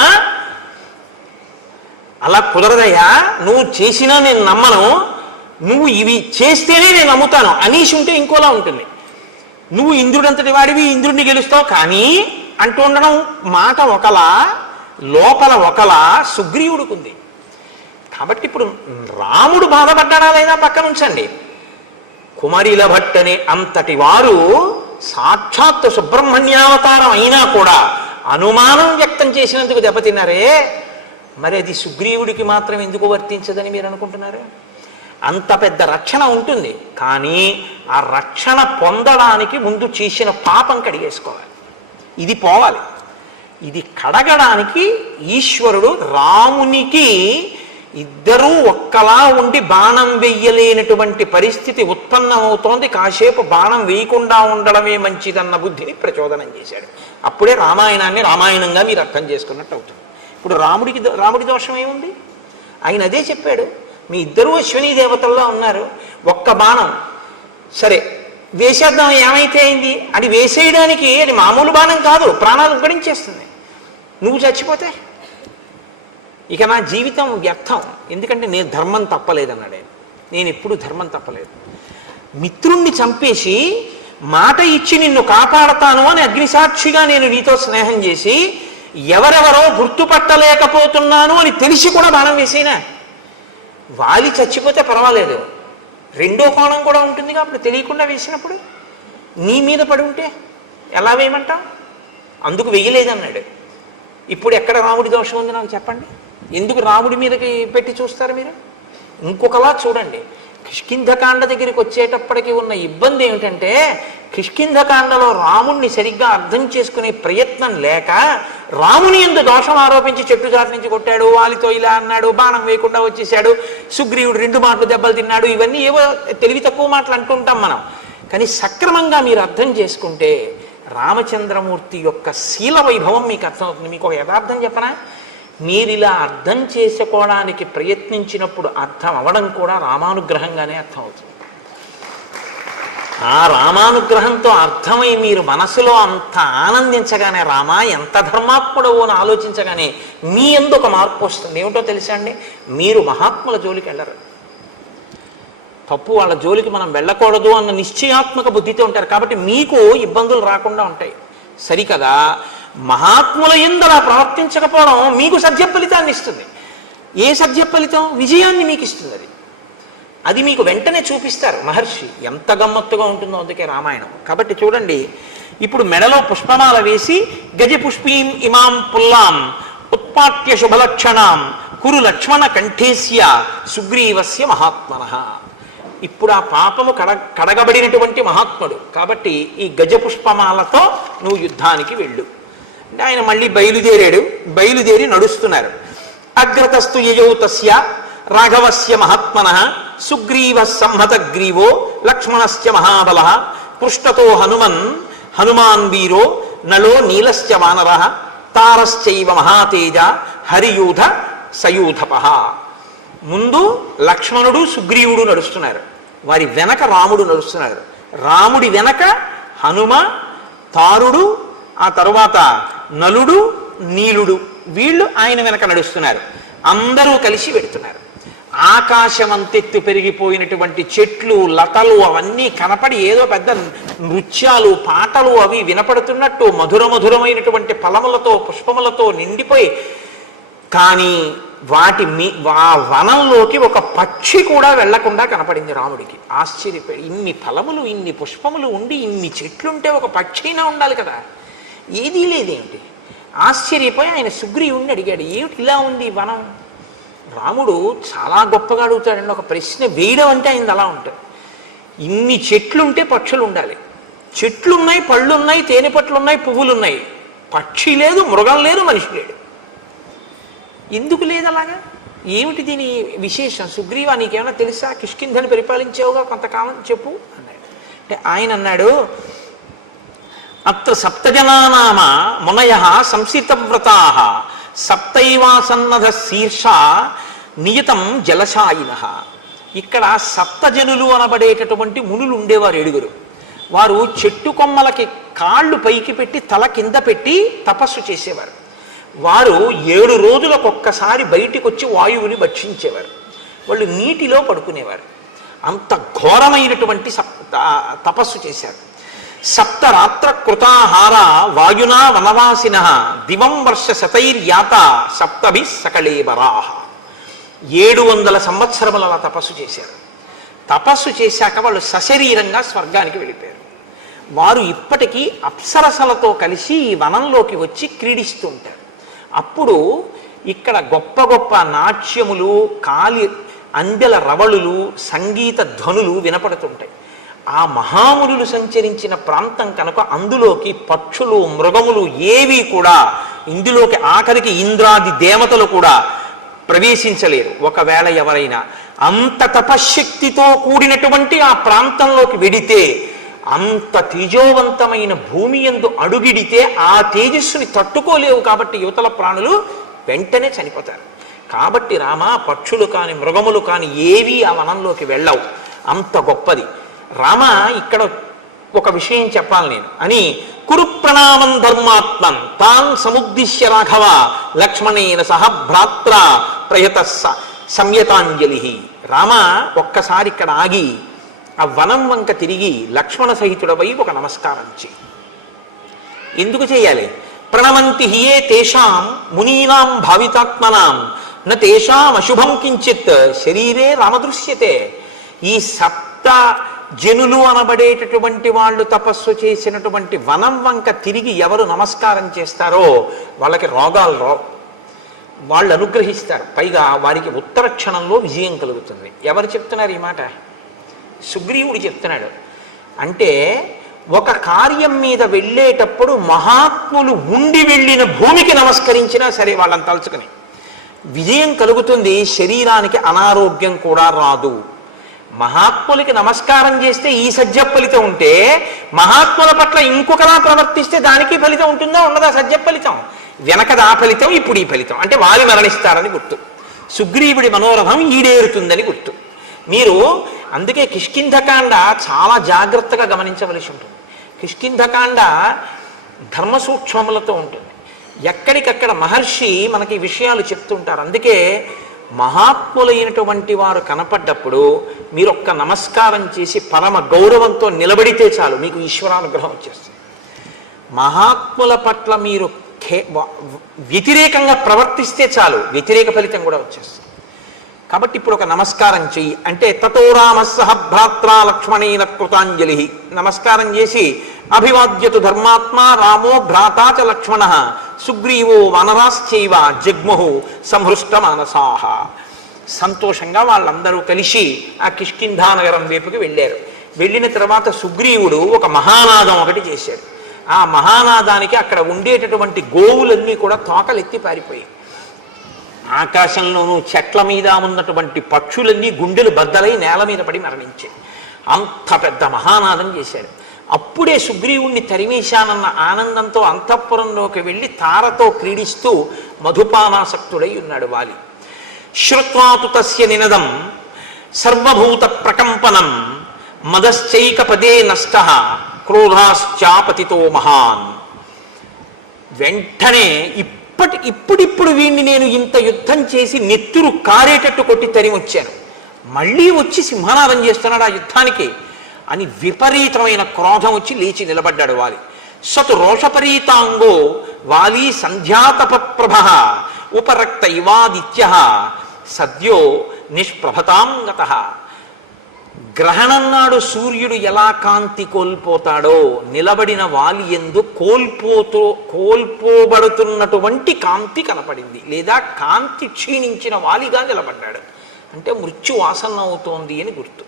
అలా కుదరదయ్యా, నువ్వు చేసినా నేను నమ్మను, నువ్వు ఇవి చేస్తేనే నేను నమ్ముతాను అనేసి ఉంటే ఇంకోలా ఉంటుంది. నువ్వు ఇంద్రుడంతటి వాడివి, ఇంద్రుడిని గెలుస్తావు కానీ అంటూ ఉండడం మాట ఒకలా, లోపల ఒకలా సుగ్రీవుడికి ఉంది. కాబట్టి ఇప్పుడు రాముడు బాధపడ్డాడా లేదా పక్కన ఉంచండి. కుమారిల భట్టనే అంతటి వారు సాక్షాత్ సుబ్రహ్మణ్యావతారం అయినా కూడా అనుమానం వ్యక్తం చేసినందుకు దెబ్బతిన్నారే, మరి అది సుగ్రీవుడికి మాత్రం ఎందుకు వర్తించదని మీరు అనుకుంటున్నారు? అంత పెద్ద రక్షణ ఉంటుంది, కానీ ఆ రక్షణ పొందడానికి ముందు చేసిన పాపం కడిగేసుకోవాలి. ఇది పోవాలి. ఇది కడగడానికి ఈశ్వరుడు రామునికి ఇద్దరూ ఒక్కలా ఉండి బాణం వెయ్యలేనటువంటి పరిస్థితి ఉత్పన్నమవుతోంది. కాసేపు బాణం వేయకుండా ఉండడమే మంచిదన్న బుద్ధిని ప్రచోదనం చేశాడు. అప్పుడే రామాయణాన్ని రామాయణంగా మీరు అర్థం చేసుకున్నట్టు అవుతుంది. ఇప్పుడు రాముడి దోషం ఏముంది? ఆయన అదే చెప్పాడు, మీ ఇద్దరూ అశ్విని దేవతల్లో ఉన్నారు, ఒక్క బాణం సరే వేసేద్దాం ఏమైతే అయింది అని వేసేయడానికి అది మామూలు బాణం కాదు, ప్రాణాలు గడించేస్తుంది. నువ్వు చచ్చిపోతే ఇక నా జీవితం వ్యర్థం. ఎందుకంటే నేను ధర్మం తప్పలేదన్నాడే. నేను ఎప్పుడు ధర్మం తప్పలేదు. మిత్రుణ్ణి చంపేసి మాట ఇచ్చి నిన్ను కాపాడతాను అని అగ్నిసాక్షిగా నేను నీతో స్నేహం చేసి ఎవరెవరో గుర్తుపట్టలేకపోతున్నాను అని తెలిసి కూడా బాణం వేసేనా? వాలి చచ్చిపోతే పర్వాలేదు, రెండో కోణం కూడా ఉంటుంది కాబట్టి తెలియకుండా వేసినప్పుడు నీ మీద పడి ఉంటే ఎలా వేయమంటావు? అందుకు వేయలేదన్నాడు. ఇప్పుడు ఎక్కడ రాముడి దోషం ఉంది నాకు చెప్పండి. ఎందుకు రాముడి మీదకి పెట్టి చూస్తారు మీరు? ఇంకొకలా చూడండి. కిష్కింధకాండ దగ్గరికి వచ్చేటప్పటికి ఉన్న ఇబ్బంది ఏమిటంటే, కిష్కింధకాండలో రాముణ్ణి సరిగ్గా అర్థం చేసుకునే ప్రయత్నం లేక రాముని యందు దోషం ఆరోపించి చెట్టు చాటు నుంచి కొట్టాడు, వాలితో ఇలా అన్నాడు, బాణం వేయకుండా వచ్చేసాడు, సుగ్రీవుడు 2 మాటలు దెబ్బలు తిన్నాడు, ఇవన్నీ ఏవో తెలివి తక్కువ మాటలు అంటుంటాం మనం. కానీ సక్రమంగా మీరు అర్థం చేసుకుంటే రామచంద్రమూర్తి యొక్క శీల వైభవం మీకు అర్థమవుతుంది. మీకు ఒక యథార్థం చెప్పనా, మీరు ఇలా అర్థం చేసుకోవడానికి ప్రయత్నించినప్పుడు అర్థం అవ్వడం కూడా రామానుగ్రహంగానే అర్థమవుతుంది. ఆ రామానుగ్రహంతో అర్థమై మీరు మనసులో అంత ఆనందించగానే, రామా ఎంత ధర్మాత్ముడవో అని ఆలోచించగానే మీ యందు ఒక మార్పు వస్తుంది. ఏమిటో తెలుసా అండి, మీరు మహాత్ముల జోలికి వెళ్ళరు. తప్పు వాళ్ళ జోలికి మనం వెళ్ళకూడదు అన్న నిశ్చయాత్మక బుద్ధితో ఉంటారు కాబట్టి మీకు ఇబ్బందులు రాకుండా ఉంటాయి. సరికదా, మహాత్ముల యందు అలా ప్రవర్తించకపోవడం మీకు సత్య ఫలితాన్ని ఇస్తుంది. ఏ సత్య ఫలితం? విజయాన్ని మీకు ఇస్తుంది. అది మీకు వెంటనే చూపిస్తారు మహర్షి. ఎంత గమ్మత్తుగా ఉంటుందో అందుకే రామాయణం. కాబట్టి చూడండి, ఇప్పుడు మెడలో పుష్పమాల వేసి గజపుష్పీం ఇమాం పుల్లాం ఉత్పాట్య శుభలక్షణాం కురు లక్ష్మణ కంఠేస్య సుగ్రీవస్య మహాత్మనః. ఇప్పుడు ఆ పాపము కడగబడినటువంటి మహాత్ముడు కాబట్టి ఈ గజపుష్పమాలతో నువ్వు యుద్ధానికి వెళ్ళు. ఆయన మళ్ళీ బయలుదేరి నడుస్తున్నారు. అగ్రతస్తు యయౌ తస్య రాఘవస్య మహాత్మనః సుగ్రీవ సంహతగ్రీవో లక్ష్మణస్య మహాబలః పృష్ఠతో హనుమాన్ వీరో నలో నీలస్య వానరః తారశ్చైవ మహాతేజ హరియూధ సయూధపః. ముందు లక్ష్మణుడు సుగ్రీవుడు నడుస్తున్నారు, వారి వెనక రాముడు నడుస్తున్నారు. రాముడి వెనక హనుమ, తారుడు, ఆ తరువాత నలుడు, నీలుడు, వీళ్ళు ఆయన వెనక నడుస్తున్నారు. అందరూ కలిసి వెడుతున్నారు. ఆకాశం అంతెత్తు పెరిగిపోయినటువంటి చెట్లు, లతలు అవన్నీ కనపడి ఏదో పెద్ద నృత్యాలు, పాటలు అవి వినపడుతున్నట్టు మధురమైనటువంటి ఫలములతో పుష్పములతో నిండిపోయి, కానీ ఆ వనంలోకి ఒక పక్షి కూడా వెళ్లకుండా కనపడింది రాముడికి. ఆశ్చర్యపోయి, ఇన్ని ఫలములు ఇన్ని పుష్పములు ఉండి ఇన్ని చెట్లుంటే ఒక పక్షి అయినా ఉండాలి కదా, ఏదీ లేదేమిటి? ఆశ్చర్యపోయి ఆయన సుగ్రీవుణ్ణి అడిగాడు, ఏమిటి ఇలా ఉంది వనం? రాముడు చాలా గొప్పగా అడుగుతాడండి. ఒక ప్రశ్న వేయడం అంటే ఆయన అలా ఉంటుంది. ఇన్ని చెట్లుంటే పక్షులు ఉండాలి, చెట్లున్నాయి, పళ్ళున్నాయి, తేనె పట్లున్నాయి, పువ్వులున్నాయి, పక్షి లేదు, మృగం లేదు, మనిషి లేడు. ఎందుకు లేదు అలాగా? ఏమిటి దీని విశేషం? సుగ్రీవా, నీకేమైనా తెలుసా? కిష్కింధని పరిపాలించావుగా కొంతకాలం, చెప్పు అన్నాడు. అంటే ఆయన అన్నాడు, అత్ర సప్తజనానామ మునయః సంసితవ్రతాః సప్తైవాసన్నధ శీర్ష నియతం జలశాయినః. ఇక్కడ సప్తజనులు అనబడేటటువంటి మునులు ఉండేవారు 7. వారు చెట్టు కొమ్మలకి కాళ్ళు పైకి పెట్టి తల కింద పెట్టి తపస్సు చేసేవారు. వారు 7 రోజులకొక్కసారి బయటికి వచ్చి వాయువుని భక్షించేవారు. వాళ్ళు నీటిలో పడుకునేవారు. అంత ఘోరమైనటువంటి తపస్సు చేశారు. సప్తరాత్ర కృతాహార వాయునా వనవాసిన దివం వర్ష శతైర్యాత సప్తభి సకళేబరాహ. 700 సంవత్సరములు అలా తపస్సు చేశారు. తపస్సు చేశాక వాళ్ళు సశరీరంగా స్వర్గానికి వెళ్ళిపోయారు. వారు ఇప్పటికీ అప్సరసలతో కలిసి ఈ వనంలోకి వచ్చి క్రీడిస్తూ ఉంటారు. అప్పుడు ఇక్కడ గొప్ప గొప్ప నాట్యములు, అందెల రవళులు, సంగీత ధ్వనులు వినపడుతుంటాయి. ఆ మహామునులు సంచరించిన ప్రాంతం కనుక అందులోకి పక్షులు, మృగములు ఏవి కూడా, ఇందులోకి ఆఖరికి ఇంద్రాది దేవతలు కూడా ప్రవేశించలేరు. ఒకవేళ ఎవరైనా అంత తపశ్శక్తితో కూడినటువంటి ఆ ప్రాంతంలోకి వెడితే, అంత తేజోవంతమైన భూమి యందు అడుగిడితే ఆ తేజస్సుని తట్టుకోలేవు. కాబట్టి యువతల ప్రాణులు వెంటనే చనిపోతారు. కాబట్టి రామ, పక్షులు కాని మృగములు కాని ఏవి ఆ వనంలోకి వెళ్ళవు, అంత గొప్పది. రామ, ఇక్కడ ఒక విషయం చెప్పాలి నేను అని కురు ప్రణామం ధర్మాత్మన్ తాన్ సముద్దిశ్య రాఘవ లక్ష్మణేన సహ భ్రాత్ర ప్రయత సంయతాంజలి. రామ, ఒక్కసారి ఇక్కడ ఆగి ఆ వనం వంక తిరిగి లక్ష్మణ సహితుడవై ఒక నమస్కారం చేయి. ఎందుకు చేయాలి? ప్రణమంతి హియే తేషాం మునీనాం భావితాత్మనాం న తేషాం అశుభం కించిత్ శరీరే రామదృశ్యతే. ఈ సప్త జనులు అనబడేటటువంటి వాళ్ళు తపస్సు చేసినటువంటి వనం వంక తిరిగి ఎవరు నమస్కారం చేస్తారో వాళ్ళకి రోగాలు రావు, వాళ్ళు అనుగ్రహిస్తారు. పైగా వారికి ఉత్తర క్షణంలో విజయం కలుగుతుంది. ఎవరు చెప్తున్నారు ఈ మాట? సుగ్రీవుడు చెప్తున్నాడు. అంటే ఒక కార్యం మీద వెళ్ళేటప్పుడు మహాత్ములు ఉండి వెళ్ళిన భూమికి నమస్కరించినా సరే వాళ్ళని తలుచుకుని విజయం కలుగుతుంది, శరీరానికి అనారోగ్యం కూడా రాదు. మహాత్ములకి నమస్కారం చేస్తే ఈ సజ్జ ఫలితం ఉంటే మహాత్ముల పట్ల ఇంకొకలా ప్రవర్తిస్తే దానికి ఫలితం ఉంటుందా ఉండదా? సజ్జ ఫలితం వెనకది ఆ ఫలితం, ఇప్పుడు ఈ ఫలితం. అంటే వాలి మరణిస్తారని గుర్తు, సుగ్రీవుడి మనోరథం ఈడేరుతుందని గుర్తు. మీరు అందుకే కిష్కింధకాండ చాలా జాగ్రత్తగా గమనించవలసి ఉంటుంది. కిష్కింధకాండ ధర్మసూక్ష్మములతో ఉంటుంది. ఎక్కడికక్కడ మహర్షి మనకి విషయాలు చెప్తుంటారు. అందుకే మహాత్ములైనటువంటి వారు కనపడ్డప్పుడు మీరు ఒక్క నమస్కారం చేసి పరమ గౌరవంతో నిలబడితే చాలు, మీకు ఈశ్వరానుగ్రహం వచ్చేస్తుంది. మహాత్ముల పట్ల మీరు వ్యతిరేకంగా ప్రవర్తిస్తే చాలు, వ్యతిరేక ఫలితం కూడా వచ్చేస్తుంది. కాబట్టి ఇప్పుడు ఒక నమస్కారం చెయ్యి అంటే తతో రామస్సహ భ్రాత్రా లక్ష్మణేన కృతాంజలి. నమస్కారం చేసి అభివాద్యతు ధర్మాత్మా రామో భ్రాతా చ లక్ష్మణ సుగ్రీవో వనరాశ్చైవ జగ్ముహు సంహృష్ట మానసాహ. సంతోషంగా వాళ్ళందరూ కలిసి ఆ కిష్కింధానగరం వైపుకి వెళ్ళారు. వెళ్ళిన తర్వాత సుగ్రీవుడు ఒక మహానాదం ఒకటి చేశాడు. ఆ మహానాదానికి అక్కడ ఉండేటటువంటి గోవులన్నీ కూడా తోకలెత్తి పారిపోయాయి. ఆకాశంలోనూ చెట్ల మీద ఉన్నటువంటి పక్షులన్నీ గుండెలు బద్దలై నేల మీద పడి మరణించాయి. అంత పెద్ద మహానాదం చేశాడు. అప్పుడే సుగ్రీవుణ్ణి తరిమేశానన్న ఆనందంతో అంతఃపురంలోకి వెళ్ళి తారతో క్రీడిస్తూ మధుపానాసక్తుడై ఉన్నాడు వాలి. శ్రుత్వాతు తస్య నినదం సర్వభూత ప్రకంపనం మదశ్చైక పదే నష్ట క్రోధాశ్చాపతితో మహాన్. వెంటనే ఇప్పుడిప్పుడు వీణ్ణి నేను ఇంత యుద్ధం చేసి నెత్తురు కారేటట్టు కొట్టి తరిమొచ్చాను, మళ్ళీ వచ్చి సింహనాదం చేస్తున్నాడు ఆ యుద్ధానికి అని విపరీతమైన క్రోధం వచ్చి లేచి నిలబడ్డాడు వాలి. సతు రోషపరీతాంగో వాలి సంధ్యాతపప్రభ ఉపరక్త ఇవాదిత్య సద్యో నిష్ప్రభతాంగత. గ్రహణం నాడు సూర్యుడు ఎలా కాంతి కోల్పోతాడో నిలబడిన వాలి యందు కోల్పోబడుతున్నటువంటి కాంతి కనపడింది, లేదా కాంతి క్షీణించిన వాలిగా నిలబడ్డాడు. అంటే మృత్యు ఆసన్నం అవుతోంది అని గుర్తు.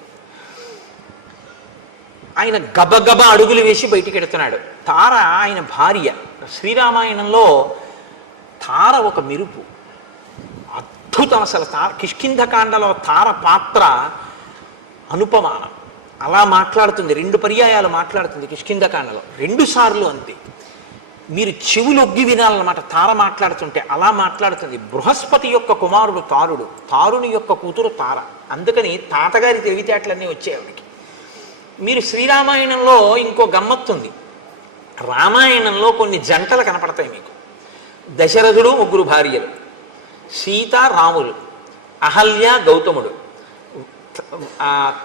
ఆయన గబగబ అడుగులు వేసి బయటికి ఎడుతున్నాడు. తార ఆయన భార్య. శ్రీరామాయణంలో తార ఒక మెరుపు, అద్భుతం. అసలు కిష్కింధకాండలో తార పాత్ర అనుపమానం. అలా మాట్లాడుతుంది, 2 పర్యాయాలు మాట్లాడుతుంది కిష్కింధకాండలో, 2 సార్లు అంతే. మీరు చెవులు ఒగ్గి వినాలన్నమాట తార మాట్లాడుతుంటే. అలా మాట్లాడుతుంది. బృహస్పతి యొక్క కుమారుడు తారుడు, తారుని యొక్క కూతురు తార. అందుకని తాతగారి తెలివితేటలన్నీ వచ్చాయి ఆవిడికి. మీరు శ్రీరామాయణంలో ఇంకో గమ్మత్తుంది. రామాయణంలో కొన్ని జంటలు కనపడతాయి మీకు. దశరథుడు 3 భార్యలు, సీత రాములు, అహల్య గౌతముడు,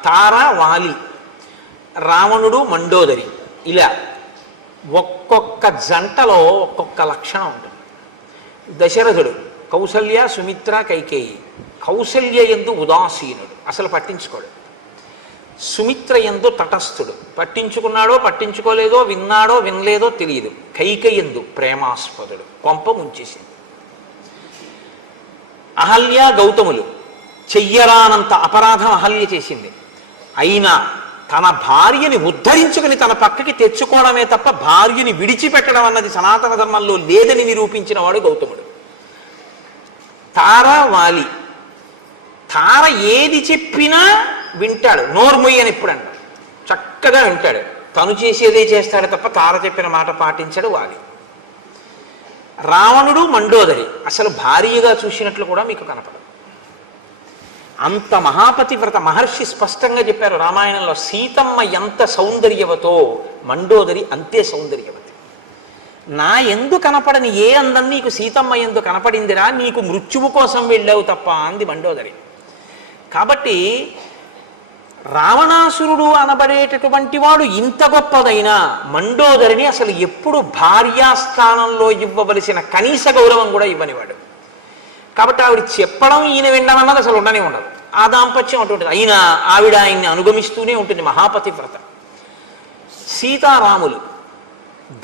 తార వాలి, రావణుడు మండోదరి. ఇలా ఒక్కొక్క జంటలో ఒక్కొక్క లక్షణం ఉంటుంది. దశరథుడు కౌసల్య సుమిత్ర కైకేయి. కౌసల్య యందు ఉదాసీనుడు, అసలు పట్టించుకోడు. సుమిత్ర యందు తటస్థుడు, పట్టించుకున్నాడో పట్టించుకోలేదో, విన్నాడో వినలేదో తెలియదు. కైకేయి యందు ప్రేమాస్పదుడు, కొంప ముంచేసింది. అహల్య గౌతములు చెయ్యరానంత అపరాధం అహల్య చేసింది. అయినా తన భార్యని ఉద్ధరించుకుని తన పక్కకి తెచ్చుకోవడమే తప్ప భార్యని విడిచిపెట్టడం అన్నది సనాతన ధర్మంలో లేదని నిరూపించిన వాడు గౌతముడు. తార వాలి. తార ఏది చెప్పినా వింటాడు, నోర్మొయ్యి అని ఎప్పుడు అంటాడు, చక్కగా వింటాడు. తను చేసేదే చేస్తాడు తప్ప తార చెప్పిన మాట పాటించాడు వాలి. రావణుడు మండోదరి అసలు భార్యగా చూసినట్లు కూడా మీకు కనపడదు. అంత మహాపతివ్రత. మహర్షి స్పష్టంగా చెప్పారు రామాయణంలో, సీతమ్మ ఎంత సౌందర్యవతో మండోదరి అంతే సౌందర్యవతి. నా ఎందు కనపడని ఏ అందం నీకు సీతమ్మ ఎందు కనపడిందిరా, నీకు మృత్యువు కోసం వెళ్ళావు తప్ప అంది మండోదరి. కాబట్టి రావణాసురుడు అనబడేటటువంటి వాడు ఇంత గొప్పదైనా మండోదరిని అసలు ఎప్పుడు భార్యాస్థానంలో ఇవ్వవలసిన కనీస గౌరవం కూడా ఇవ్వనివాడు. కాబట్టి ఆవిడ చెప్పడం ఈయన వినడం అన్నది అసలు ఉండనే ఉండదు. ఆ దాంపత్యం అటువంటి. అయినా ఆవిడ ఆయన్ని అనుగమిస్తూనే ఉంటుంది, మహాపతివ్రత. సీతారాములు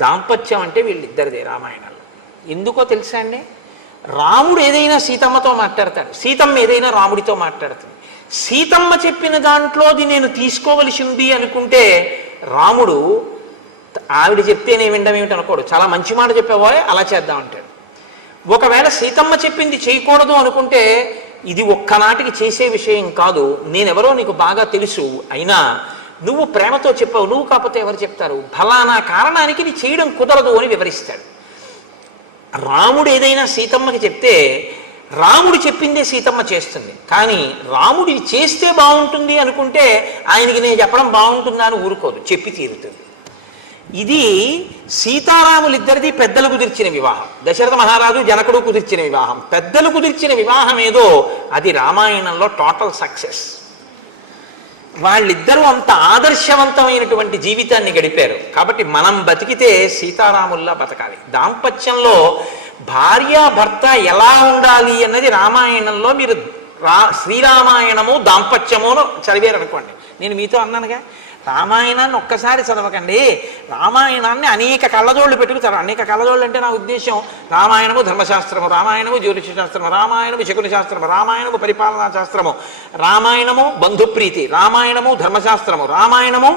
దాంపత్యం అంటే వీళ్ళిద్దరిదే రామాయణంలో. ఎందుకో తెలుసా అండి, రాముడు ఏదైనా సీతమ్మతో మాట్లాడతాడు, సీతమ్మ ఏదైనా రాముడితో మాట్లాడుతుంది. సీతమ్మ చెప్పిన దాంట్లోది నేను తీసుకోవలసి ఉంది అనుకుంటే రాముడు ఆవిడ చెప్తేనే వినడం ఏమిటి అనుకోడు, చాలా మంచి మాట చెప్పావో అలా చేద్దాం అంటాడు. ఒకవేళ సీతమ్మ చెప్పింది చేయకూడదు అనుకుంటే ఇది ఒక్కనాటికి చేసే విషయం కాదు, నేనెవరో నీకు బాగా తెలుసు, అయినా నువ్వు ప్రేమతో చెప్పావు, నువ్వు కాకపోతే ఎవరు చెప్తారు, ఫలానా కారణానికి నీ చేయడం కుదరదు అని వివరిస్తాడు. రాముడు ఏదైనా సీతమ్మకి చెప్తే రాముడు చెప్పిందే సీతమ్మ చేస్తుంది, కానీ రాముడి చేస్తే బాగుంటుంది అనుకుంటే ఆయనకి నేను చెప్పడం బాగుంటుందా అని ఊరుకోదు, చెప్పి తీరుతుంది. ఇది సీతారాములిద్దరిది పెద్దలు కుదిర్చిన వివాహం, దశరథ మహారాజు జనకుడు కుదిర్చిన వివాహం. పెద్దలు కుదిర్చిన వివాహం ఏదో అది రామాయణంలో టోటల్ సక్సెస్. వాళ్ళిద్దరూ అంత ఆదర్శవంతమైనటువంటి జీవితాన్ని గడిపారు. కాబట్టి మనం బతికితే సీతారాముల్లా బతకాలి. దాంపత్యంలో భార్యాభర్త ఎలా ఉండాలి అన్నది రామాయణంలో మీరు శ్రీరామాయణము దాంపత్యము చదివారు అనుకోండి. నేను మీతో అన్నానుగా, రామాయణాన్ని ఒక్కసారి చదవకండి, రామాయణాన్ని అనేక కళ్ళజోళ్ళు పెట్టుకుతారు. అనేక కళ్ళజోళ్ళు అంటే నా ఉద్దేశం రామాయణము ధర్మశాస్త్రము, రామాయణము జ్యోతిష శాస్త్రము, రామాయణము శకుని శాస్త్రము, రామాయణము పరిపాలనా శాస్త్రము, రామాయణము బంధుప్రీతి, రామాయణము ధర్మశాస్త్రము, రామాయణము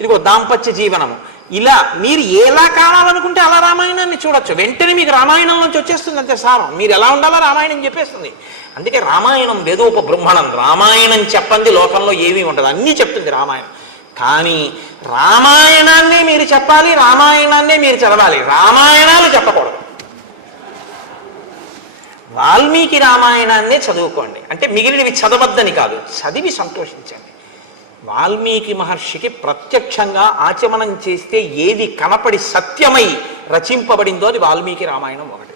ఇదిగో దాంపత్య జీవనము. ఇలా మీరు ఎలా కావాలనుకుంటే అలా రామాయణాన్ని చూడొచ్చు. వెంటనే మీకు రామాయణం నుంచి వచ్చేస్తుంది అంతే సారం, మీరు ఎలా ఉండాలో రామాయణం చెప్పేస్తుంది. అందుకే రామాయణం వేదోపబృంహణం, రామాయణం చెప్పండి లోకంలో ఏమీ ఉండదు, అన్నీ చెప్తుంది రామాయణం. కానీ రామాయణాన్నే మీరు చెప్పాలి, రామాయణాన్నే మీరు చదవాలి, రామాయణాలు చెప్పకూడదు. వాల్మీకి రామాయణాన్నే చదువుకోండి, అంటే మిగిలినవి చదవద్దని కాదు, చదివి సంతోషించండి. వాల్మీకి మహర్షికి ప్రత్యక్షంగా ఆచమనం చేస్తే ఏది కనపడి సత్యమై రచింపబడిందో అది వాల్మీకి రామాయణం ఒకటి,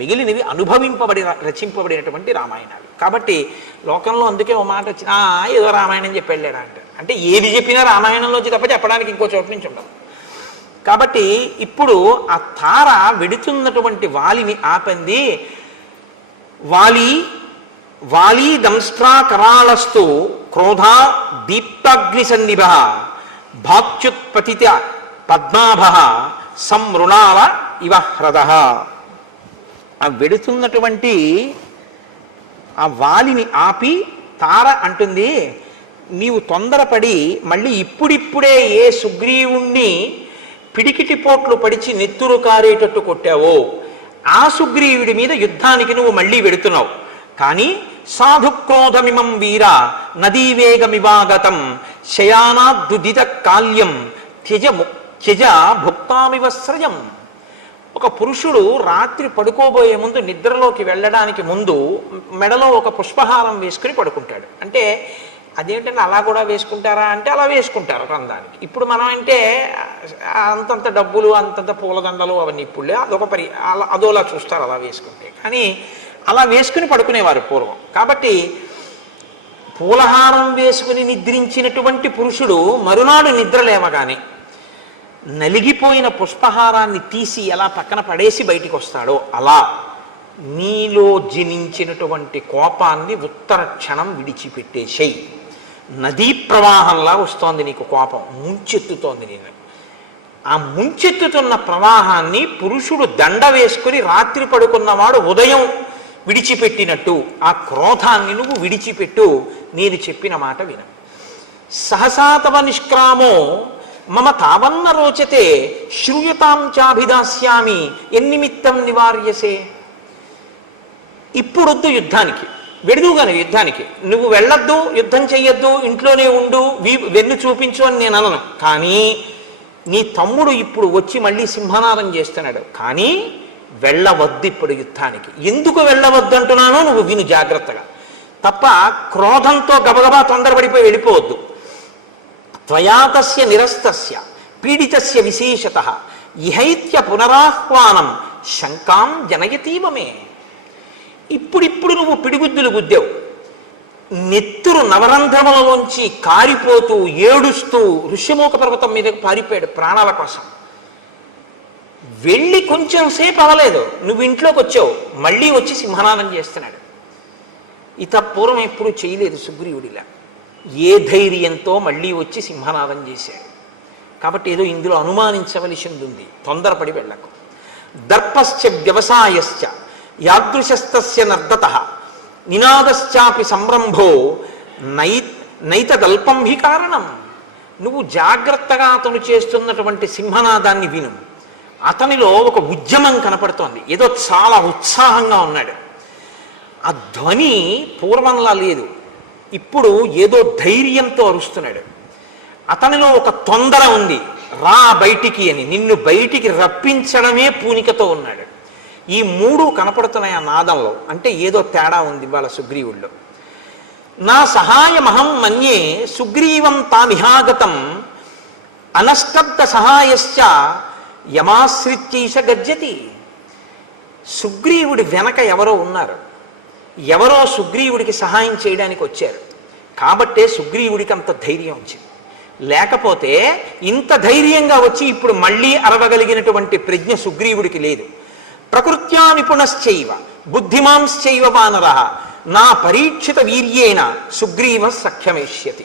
మిగిలినవి అనుభవింపబడి రచింపబడినటువంటి రామాయణాలు. కాబట్టి లోకంలో అందుకే ఓ మాట వచ్చిన ఏదో రామాయణం చెప్పి వెళ్ళాడా అంటే ఏది చెప్పినా రామాయణంలోంచి తప్ప చెప్పడానికి ఇంకో చోటు నుంచి ఉండదు. కాబట్టి ఇప్పుడు ఆ తార వెడుతున్నటువంటి వాలిని ఆపంది. వాలి దంస్ట్రా కరాళస్తు క్రోధా దీప్తాగ్ని సన్నిభ భాత్యుత్పతిత పద్మాభ సంమృణాల ఇవ హ్రద. ఆ వెడుతున్నటువంటి ఆ వాలిని ఆపి తార అంటుంది, నీవు తొందరపడి మళ్ళీ ఇప్పుడిప్పుడే ఏ సుగ్రీవుణ్ణి పిడికిటి పోట్లు పడిచి నెత్తురు కారేటట్టు కొట్టావో ఆ సుగ్రీవుడి మీద యుద్ధానికి నువ్వు మళ్ళీ వెడుతున్నావు. కానీ సాధుక్రోధమిమం వీర నదీవేగమివాగతం శయానాద్దుదిత కాల్యం త్యజ భుక్తామివ స్రజం. ఒక పురుషుడు రాత్రి పడుకోబోయే ముందు, నిద్రలోకి వెళ్ళడానికి ముందు మెడలో ఒక పుష్పహారం వేసుకుని పడుకుంటాడు. అంటే అదేంటంటే అలా కూడా వేసుకుంటారా అంటే అలా వేసుకుంటారు రంధానికి. ఇప్పుడు మనం అంటే అంతంత డబ్బులు అంతంత పూలదండలు అవన్నీ ఇప్పుడులే, అదోలా చూస్తారు అలా వేసుకుంటే. కానీ అలా వేసుకుని పడుకునేవారు పూర్వం. కాబట్టి పూలహారం వేసుకుని నిద్రించినటువంటి పురుషుడు మరునాడు నిద్ర లేవగానే నలిగిపోయిన పుష్పహారాన్ని తీసి ఎలా పక్కన పడేసి బయటికి వస్తాడో అలా నీలో జనించినటువంటి కోపాన్ని ఉత్తర క్షణం విడిచిపెట్టేసేయి. నదీ ప్రవాహంలా వస్తోంది నీకు కోపం, ముంచెత్తుతోంది నేను. ఆ ముంచెత్తుతున్న ప్రవాహాన్ని పురుషుడు దండ వేసుకుని రాత్రి పడుకున్నవాడు ఉదయం విడిచిపెట్టినట్టు ఆ క్రోధాన్ని నువ్వు విడిచిపెట్టు, నేను చెప్పిన మాట విన. సహసాతవ నిష్క్రామో మమ తావన్న రోచతే శ్రూయతాం చాభిదాస్యామి ఎన్నిమిత్తం నివార్యసే. ఇప్పుడొద్దు యుద్ధానికి, వెడుదుగాను యుద్ధానికి, నువ్వు వెళ్ళొద్దు, యుద్ధం చెయ్యొద్దు, ఇంట్లోనే ఉండు, వెన్ను చూపించు అని నేను అనను. కానీ నీ తమ్ముడు ఇప్పుడు వచ్చి మళ్ళీ సింహనాదం చేస్తున్నాడు, కానీ వెళ్ళవద్దు ఇప్పుడు యుద్ధానికి. ఎందుకు వెళ్ళవద్దు అంటున్నానో నువ్వు విను జాగ్రత్తగా, తప్ప క్రోధంతో గబగబా తొందరపడిపోయి వెళ్ళిపోవద్దు. త్వయాతస్య నిరస్తస్య పీడితస్య విశేషతః ఇహైత్య పునరాహ్వానం శంకాం జనయతీవమే. ఇప్పుడిప్పుడు నువ్వు పిడిగుద్దులు గుద్దావు, నెత్తురు నవరంధ్రములలోంచి కారిపోతూ ఏడుస్తూ ఋష్యమూక పర్వతం మీదకు పారిపోయాడు ప్రాణాల కోసం. వెళ్ళి కొంచెం సేపు అవ్వలేదు, నువ్వు ఇంట్లోకి వచ్చావు, మళ్ళీ వచ్చి సింహనాదం చేస్తున్నాడు. ఇత పూర్వం ఎప్పుడు చేయలేదు సుగ్రీవుడిలా. ఏ ధైర్యంతో మళ్ళీ వచ్చి సింహనాదం చేశాడు. కాబట్టి ఏదో ఇందులో అనుమానించవలసింది ఉంది, తొందరపడి వెళ్ళకు. దర్పశ్చ వ్యవసాయశ్చ యాదృశస్తస్య నర్దతః నినాదశ్చాపి సంరంభో నై నైతదల్పం హి కారణం. నువ్వు జాగ్రత్తగా అతను చేస్తున్నటువంటి సింహనాదాన్ని విను. అతనిలో ఒక ఉద్యమం కనపడుతోంది, ఏదో చాలా ఉత్సాహంగా ఉన్నాడు. ఆ ధ్వని పూర్వంలా లేదు, ఇప్పుడు ఏదో ధైర్యంతో అరుస్తున్నాడు. అతనిలో ఒక తొందర ఉంది, రా బయటికి అని, నిన్ను బయటికి రప్పించడమే పూనికతో ఉన్నాడు. ఈ మూడు కనపడుతున్నాయి ఆ నాదంలో. అంటే ఏదో తేడా ఉంది వాళ్ళ సుగ్రీవుల్లో. నా సహాయమహం మన్యే సుగ్రీవం తామిహాగతం అనష్టబ్ద సహాయశ్చ యమాశ్రిత్యైష గజ్జతి. సుగ్రీవుడి వెనక ఎవరో ఉన్నారు, ఎవరో సుగ్రీవుడికి సహాయం చేయడానికి వచ్చారు. కాబట్టే సుగ్రీవుడికి అంత ధైర్యం వచ్చింది. లేకపోతే ఇంత ధైర్యంగా వచ్చి ఇప్పుడు మళ్ళీ అరవగలిగినటువంటి ప్రజ్ఞ సుగ్రీవుడికి లేదు. ప్రకృత్యా నిపుణశ్చైవ బుద్ధిమాంశ్చైవ వానరః నా పరీక్షిత వీర్యేన సుగ్రీవ సఖ్యమేష్యతి.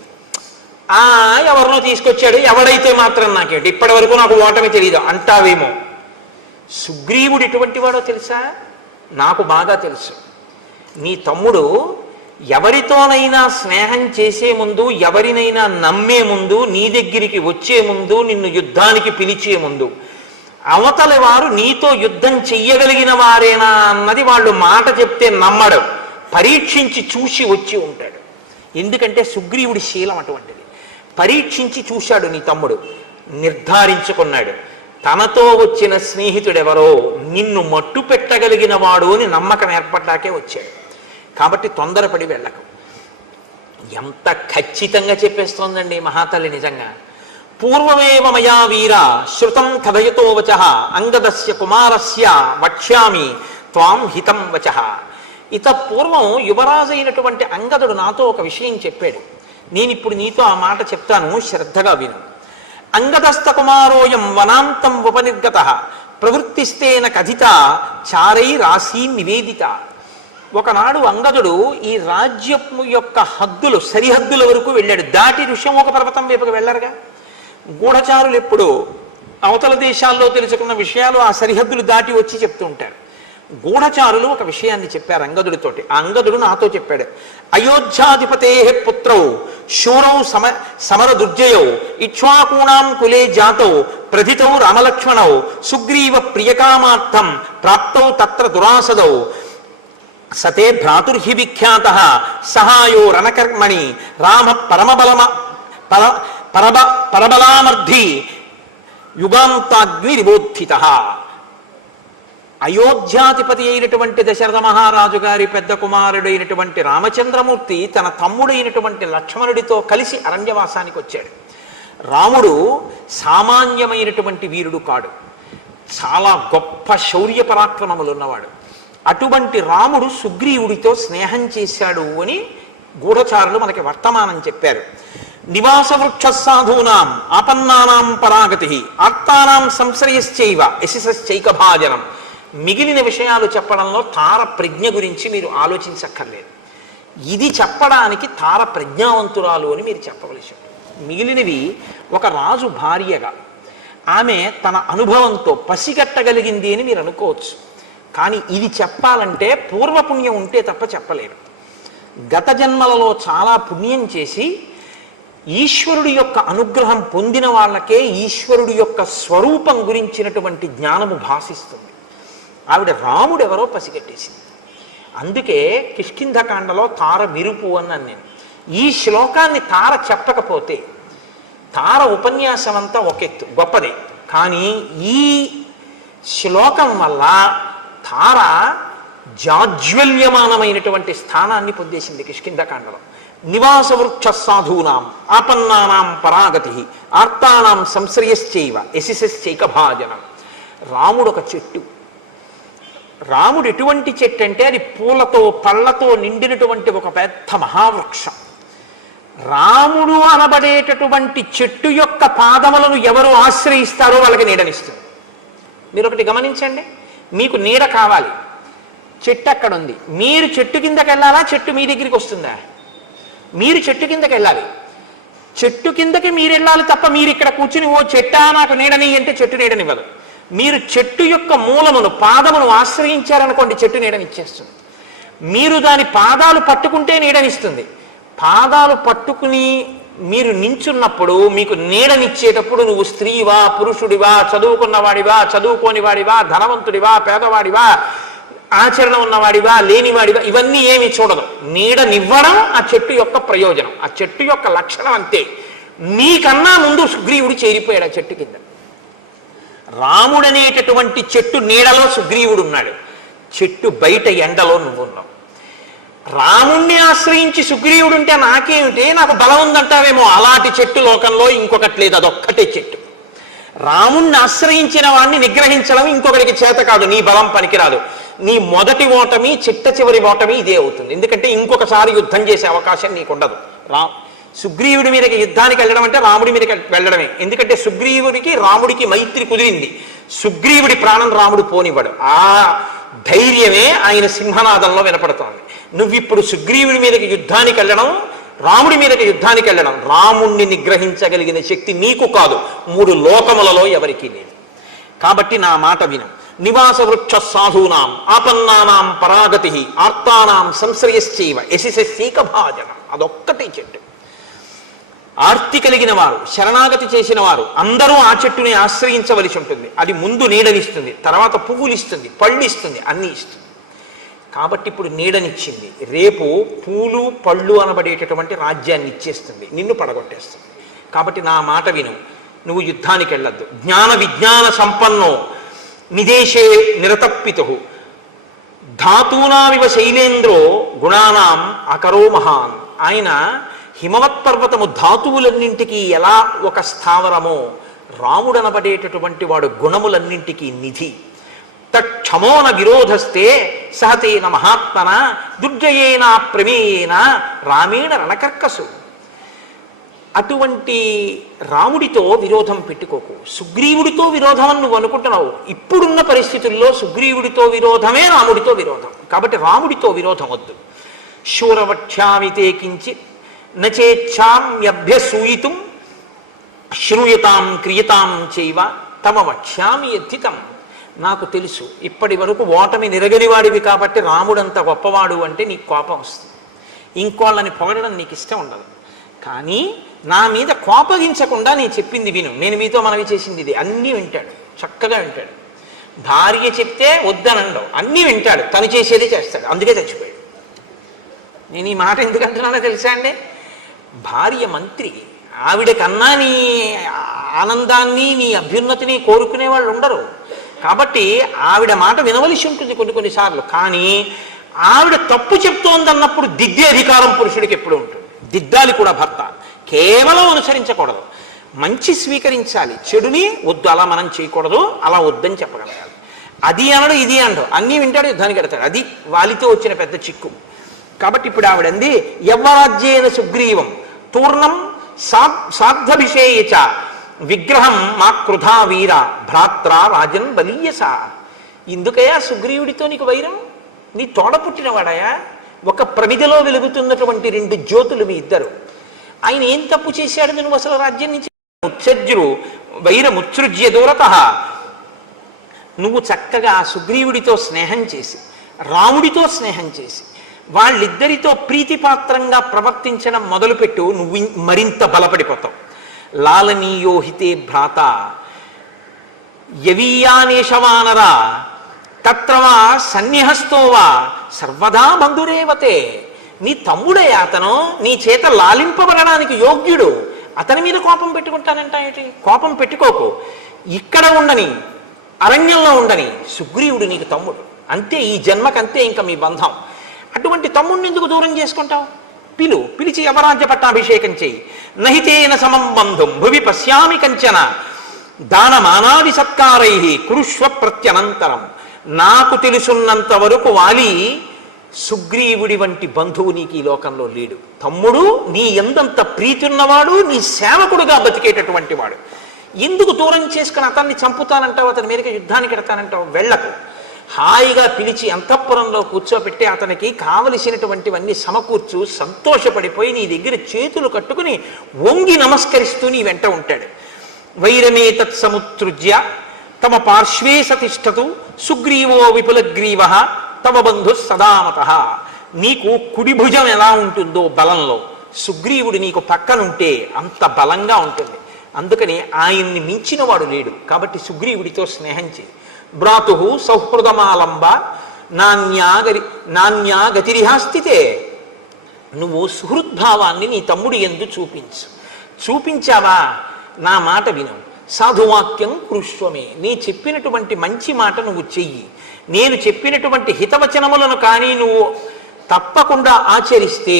ఎవరినో తీసుకొచ్చాడు, ఎవడైతే మాత్రం నాకేంటి, ఇప్పటి వరకు నాకు ఓటమి తెలియదు అంటావేమో. సుగ్రీవుడు ఎటువంటి వాడో తెలుసా? నాకు బాగా తెలుసు. నీ తమ్ముడు ఎవరితోనైనా స్నేహం చేసే ముందు, ఎవరినైనా నమ్మే ముందు, నీ దగ్గరికి వచ్చే ముందు, నిన్ను యుద్ధానికి పిలిచే ముందు, అవతలి వారు నీతో యుద్ధం చెయ్యగలిగిన వారేనా అన్నది వాళ్ళు మాట చెప్తే నమ్మడం, పరీక్షించి చూసి వచ్చి ఉంటాడు. ఎందుకంటే సుగ్రీవుడి శీలం అటువంటిది. పరీక్షించి చూశాడు నీ తమ్ముడు, నిర్ధారించుకున్నాడు తనతో వచ్చిన స్నేహితుడెవరో నిన్ను మట్టు పెట్టగలిగిన వాడు అని నమ్మకం ఏర్పడ్డాకే వచ్చాడు. కాబట్టి తొందరపడి వెళ్ళకు. ఎంత ఖచ్చితంగా చెప్పేస్తోందండి మహాతల్లి నిజంగా. పూర్వమేవ మయా వీర శృతం కథయతో వచః అంగదస్య కుమారస్య వక్ష్యామి త్వాం హితం వచః. ఇత పూర్వం యువరాజు అయినటువంటి అంగదుడు నాతో ఒక విషయం చెప్పాడు. నేను ఇప్పుడు నీతో ఆ మాట చెప్తాను, శ్రద్ధగా విను. అంగదస్త కుమారోయం వనాంతం ఉపనిర్గతః ప్రవృత్తిస్తేన కథిత చారైరాశీ నివేదిత. ఒకనాడు అంగదుడు ఈ రాజ్యము యొక్క హద్దులు, సరిహద్దుల వరకు వెళ్ళాడు. దాటి ఋష్యమూక పర్వతం వైపుకు వెళ్ళరుగా. గూఢచారులు ఎప్పుడు అవతల దేశాల్లో తెలుసుకున్న విషయాలు ఆ సరిహద్దులు దాటి వచ్చి చెప్తూ ఉంటారు. గూఢచారులు ఒక విషయాన్ని చెప్పారు అంగదుడితోటి. ఆ అంగదుడు నాతో చెప్పాడు, అయోధ్యాధిపతే పుత్రౌ శూరౌ సమర దుర్జయౌ ఇక్ష్వాకూణాం కులే జాతౌ ప్రథితౌ రామలక్ష్మణౌ సుగ్రీవ ప్రియకామార్థం ప్రాప్తౌ తత్ర దురాసదౌ సతే భ్రాతుర్హి విఖ్యాత సహాయో రణకర్మణి రామ పరబలామర్థి యుగాంతాగ్ని నిబోధిత. అయోధ్యాధిపతి అయినటువంటి దశరథ మహారాజు గారి పెద్ద కుమారుడైనటువంటి రామచంద్రమూర్తి తన తమ్ముడైనటువంటి లక్ష్మణుడితో కలిసి అరణ్యవాసానికి వచ్చాడు. రాముడు సామాన్యమైనటువంటి వీరుడు కాడు, చాలా గొప్ప శౌర్య పరాక్రమములు ఉన్నవాడు. అటువంటి రాముడు సుగ్రీవుడితో స్నేహం చేశాడు అని గూఢచారులు మనకి వర్తమానం చెప్పారు. నివాస వృక్ష సాధూనాం ఆపన్నానాం పరాగతి ఆర్తానాం సంశ్రయశ్చైవ యశశ్చైకభాజనం. మిగిలిన విషయాలు చెప్పడంలో తార ప్రజ్ఞ గురించి మీరు ఆలోచించక్కర్లేదు. ఇది చెప్పడానికి తార ప్రజ్ఞావంతురాలు అని మీరు చెప్పవలసి. మిగిలినవి ఒక రాజు భార్యగా ఆమె తన అనుభవంతో పసిగట్టగలిగింది అని మీరు అనుకోవచ్చు. కానీ ఇది చెప్పాలంటే పూర్వపుణ్యం ఉంటే తప్ప చెప్పలేరు. గత జన్మలలో చాలా పుణ్యం చేసి ఈశ్వరుడి యొక్క అనుగ్రహం పొందిన వాళ్ళకే ఈశ్వరుడి యొక్క స్వరూపం గురించినటువంటి జ్ఞానము భాసిస్తుంది. ఆవిడ రాముడు ఎవరో పసిగట్టేసింది. అందుకే కిష్కింధకాండలో తార విరుపు అన్నాను నేను. ఈ శ్లోకాన్ని తార చెప్పకపోతే, తార ఉపన్యాసం అంతా ఒకెత్తు గొప్పదే, కానీ ఈ శ్లోకం వల్ల తార జాజ్వల్యమానమైనటువంటి స్థానాన్ని పొందేసింది కిష్కింధకాండలో. నివాస వృక్ష సాధూనాం ఆపన్నానాం పరాగతి ఆర్తానాం సంశ్రయశ్చైవ యశశ్చైకభాజనం. రాముడు ఒక చెట్టు. రాముడు ఎటువంటి చెట్టు అంటే అది పూలతో పళ్ళతో నిండినటువంటి ఒక పెద్ద మహావృక్షం. రాముడు అనబడేటటువంటి చెట్టు యొక్క పాదములను ఎవరు ఆశ్రయిస్తారో వాళ్ళకి నీడనిస్తుంది. మీరు ఒకటి గమనించండి, మీకు నీడ కావాలి, చెట్టు అక్కడ ఉంది, మీరు చెట్టు కిందకి వెళ్ళాలా, చెట్టు మీ దగ్గరికి వస్తుందా? మీరు చెట్టు కిందకి వెళ్ళాలి. చెట్టు కిందకి మీరు వెళ్ళాలి తప్ప మీరు ఇక్కడ కూర్చుని ఓ చెట్టా నాకు నీడని అంటే చెట్టు నీడనివ్వదు. మీరు చెట్టు యొక్క మూలమును పాదమును ఆశ్రయించారనుకోండి, చెట్టు నీడనిచ్చేస్తుంది. మీరు దాని పాదాలు పట్టుకుంటే నీడనిస్తుంది, పాదాలు పట్టుకుని మీరు నించున్నప్పుడు మీకు నీడనిచ్చేటప్పుడు నువ్వు స్త్రీవా పురుషుడివా చదువుకున్నవాడివా చదువుకోని వాడివా ధనవంతుడివా పేదవాడివా ఆచరణ ఉన్నవాడివా లేనివాడివా ఇవన్నీ ఏమి చూడదు. నీడనివ్వడం ఆ చెట్టు యొక్క ప్రయోజనం, ఆ చెట్టు యొక్క లక్షణం అంతే. నీకన్నా ముందు సుగ్రీవుడు చేరిపోయాడు ఆ చెట్టు కింద. రాముడనేటటువంటి చెట్టు నీడలో సుగ్రీవుడు ఉన్నాడు, చెట్టు బయట ఎండలో నువ్వున్నావు. రాముణ్ణి ఆశ్రయించి సుగ్రీవుడు ఉంటే నాకేమిటి, నాకు బలం ఉందంటావేమో, అలాంటి చెట్టు లోకంలో ఇంకొకటి లేదు, అదొక్కటే చెట్టు. రాముణ్ణి ఆశ్రయించిన వాడిని నిగ్రహించడం ఇంకొకరికి చేత కాదు, నీ బలం పనికిరాదు. నీ మొదటి ఓటమి చిట్ట చివరి ఓటమి ఇదే అవుతుంది. ఎందుకంటే ఇంకొకసారి యుద్ధం చేసే అవకాశం నీకు ఉండదు. సుగ్రీవుడి మీదకి యుద్ధానికి వెళ్ళడం అంటే రాముడి మీదకి వెళ్ళడమే. ఎందుకంటే సుగ్రీవుడికి రాముడికి మైత్రి కుదిరింది, సుగ్రీవుడి ప్రాణం రాముడు పోనివ్వడు. ఆ ధైర్యమే ఆయన సింహనాదంలో వినపడుతోంది. నువ్విప్పుడు సుగ్రీవుడి మీదకి యుద్ధానికి వెళ్ళడం, రాముడి మీదకి యుద్ధానికి వెళ్ళడం, రాముణ్ణి నిగ్రహించగలిగిన శక్తి నీకు కాదు, 3 లోకములలో ఎవరికీ లేదు. కాబట్టి నా మాట విను. నివాస వృక్ష సాధూనాం ఆపన్నానాం పరాగతి ఆర్తానాం సంశ్రయశ్చైవ యశిశీక భాజనం. అదొక్కటి చెట్టు. ఆర్తి కలిగిన వారు, శరణాగతి చేసిన వారు అందరూ ఆ చెట్టుని ఆశ్రయించవలసి ఉంటుంది. అది ముందు నీడనిస్తుంది, తర్వాత పువ్వులు ఇస్తుంది, పళ్ళు ఇస్తుంది, అన్నీ ఇస్తుంది. కాబట్టి ఇప్పుడు నీడనిచ్చింది, రేపు పూలు పళ్ళు అనబడేటటువంటి రాజ్యాన్ని ఇచ్చేస్తుంది, నిన్ను పడగొట్టేస్తుంది. కాబట్టి నా మాట విను, నువ్వు యుద్ధానికి వెళ్ళొద్దు. జ్ఞాన విజ్ఞాన సంపన్నో నిదేశే నిరతప్పితు ధాతూనామివ శైలేంద్రో గుణానాం అకరో మహాన్. ఆయన హిమవత్పర్వతము ధాతువులన్నింటికీ ఎలా ఒక స్థావరమో, రాముడనబడేటటువంటి వాడు గుణములన్నింటికీ నిధి. తక్షమోన విరోధస్తే సహతేన మహాత్మన దుర్జయేన ప్రమేయేన రామేణ రణకర్కసు. అటువంటి రాముడితో విరోధం పెట్టుకోకు. సుగ్రీవుడితో విరోధం అని నువ్వు అనుకుంటున్నావు. ఇప్పుడున్న పరిస్థితుల్లో సుగ్రీవుడితో విరోధమే రాముడితో విరోధం. కాబట్టి రాముడితో విరోధం వద్దు. శూరవక్ష్యామితే కించిత్ నచేచ్ఛామ్యభ్యసూయితుం శ్రూయతాం క్రియతాం చైవ తమ వక్ష్యామి యద్ధితం. నాకు తెలుసు ఇప్పటి వరకు ఓటమి నిరగనివాడివి కాబట్టి రాముడంత గొప్పవాడు అంటే నీకు కోపం వస్తుంది, ఇంకోళ్ళని పొగడడం నీకు ఇష్టం ఉండదు. కానీ నా మీద కోపగించకుండా నేను చెప్పింది విను. నేను మీతో మనవి చేసింది ఇది. అన్నీ వింటాడు, చక్కగా వింటాడు. భార్య చెప్తే వద్దనండవు, అన్నీ వింటాడు, తను చేసేదే చేస్తాడు. అందుకే చచ్చిపోయాడు. నేను ఈ మాట ఎందుకు అంటున్నానో తెలుసా అండి? భార్య మంత్రి, ఆవిడకన్నా నీ ఆనందాన్ని నీ అభ్యున్నతిని కోరుకునే వాళ్ళు ఉండరు. కాబట్టి ఆవిడ మాట వినవలసి ఉంటుంది కొన్నిసార్లు. కానీ ఆవిడ తప్పు చెప్తోందన్నప్పుడు దిద్దే అధికారం పురుషుడికి ఎప్పుడు ఉంటుంది. దిద్దాలి కూడా భర్త, కేవలం అనుసరించకూడదు. మంచి స్వీకరించాలి, చెడుని వద్దు అలా మనం చేయకూడదు, అలా వద్దని చెప్పగలగాలి. అది అనడు ఇది అనడు, అన్నీ వింటాడు, యుద్ధానికి ఎడతాడు. అది వాలితో వచ్చిన పెద్ద చిక్కు. కాబట్టి ఇప్పుడు ఆవిడంది యవ్వరాజ్యేన సుగ్రీవం తూర్ణం సార్థభిషేయచ విగ్రహం మా కృధా వీర భ్రాత్ర రాజన్ బలీయస. ఎందుకయ్యా సుగ్రీవుడితో నీకు వైరం? నీ తోడ పుట్టినవాడయా, ఒక ప్రమిదలో వెలుగుతున్నటువంటి 2 జ్యోతులు మీ ఇద్దరు. ఆయన ఏం తప్పు చేశాడు నువ్వు అసలు రాజ్యం నుంచి? ఉత్సజ్జురు వైరముత్సృజ్య దూరత. నువ్వు చక్కగా సుగ్రీవుడితో స్నేహం చేసి రాముడితో స్నేహం చేసి వాళ్ళిద్దరితో ప్రీతిపాత్రంగా ప్రవర్తించడం మొదలుపెట్టు, నువ్వు మరింత బలపడిపోతావు. లాలనీయోహితే భ్రాత యవీయానేషవానరా తత్రవా సన్నిహస్తోవా సర్వదా బంధురేవతే. నీ తమ్ముడే అతను, నీ చేత లాలింపబడడానికి యోగ్యుడు, అతని మీద కోపం పెట్టుకుంటానంట ఏంటి? కోపం పెట్టుకోకు. ఇక్కడ ఉండని, అరణ్యంలో ఉండని, సుగ్రీవుడు నీకు తమ్ముడు అంతే, ఈ జన్మకంతే ఇంకా మీ బంధం. అటువంటి తమ్ముడిని ఎందుకు దూరం చేసుకుంటావు? పిలిచి యవరాజ్య పట్టాభిషేకం చేయి. నహితేన సమం బంధుం భువి పశ్యామి కంచన దానమానాది సత్కారై కురుష్వ ప్రత్యనంతరం. నాకు తెలుసున్నంత వరకు వాలి సుగ్రీవుడి వంటి బంధువు నీకు ఈ లోకంలో లేడు. తమ్ముడు నీ ఎందంత ప్రీతి ఉన్నవాడు, నీ సేవకుడుగా బతికేటటువంటి వాడు. ఎందుకు దూరం చేసుకుని అతన్ని చంపుతానంటావు, అతని మీదకి యుద్ధానికి ఎడతానంటావు? వెళ్ళకు. హాయిగా పిలిచి అంతఃపురంలో కూర్చోబెట్టి అతనికి కావలసినటువంటివన్నీ సమకూర్చు. సంతోషపడిపోయి నీ దగ్గర చేతులు కట్టుకుని వంగి నమస్కరిస్తూ నీ వెంట ఉంటాడు. వైరమే తత్సముత్సృజ్య తమ పార్శ్వే సతిష్టతు సుగ్రీవో విపులగ్రీవ తమ బంధు సదామత. నీకు కుడి భుజం ఎలా ఉంటుందో బలంలో, సుగ్రీవుడు నీకు పక్కనుంటే అంత బలంగా ఉంటుంది. అందుకని ఆయన్ని మించిన వాడు లేడు. కాబట్టి సుగ్రీవుడితో స్నేహం చేయి. భ్రాతు సౌహృదమాలంబ నాణ్యా గతిరిహాస్థితే. నువ్వు సుహృద్భావాన్ని నీ తమ్ముడి యందు చూపించావా నా మాట విను. సాధువాక్యం కురుష్వమే. నీ చెప్పినటువంటి మంచి మాట నువ్వు చెయ్యి. నేను చెప్పినటువంటి హితవచనములను కానీ నువ్వు తప్పకుండా ఆచరిస్తే,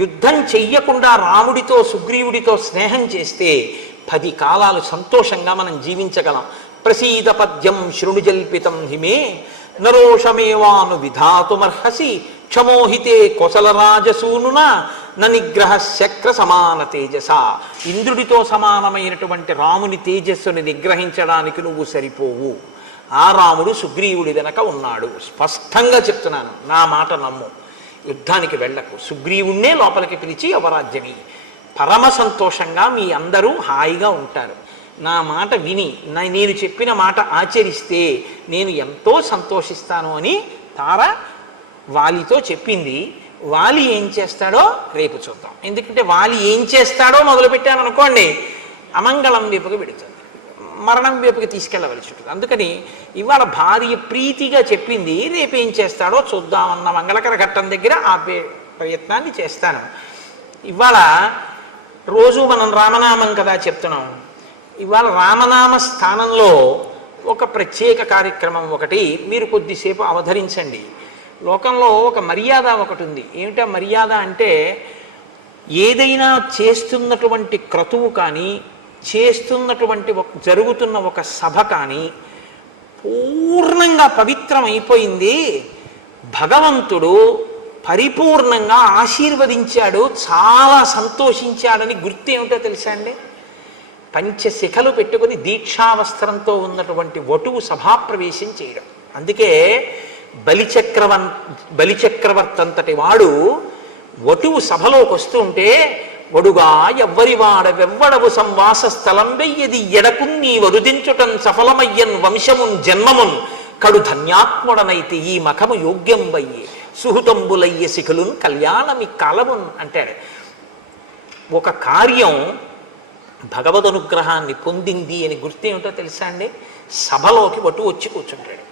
యుద్ధం చెయ్యకుండా రాముడితో సుగ్రీవుడితో స్నేహం చేస్తే 10 కాలాలు సంతోషంగా మనం జీవించగలం. ప్రసీద పద్యం శృణుజల్పితం హిమే నరోషమేవాను విధాతుమర్హసి క్షమోహితే కొసలరాజసూనునా నిగ్రహ శక్ర సమాన తేజస. ఇంద్రుడితో సమానమైనటువంటి రాముని తేజస్సుని నిగ్రహించడానికి నువ్వు సరిపోవు. ఆ రాముడు సుగ్రీవుడి వెనక ఉన్నాడు. స్పష్టంగా చెప్తున్నాను, నా మాట నమ్ము. యుద్ధానికి వెళ్ళకు. సుగ్రీవుణ్ణే లోపలికి పిలిచి అవరాజ్యమి. పరమ సంతోషంగా మీ అందరూ హాయిగా ఉంటారు. నా మాట విని నేను చెప్పిన మాట ఆచరిస్తే నేను ఎంతో సంతోషిస్తాను అని తార వాలితో చెప్పింది. వాలి ఏం చేస్తాడో రేపు చూద్దాం. ఎందుకంటే వాలి ఏం చేస్తాడో మొదలుపెట్టామనుకోండి అమంగళం వైపుకి పెడుతుంది, మరణం వైపుకి తీసుకెళ్ళవలసి ఉంటుంది. అందుకని ఇవాళ భార్య ప్రీతిగా చెప్పింది, రేపు ఏం చేస్తాడో చూద్దామన్న మంగళకర ఘట్టం దగ్గర ఆపే ప్రయత్నాన్ని చేస్తాను. ఇవాళ రోజు మనం రామనామం కదా చెప్తున్నాం. ఇవాళ రామనామ స్థానంలో ఒక ప్రత్యేక కార్యక్రమం ఒకటి మీరు కొద్దిసేపు అవధరించండి. లోకంలో ఒక మర్యాద ఒకటి ఉంది. ఏమిటా మర్యాద అంటే, ఏదైనా చేస్తున్నటువంటి క్రతువు కానీ చేస్తున్నటువంటి జరుగుతున్న ఒక సభ కానీ పూర్ణంగా పవిత్రం అయిపోయింది, భగవంతుడు పరిపూర్ణంగా ఆశీర్వదించాడు, చాలా సంతోషించాడని గుర్తు ఏమిటో తెలుసా అండి? పంచశిఖలు పెట్టుకుని దీక్షావస్త్రంతో ఉన్నటువంటి వటువు సభాప్రవేశం చేయడం. అందుకే బలిచక్రవర్తి అంతటి వాడు వటువు సభలోకి వస్తుంటే, వడుగా ఎవ్వరివాడ వెవ్వడవు సంవాస స్థలం వెయ్యది ఎడకు నీ వరుదించుటం సఫలమయ్యన్ వంశమున్ జన్మమున్ కడు ధన్యాత్ముడనైతే ఈ మఖము యోగ్యం వయ్యే సుహృతంబులయ్య శిఖులున్ కళ్యాణమి కాలమున్ అంటాడు. ఒక కార్యం భగవదనుగ్రహాన్ని పొందింది అని గుర్తేమిటో తెలుసా అండి? సభలోకి వటు వచ్చి కూర్చుంటాడు.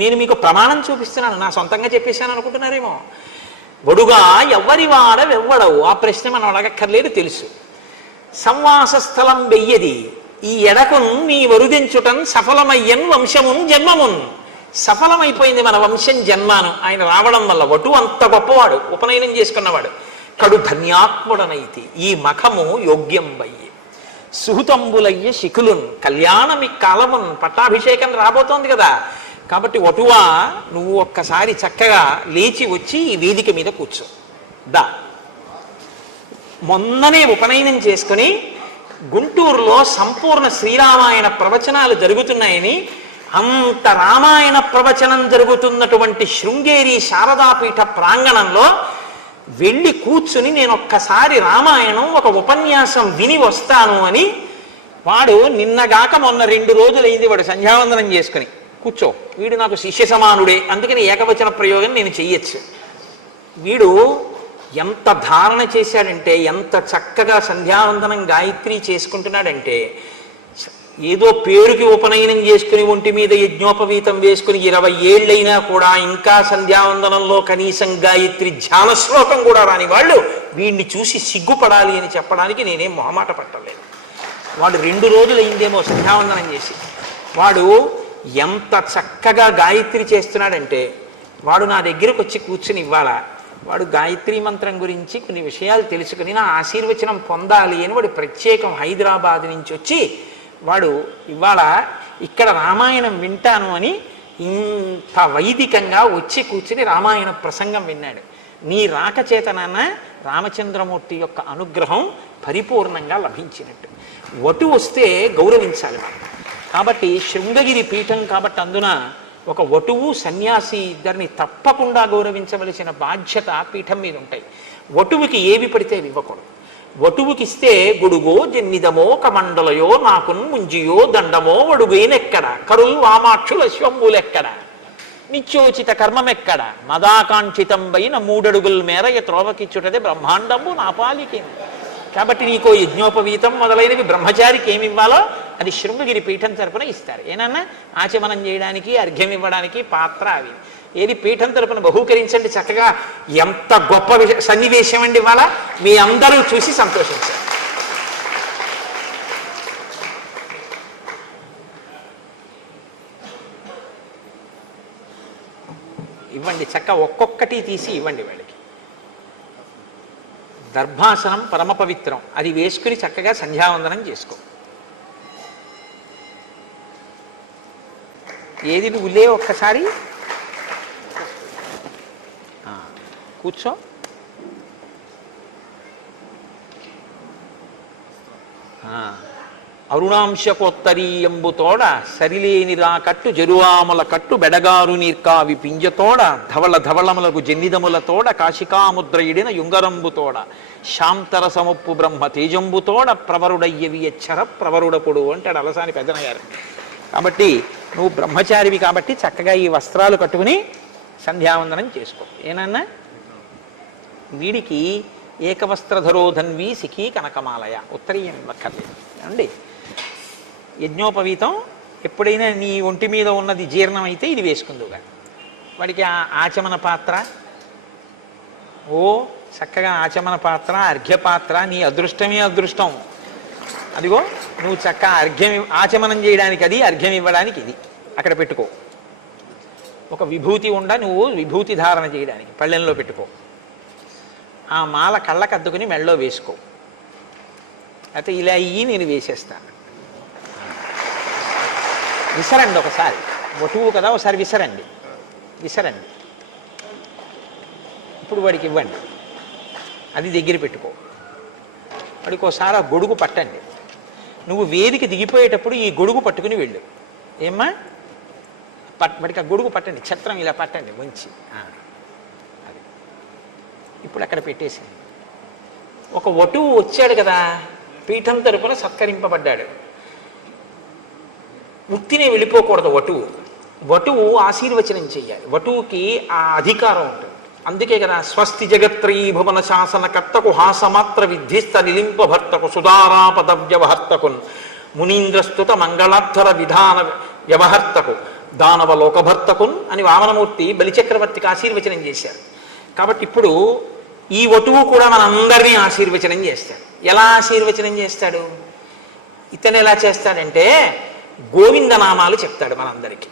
నేను మీకు ప్రమాణం చూపిస్తున్నాను, నా సొంతంగా చెప్పేశాను అనుకుంటున్నారేమో. వడుగా ఎవ్వరివాడ వెవ్వడవు, ఆ ప్రశ్న మనం అడగక్కర్లేదు, తెలుసు. సంవాస స్థలం వెయ్యది ఈ ఎడకున్ నీ వరుదించుటం సఫలమయ్యన్ వంశమున్ జన్మమున్. సఫలమైపోయింది మన వంశం జన్మాను ఆయన రావడం వల్ల. వటు అంత గొప్పవాడు, ఉపనయనం చేసుకున్నవాడు. కడు ధన్యాత్ముడనైతి ఈ మఖము యోగ్యం వయ్యి సుహృతంబులయ్య శిఖులున్ కళ్యాణమి కాలమున్. పట్టాభిషేకం రాబోతోంది కదా. కాబట్టి వటువా నువ్వు ఒక్కసారి చక్కగా లేచి వచ్చి ఈ వేదిక మీద కూర్చో. మొన్ననే ఉపనయనం చేసుకుని గుంటూరులో సంపూర్ణ శ్రీరామాయణ ప్రవచనాలు జరుగుతున్నాయని, అంత రామాయణ ప్రవచనం జరుగుతున్నటువంటి శృంగేరి శారదాపీఠ ప్రాంగణంలో వెళ్ళి కూర్చుని నేను ఒక్కసారి రామాయణం ఒక ఉపన్యాసం విని వస్తాను అని వాడు నిన్నగాక మొన్న 2 రోజులైంది వాడు సంధ్యావందనం చేసుకుని కూర్చో. వీడు నాకు శిష్య సమానుడే, అందుకని ఏకవచన ప్రయోగం నేను చెయ్యొచ్చు. వీడు ఎంత ధారణ చేశాడంటే, ఎంత చక్కగా సంధ్యావందనం గాయత్రి చేసుకుంటున్నాడంటే, ఏదో పేరుకి ఉపనయనం చేసుకుని ఒంటి మీద యజ్ఞోపవీతం వేసుకుని 20 ఏళ్ళైనా కూడా ఇంకా సంధ్యావందనంలో కనీసం గాయత్రి ధ్యాన శ్లోకం కూడా రాని వాళ్ళు వీడిని చూసి సిగ్గుపడాలి అని చెప్పడానికి నేనేం మొహమాట పట్టలేదు. వాడు 2 రోజులైందేమో సంధ్యావందనం చేసి. వాడు ఎంత చక్కగా గాయత్రి చేస్తున్నాడంటే, వాడు నా దగ్గరకు వచ్చి కూర్చుని ఇవ్వాల వాడు గాయత్రి మంత్రం గురించి కొన్ని విషయాలు తెలుసుకుని నా ఆశీర్వచనం పొందాలి అని వాడు ప్రత్యేకం హైదరాబాద్ నుంచి వచ్చి వాడు ఇవాళ ఇక్కడ రామాయణం వింటాను అని ఇంత వైదికంగా వచ్చి కూర్చుని రామాయణ ప్రసంగం విన్నాడు. నీ రాక చేతనాన్న రామచంద్రమూర్తి యొక్క అనుగ్రహం పరిపూర్ణంగా లభించినట్టు. వటు వస్తే గౌరవించాలి మనం. కాబట్టి శృంగగిరి పీఠం కాబట్టి అందున ఒక వటువు సన్యాసి ఇద్దరిని తప్పకుండా గౌరవించవలసిన బాధ్యత పీఠం మీద ఉంటాయి. వటువుకి ఏవి పడితే ఇవ్వకూడదు. వటువుకిస్తే గొడుగో జన్నిదమో కమండలయో నాకున్ ముంజియో దండమో వడుగైనెక్కడ కరుల్ వామాక్షుల అశ్వంబులెక్కడ. నిత్యోచిత కర్మమెక్కడ మదాకాంక్షితంబైన మూడడుగుల మేర ఈ త్రోవకిచ్చుటదే బ్రహ్మాండంబు నా పాలికి. కాబట్టి నీకో యజ్ఞోపవీతం మొదలైనవి బ్రహ్మచారికి ఏమి ఇవ్వాలో అది శృంగగిరి పీఠం తరపున ఇస్తారు. ఏనన్నా ఆచమనం చేయడానికి, అర్ఘ్యం ఇవ్వడానికి పాత్ర అవి. ఏది పీఠం తరపున బహూకరించండి. చక్కగా ఎంత గొప్ప సన్నివేశం అండి ఇవాళ, మీ అందరూ చూసి సంతోషించారు. ఇవ్వండి, చక్క ఒక్కొక్కటి తీసి ఇవ్వండి వాళ్ళకి. దర్భాసనం పరమ పవిత్రం, అది వేసుకుని చక్కగా సంధ్యావందనం చేసుకో. ఏది నువ్వు లే ఒక్కసారి కూర్చో. అరుణాంశకోత్తరీయంబుతోడ సరిలేనిరా కట్టు జరువాముల కట్టు బెడగారు నీర్కావి పింజతోడ ధవళ ధవళములకు జన్నిదములతోడ కాశికాముద్రయుడిన యుంగరంబుతోడ శాంతరసముప్పు బ్రహ్మ తేజంబుతోడ ప్రవరుడయ్యవి ఎచ్చర ప్రవరుడపుడు అంటాడు అలసాని పెద్దనగారు. కాబట్టి నువ్వు బ్రహ్మచారివి కాబట్టి చక్కగా ఈ వస్త్రాలు కట్టుకుని సంధ్యావందనం చేసుకో. ఏనన్నా వీడికి ఏకవస్త్రధరోధన్వి సిఖీ కనకమాలయ ఉత్తరీయం ఇవ్వక్కర్లేదు అండి. యజ్ఞోపవీతం ఎప్పుడైనా నీ ఒంటి మీద ఉన్నది జీర్ణం అయితే ఇది వేసుకుందుగా. వాడికి ఆచమన పాత్ర, ఓ చక్కగా ఆచమన పాత్ర, అర్ఘ్యపాత్ర, నీ అదృష్టమే అదృష్టం. అదిగో నువ్వు చక్క అర్ఘ్యం ఆచమనం చేయడానికి అది, అర్ఘ్యం ఇవ్వడానికి ఇది అక్కడ పెట్టుకో. ఒక విభూతి ఉండ, నువ్వు విభూతి ధారణ చేయడానికి పళ్ళెంలో పెట్టుకో. ఆ మాల కళ్ళకు అద్దుకుని మెళ్ళలో వేసుకో. అయితే ఇలా అయ్యి నేను వేసేస్తాను. విసరండి ఒకసారి, వటువు కదా ఒకసారి విసరండి, విసరండి. ఇప్పుడు వాడికి ఇవ్వండి, అది దగ్గర పెట్టుకో. వాడికి ఒకసారి ఆ గొడుగు పట్టండి. నువ్వు వేదిక దిగిపోయేటప్పుడు ఈ గొడుగు పట్టుకుని వెళ్ళు. ఏమ్మా వాడికి ఆ గొడుగు పట్టండి, ఛత్రం ఇలా పట్టండి మంచి. అది ఇప్పుడు అక్కడ పెట్టేసింది. ఒక వటువు వచ్చాడు కదా, పీఠం తరపున సత్కరింపబడ్డాడు. ఉత్తినే వెళ్ళిపోకూడదు వటువు. వటువు ఆశీర్వచనం చెయ్యాలి. వటువుకి ఆ అధికారం ఉంటుంది. అందుకే కదా స్వస్తి జగత్రీ భువన శాసనకర్తకు హాసమాత్ర విద్ధిస్త నిలింపభర్తకు సుధారాపద వ్యవహర్తకున్ మునీంద్రస్తుత మంగళాధ్వర విధాన వ్యవహర్తకు దానవ లోకభర్తకున్ అని వామనమూర్తి బలిచక్రవర్తికి ఆశీర్వచనం చేశారు. కాబట్టి ఇప్పుడు ఈ వటువు కూడా మనందరినీ ఆశీర్వచనం చేస్తాడు. ఎలా ఆశీర్వచనం చేస్తాడు? ఇతను ఎలా చేస్తాడంటే గోవిందనామాలు చెప్తాడు మనందరికీ.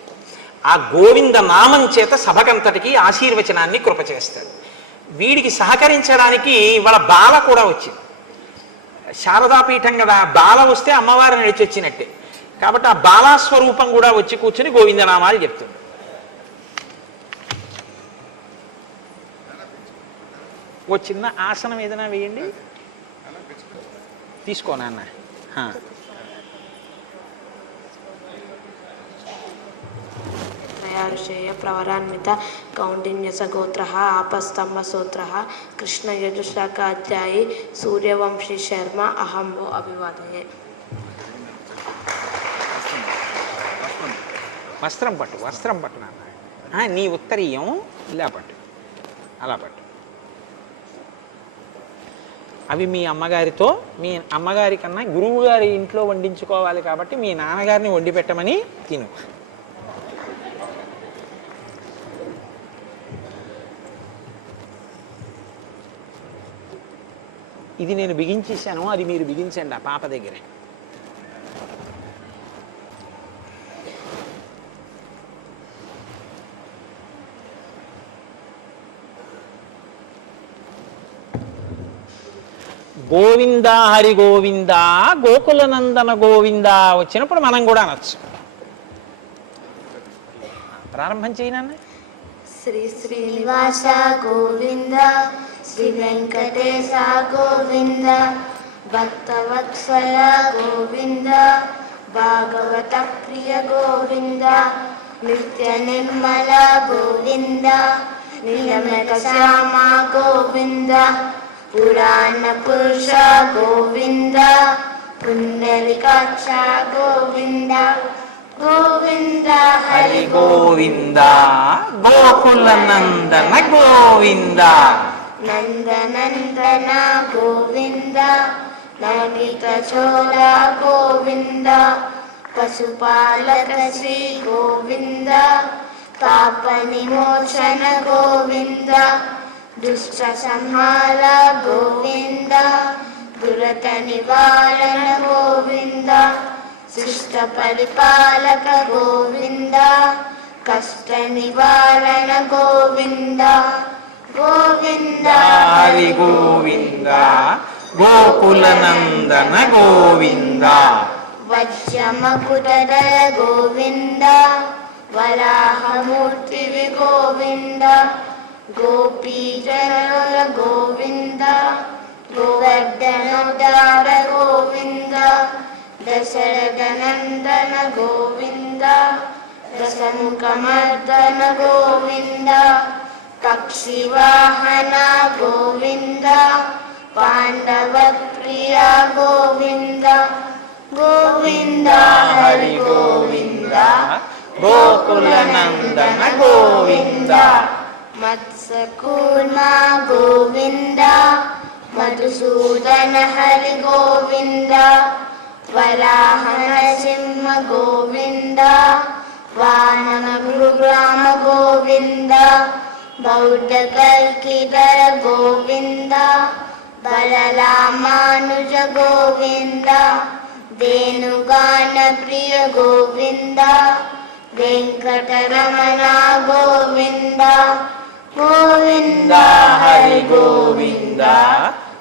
ఆ గోవింద నామం చేత సభకంతటికి ఆశీర్వచనాన్ని కృప చేస్తాడు. వీడికి సహకరించడానికి వాళ్ళ బాల కూడా వచ్చింది. శారదాపీఠం కదా, బాల వస్తే అమ్మవారిని నడిచొచ్చినట్టే. కాబట్టి ఆ బాలాస్వరూపం కూడా వచ్చి కూర్చుని గోవిందనామాలు చెప్తుంది. ఓ చిన్న ఆసనం ఏదైనా వేయండి, తీసుకో నాన్న. ఋషయ ప్రవరాన్విత కౌండిన్యస గోత్ర ఆపస్తంభ సూత్ర కృష్ణ యజుశాఖాధ్యాయి సూర్యవంశీ శర్మ అహంభో అభివాదయే. వస్త్రం పట్టు, వస్త్రం పట్టు నాన్న. నీ ఉత్తరీయం ఇలా పట్టు, అలా పట్టు. అవి మీ అమ్మగారితో, మీ అమ్మగారి కన్నా గురువు గారి ఇంట్లో వండించుకోవాలి కాబట్టి మీ నాన్నగారిని వండి పెట్టమని తిను. ఇది నేను బిగించేశాను, అది మీరు బిగించండి ఆ పాప దగ్గరే. గోవింద హరి గోవింద గోకుల నందన గోవింద వచ్చినప్పుడు మనం కూడా అనొచ్చు. ప్రారంభం చేయనన్న. శ్రీ శ్రీనివాస గోవింద, శ్రీ వెంకటేశ గోవింద, భక్తవత్సల గోవింద, భాగవత ప్రియ గోవింద, నిత్య నిర్మల గోవింద, నిలమక శ్యామ గోవింద, పురాణ పురుష గోవింద, పుండరీకాక్ష గోవింద, గోవింద హరి గోవింద గోకుల నందన గోవింద నందనందన గోవింద నవనీత చోళ గోవింద పశుపాలక శ్రీ గోవింద పాప విమోచన గోవింద దుష్ట సంహార గోవింద దురత నివారణ గోవింద శిష్ట పరిపాలక గోవింద కష్ట నివారణ గోవింద గోవింద హరి గోవింద గోకుల నందన గోవింద వజ్రమకుటధర గోవింద వరాహమూర్తి గోవింద గోపీజనుల గోవింద గోవర్ధనోద్ధార గోవింద దశరథనందన గోవింద దశముఖమర్దన గోవింద పక్షివాహన గోవింద పాండవ ప్రియ గోవింద గోవింద హరి గోవింద గోకుల నందన గోవింద మత్స్యకూర్మ గోవింద మధుసూదన హరి గోవింద వరాహ నరసింహ గోవింద వానర గురుగ్రామ గోవింద బౌద్ధ కల్కిధర గోవింద బలరామానుజ గోవింద వేణుగాన ప్రియ గోవింద వెంకటరమణ గోవింద గోవింద హరి గోవింద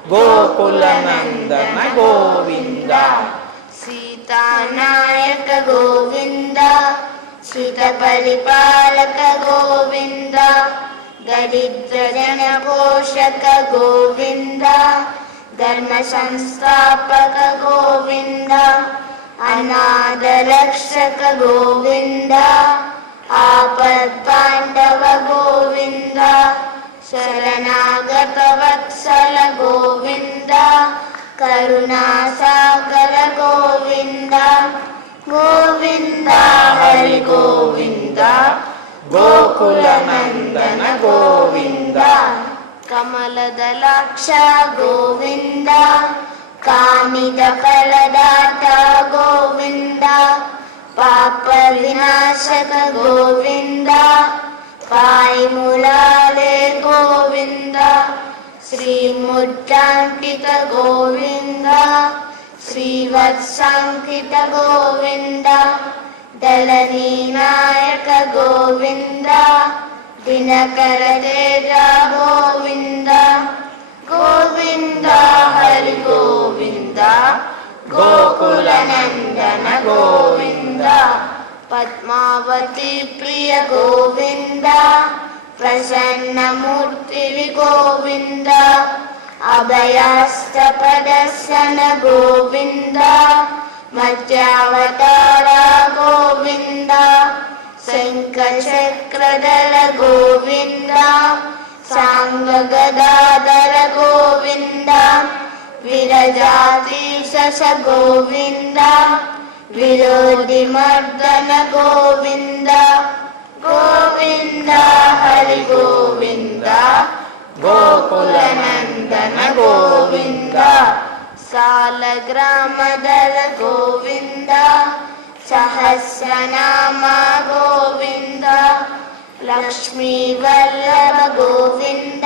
గోకుల నందన గోవింద సీతానాయక గోవింద సీత పరిపాలక గోవింద దరిద్ర జన పోషక గోవింద ధర్మ సంస్థాపక గోవింద అనాథ రక్షక గోవింద ఆపద్బాంధవ గోవింద శరణాగత వత్సల గోవింద కరుణాసాగర గోవింద గోవింద హరి గోవింద గోకుల నందన గోవింద కమలదలాక్ష గోవింద కామిత ఫలదాత గోవింద పాప వినాశక గోవింద పాయిములాలే గోవింద శ్రీముద్రాంకిత గోవింద శ్రీవత్సాంకిత గోవింద దళనీ నాయక గోవింద దినకర తేజ గోవింద గోవింద హరి గోవింద గోకుల నందన గోవింద పద్మావతి ప్రియ గోవింద ప్రసన్నమూర్తి గోవింద అభయాస్త ప్రదర్శన గోవింద మధ్యావతార గోవింద శంఖచక్రధర గోవింద సాంగ గదాధర గోవింద విరజాతీశ గోవింద విరోధి మర్దన గోవింద గోవింద హరి గోవింద గోకుల నందన గోవింద సాలగ్రామధర గోవింద సహస్రనామ గోవింద లక్ష్మీ వల్లభ గోవింద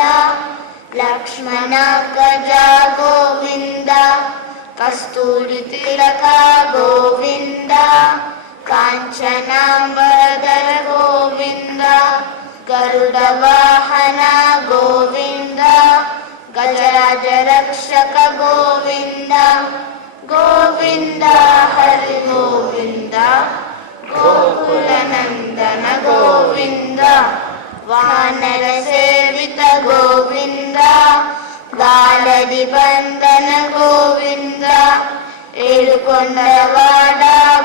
లక్ష్మణ గజ గోవింద కస్తూరి తిలక గోవింద కాంచనాంబరధర గోవింద గరుడ వాహన గోవింద గజరాజ రక్షక గోవింద గోవింద హరి గోవింద గోకుల నందన గోవింద వానర సేవిత గోవింద బాలది బంధన గోవింద ఏడుకొండవాడ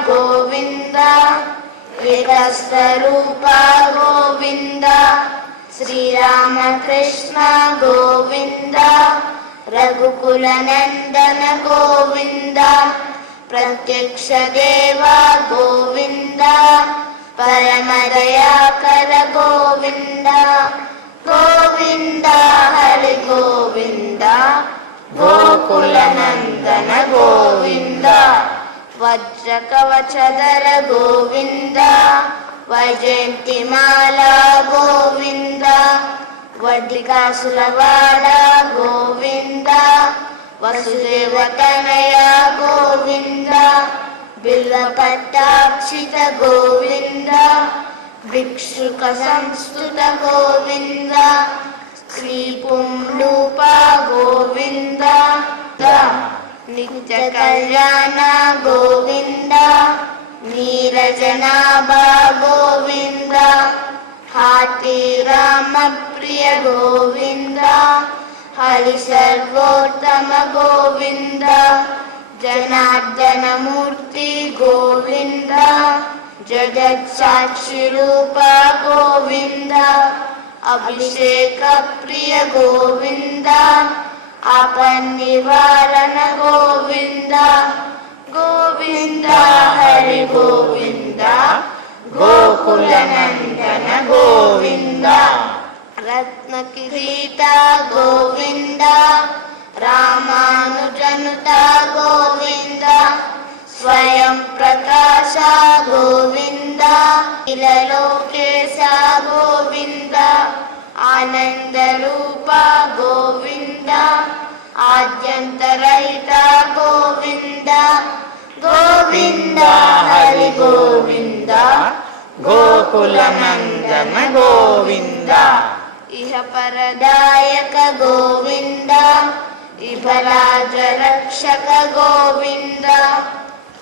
గోవింద ఏకస్వరూప గోవింద శ్రీరామకృష్ణ గోవింద రఘుకుల నందన గోవింద ప్రత్యక్ష దేవ గోవింద పరమదయాకర గోవింద గోవింద హరి గోవింద గోకుల నందన గోవింద వజ్ర కవచధర గోవింద వైజయంతిమాల గోవింద వడ్డికాసురవాడ గోవింద వసుదేవతనయ గోవింద బిల్వపట్టాక్షిత గోవింద భిక్షుక సంస్థుత గోవింద శ్రీ పుంలూప గోవింద నిత్య కళ్యాణ గోవింద నీరజనాభ గోవింద హాటి రామ ప్రియ గోవింద హరి సర్వోత్తమ గోవింద జనార్దన మూర్తి గోవింద జగత్సాక్షి రూప గోవింద అభిషేక ప్రియ గోవింద ఆపన్నివారణ గోవింద గోవింద హరి గోవింద గోకుల నందన గోవింద రత్న కిరీట గోవింద రామానుజనుత గోవింద స్వయం ప్రకాశ గోవింద ఇలలోకేశ గోవింద ఆనంద రూప గోవింద ఆద్యంతరహిత గోవింద గోవింద హరి గోవింద గోకుల నందన గోవింద ఇహ పరదాయక గోవింద ఇహరాజ రక్షక గోవింద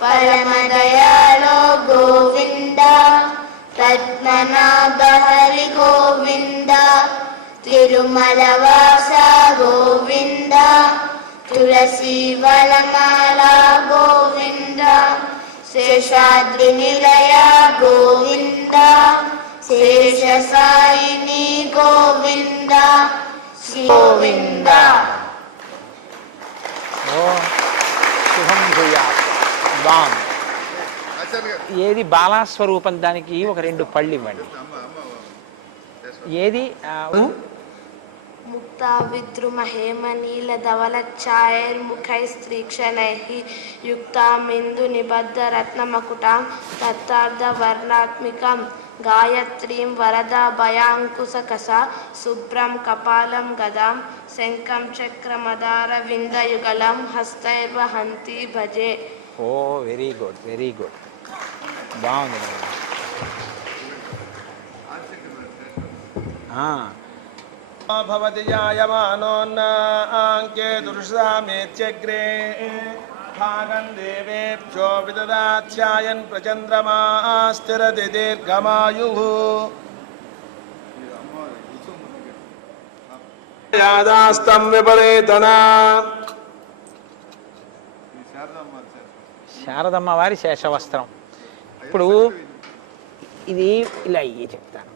పరమదయాళో గోవింద రత్ననాభ హరి గోవింద తిరుమలవాస గోవింద తులసి వనమాల గోవింద శేషాద్రి నిలయ గోవింద శేష సాయిని గోవింద గోవింద. శుభం భూయాత్. బాగుంది. ఏది బాలాస్వరూపం, దానికి ఒక 2 పళ్ళు ఇవ్వండి. ఏది ముక్తా విద్రుమ హేమనీల ధవల ఛాయైర్ముఖైస్త్రీక్షణైః యుక్తామిందు నిబద్ధ రత్నమకుటాం తత్తార్థ వర్ణాత్మికం గాయత్రీం వరదా భయాంకుశకస శుభ్రం కపాలం గదాం శంఖం చక్రమదార విందయుగలం హస్తైర్వహంతి భజే. ఓ వెరీ గుడ్, వెరీ గుడ్, బాగుంది. భవతి జాయమానోన్నాంకే దుర్షామేత్యగ్రే భాగం దేవేభ్యో విదదాధ్యాయన్ ప్రచంద్రమా స్థిరతి దీర్ఘమాయుః. యాదాస్తం విపరీతనా. శారదమ్మ వారి శేషవస్త్రం. ఇప్పుడు ఇది ఇలా అయ్యి చెప్తాను.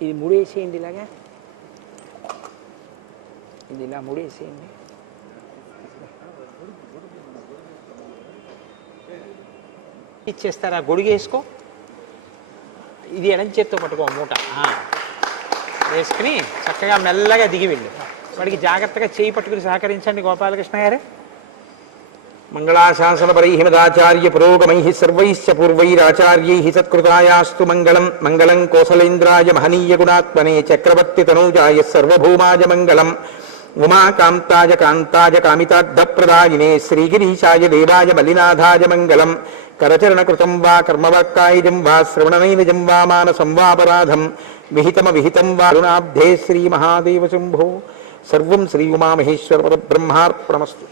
ఇది ముడేసేయండి, ఇలాగా ఇది ఇలా ముడేసేయండి. ఇచ్చేస్తారా? గొడుగు వేసుకో. ఇది ఎడం చేత్తో పట్టుకో, మూట వేసుకుని చక్కగా మెల్లగా దిగి వెళ్ళు. వాడికి జాగ్రత్తగా చేయి పట్టుకుని సహకరించండి గోపాలకృష్ణ గారు. మంగళాశాసనపరైః మదాచార్య పురోగమైః సర్వైశ్చ పూర్వైరాచార్యైః సత్కృతాయాస్తు మంగళం. మంగళం కోసలేంద్రాయ మహనీయ గుణాత్మనే చక్రవర్తి తనూజాయ సర్వభౌమాయ మంగళం. ఉమాకాంతాయ కాంతాయ కామితార్థప్రదాయినే శ్రీగిరీశాయ దేవాయ మల్లినాథాయ మంగళం. కరచరణకృతం వా కర్మవాక్కాయజం వా శ్రవణనైనజం వా మానసం వాపరాధం విహితమవిహితం వా రుణాబ్ధే శ్రీమహాదేవ శంభో. సర్వం శ్రీ ఉమామహేశ్వర పరబ్రహ్మార్పణమస్తు.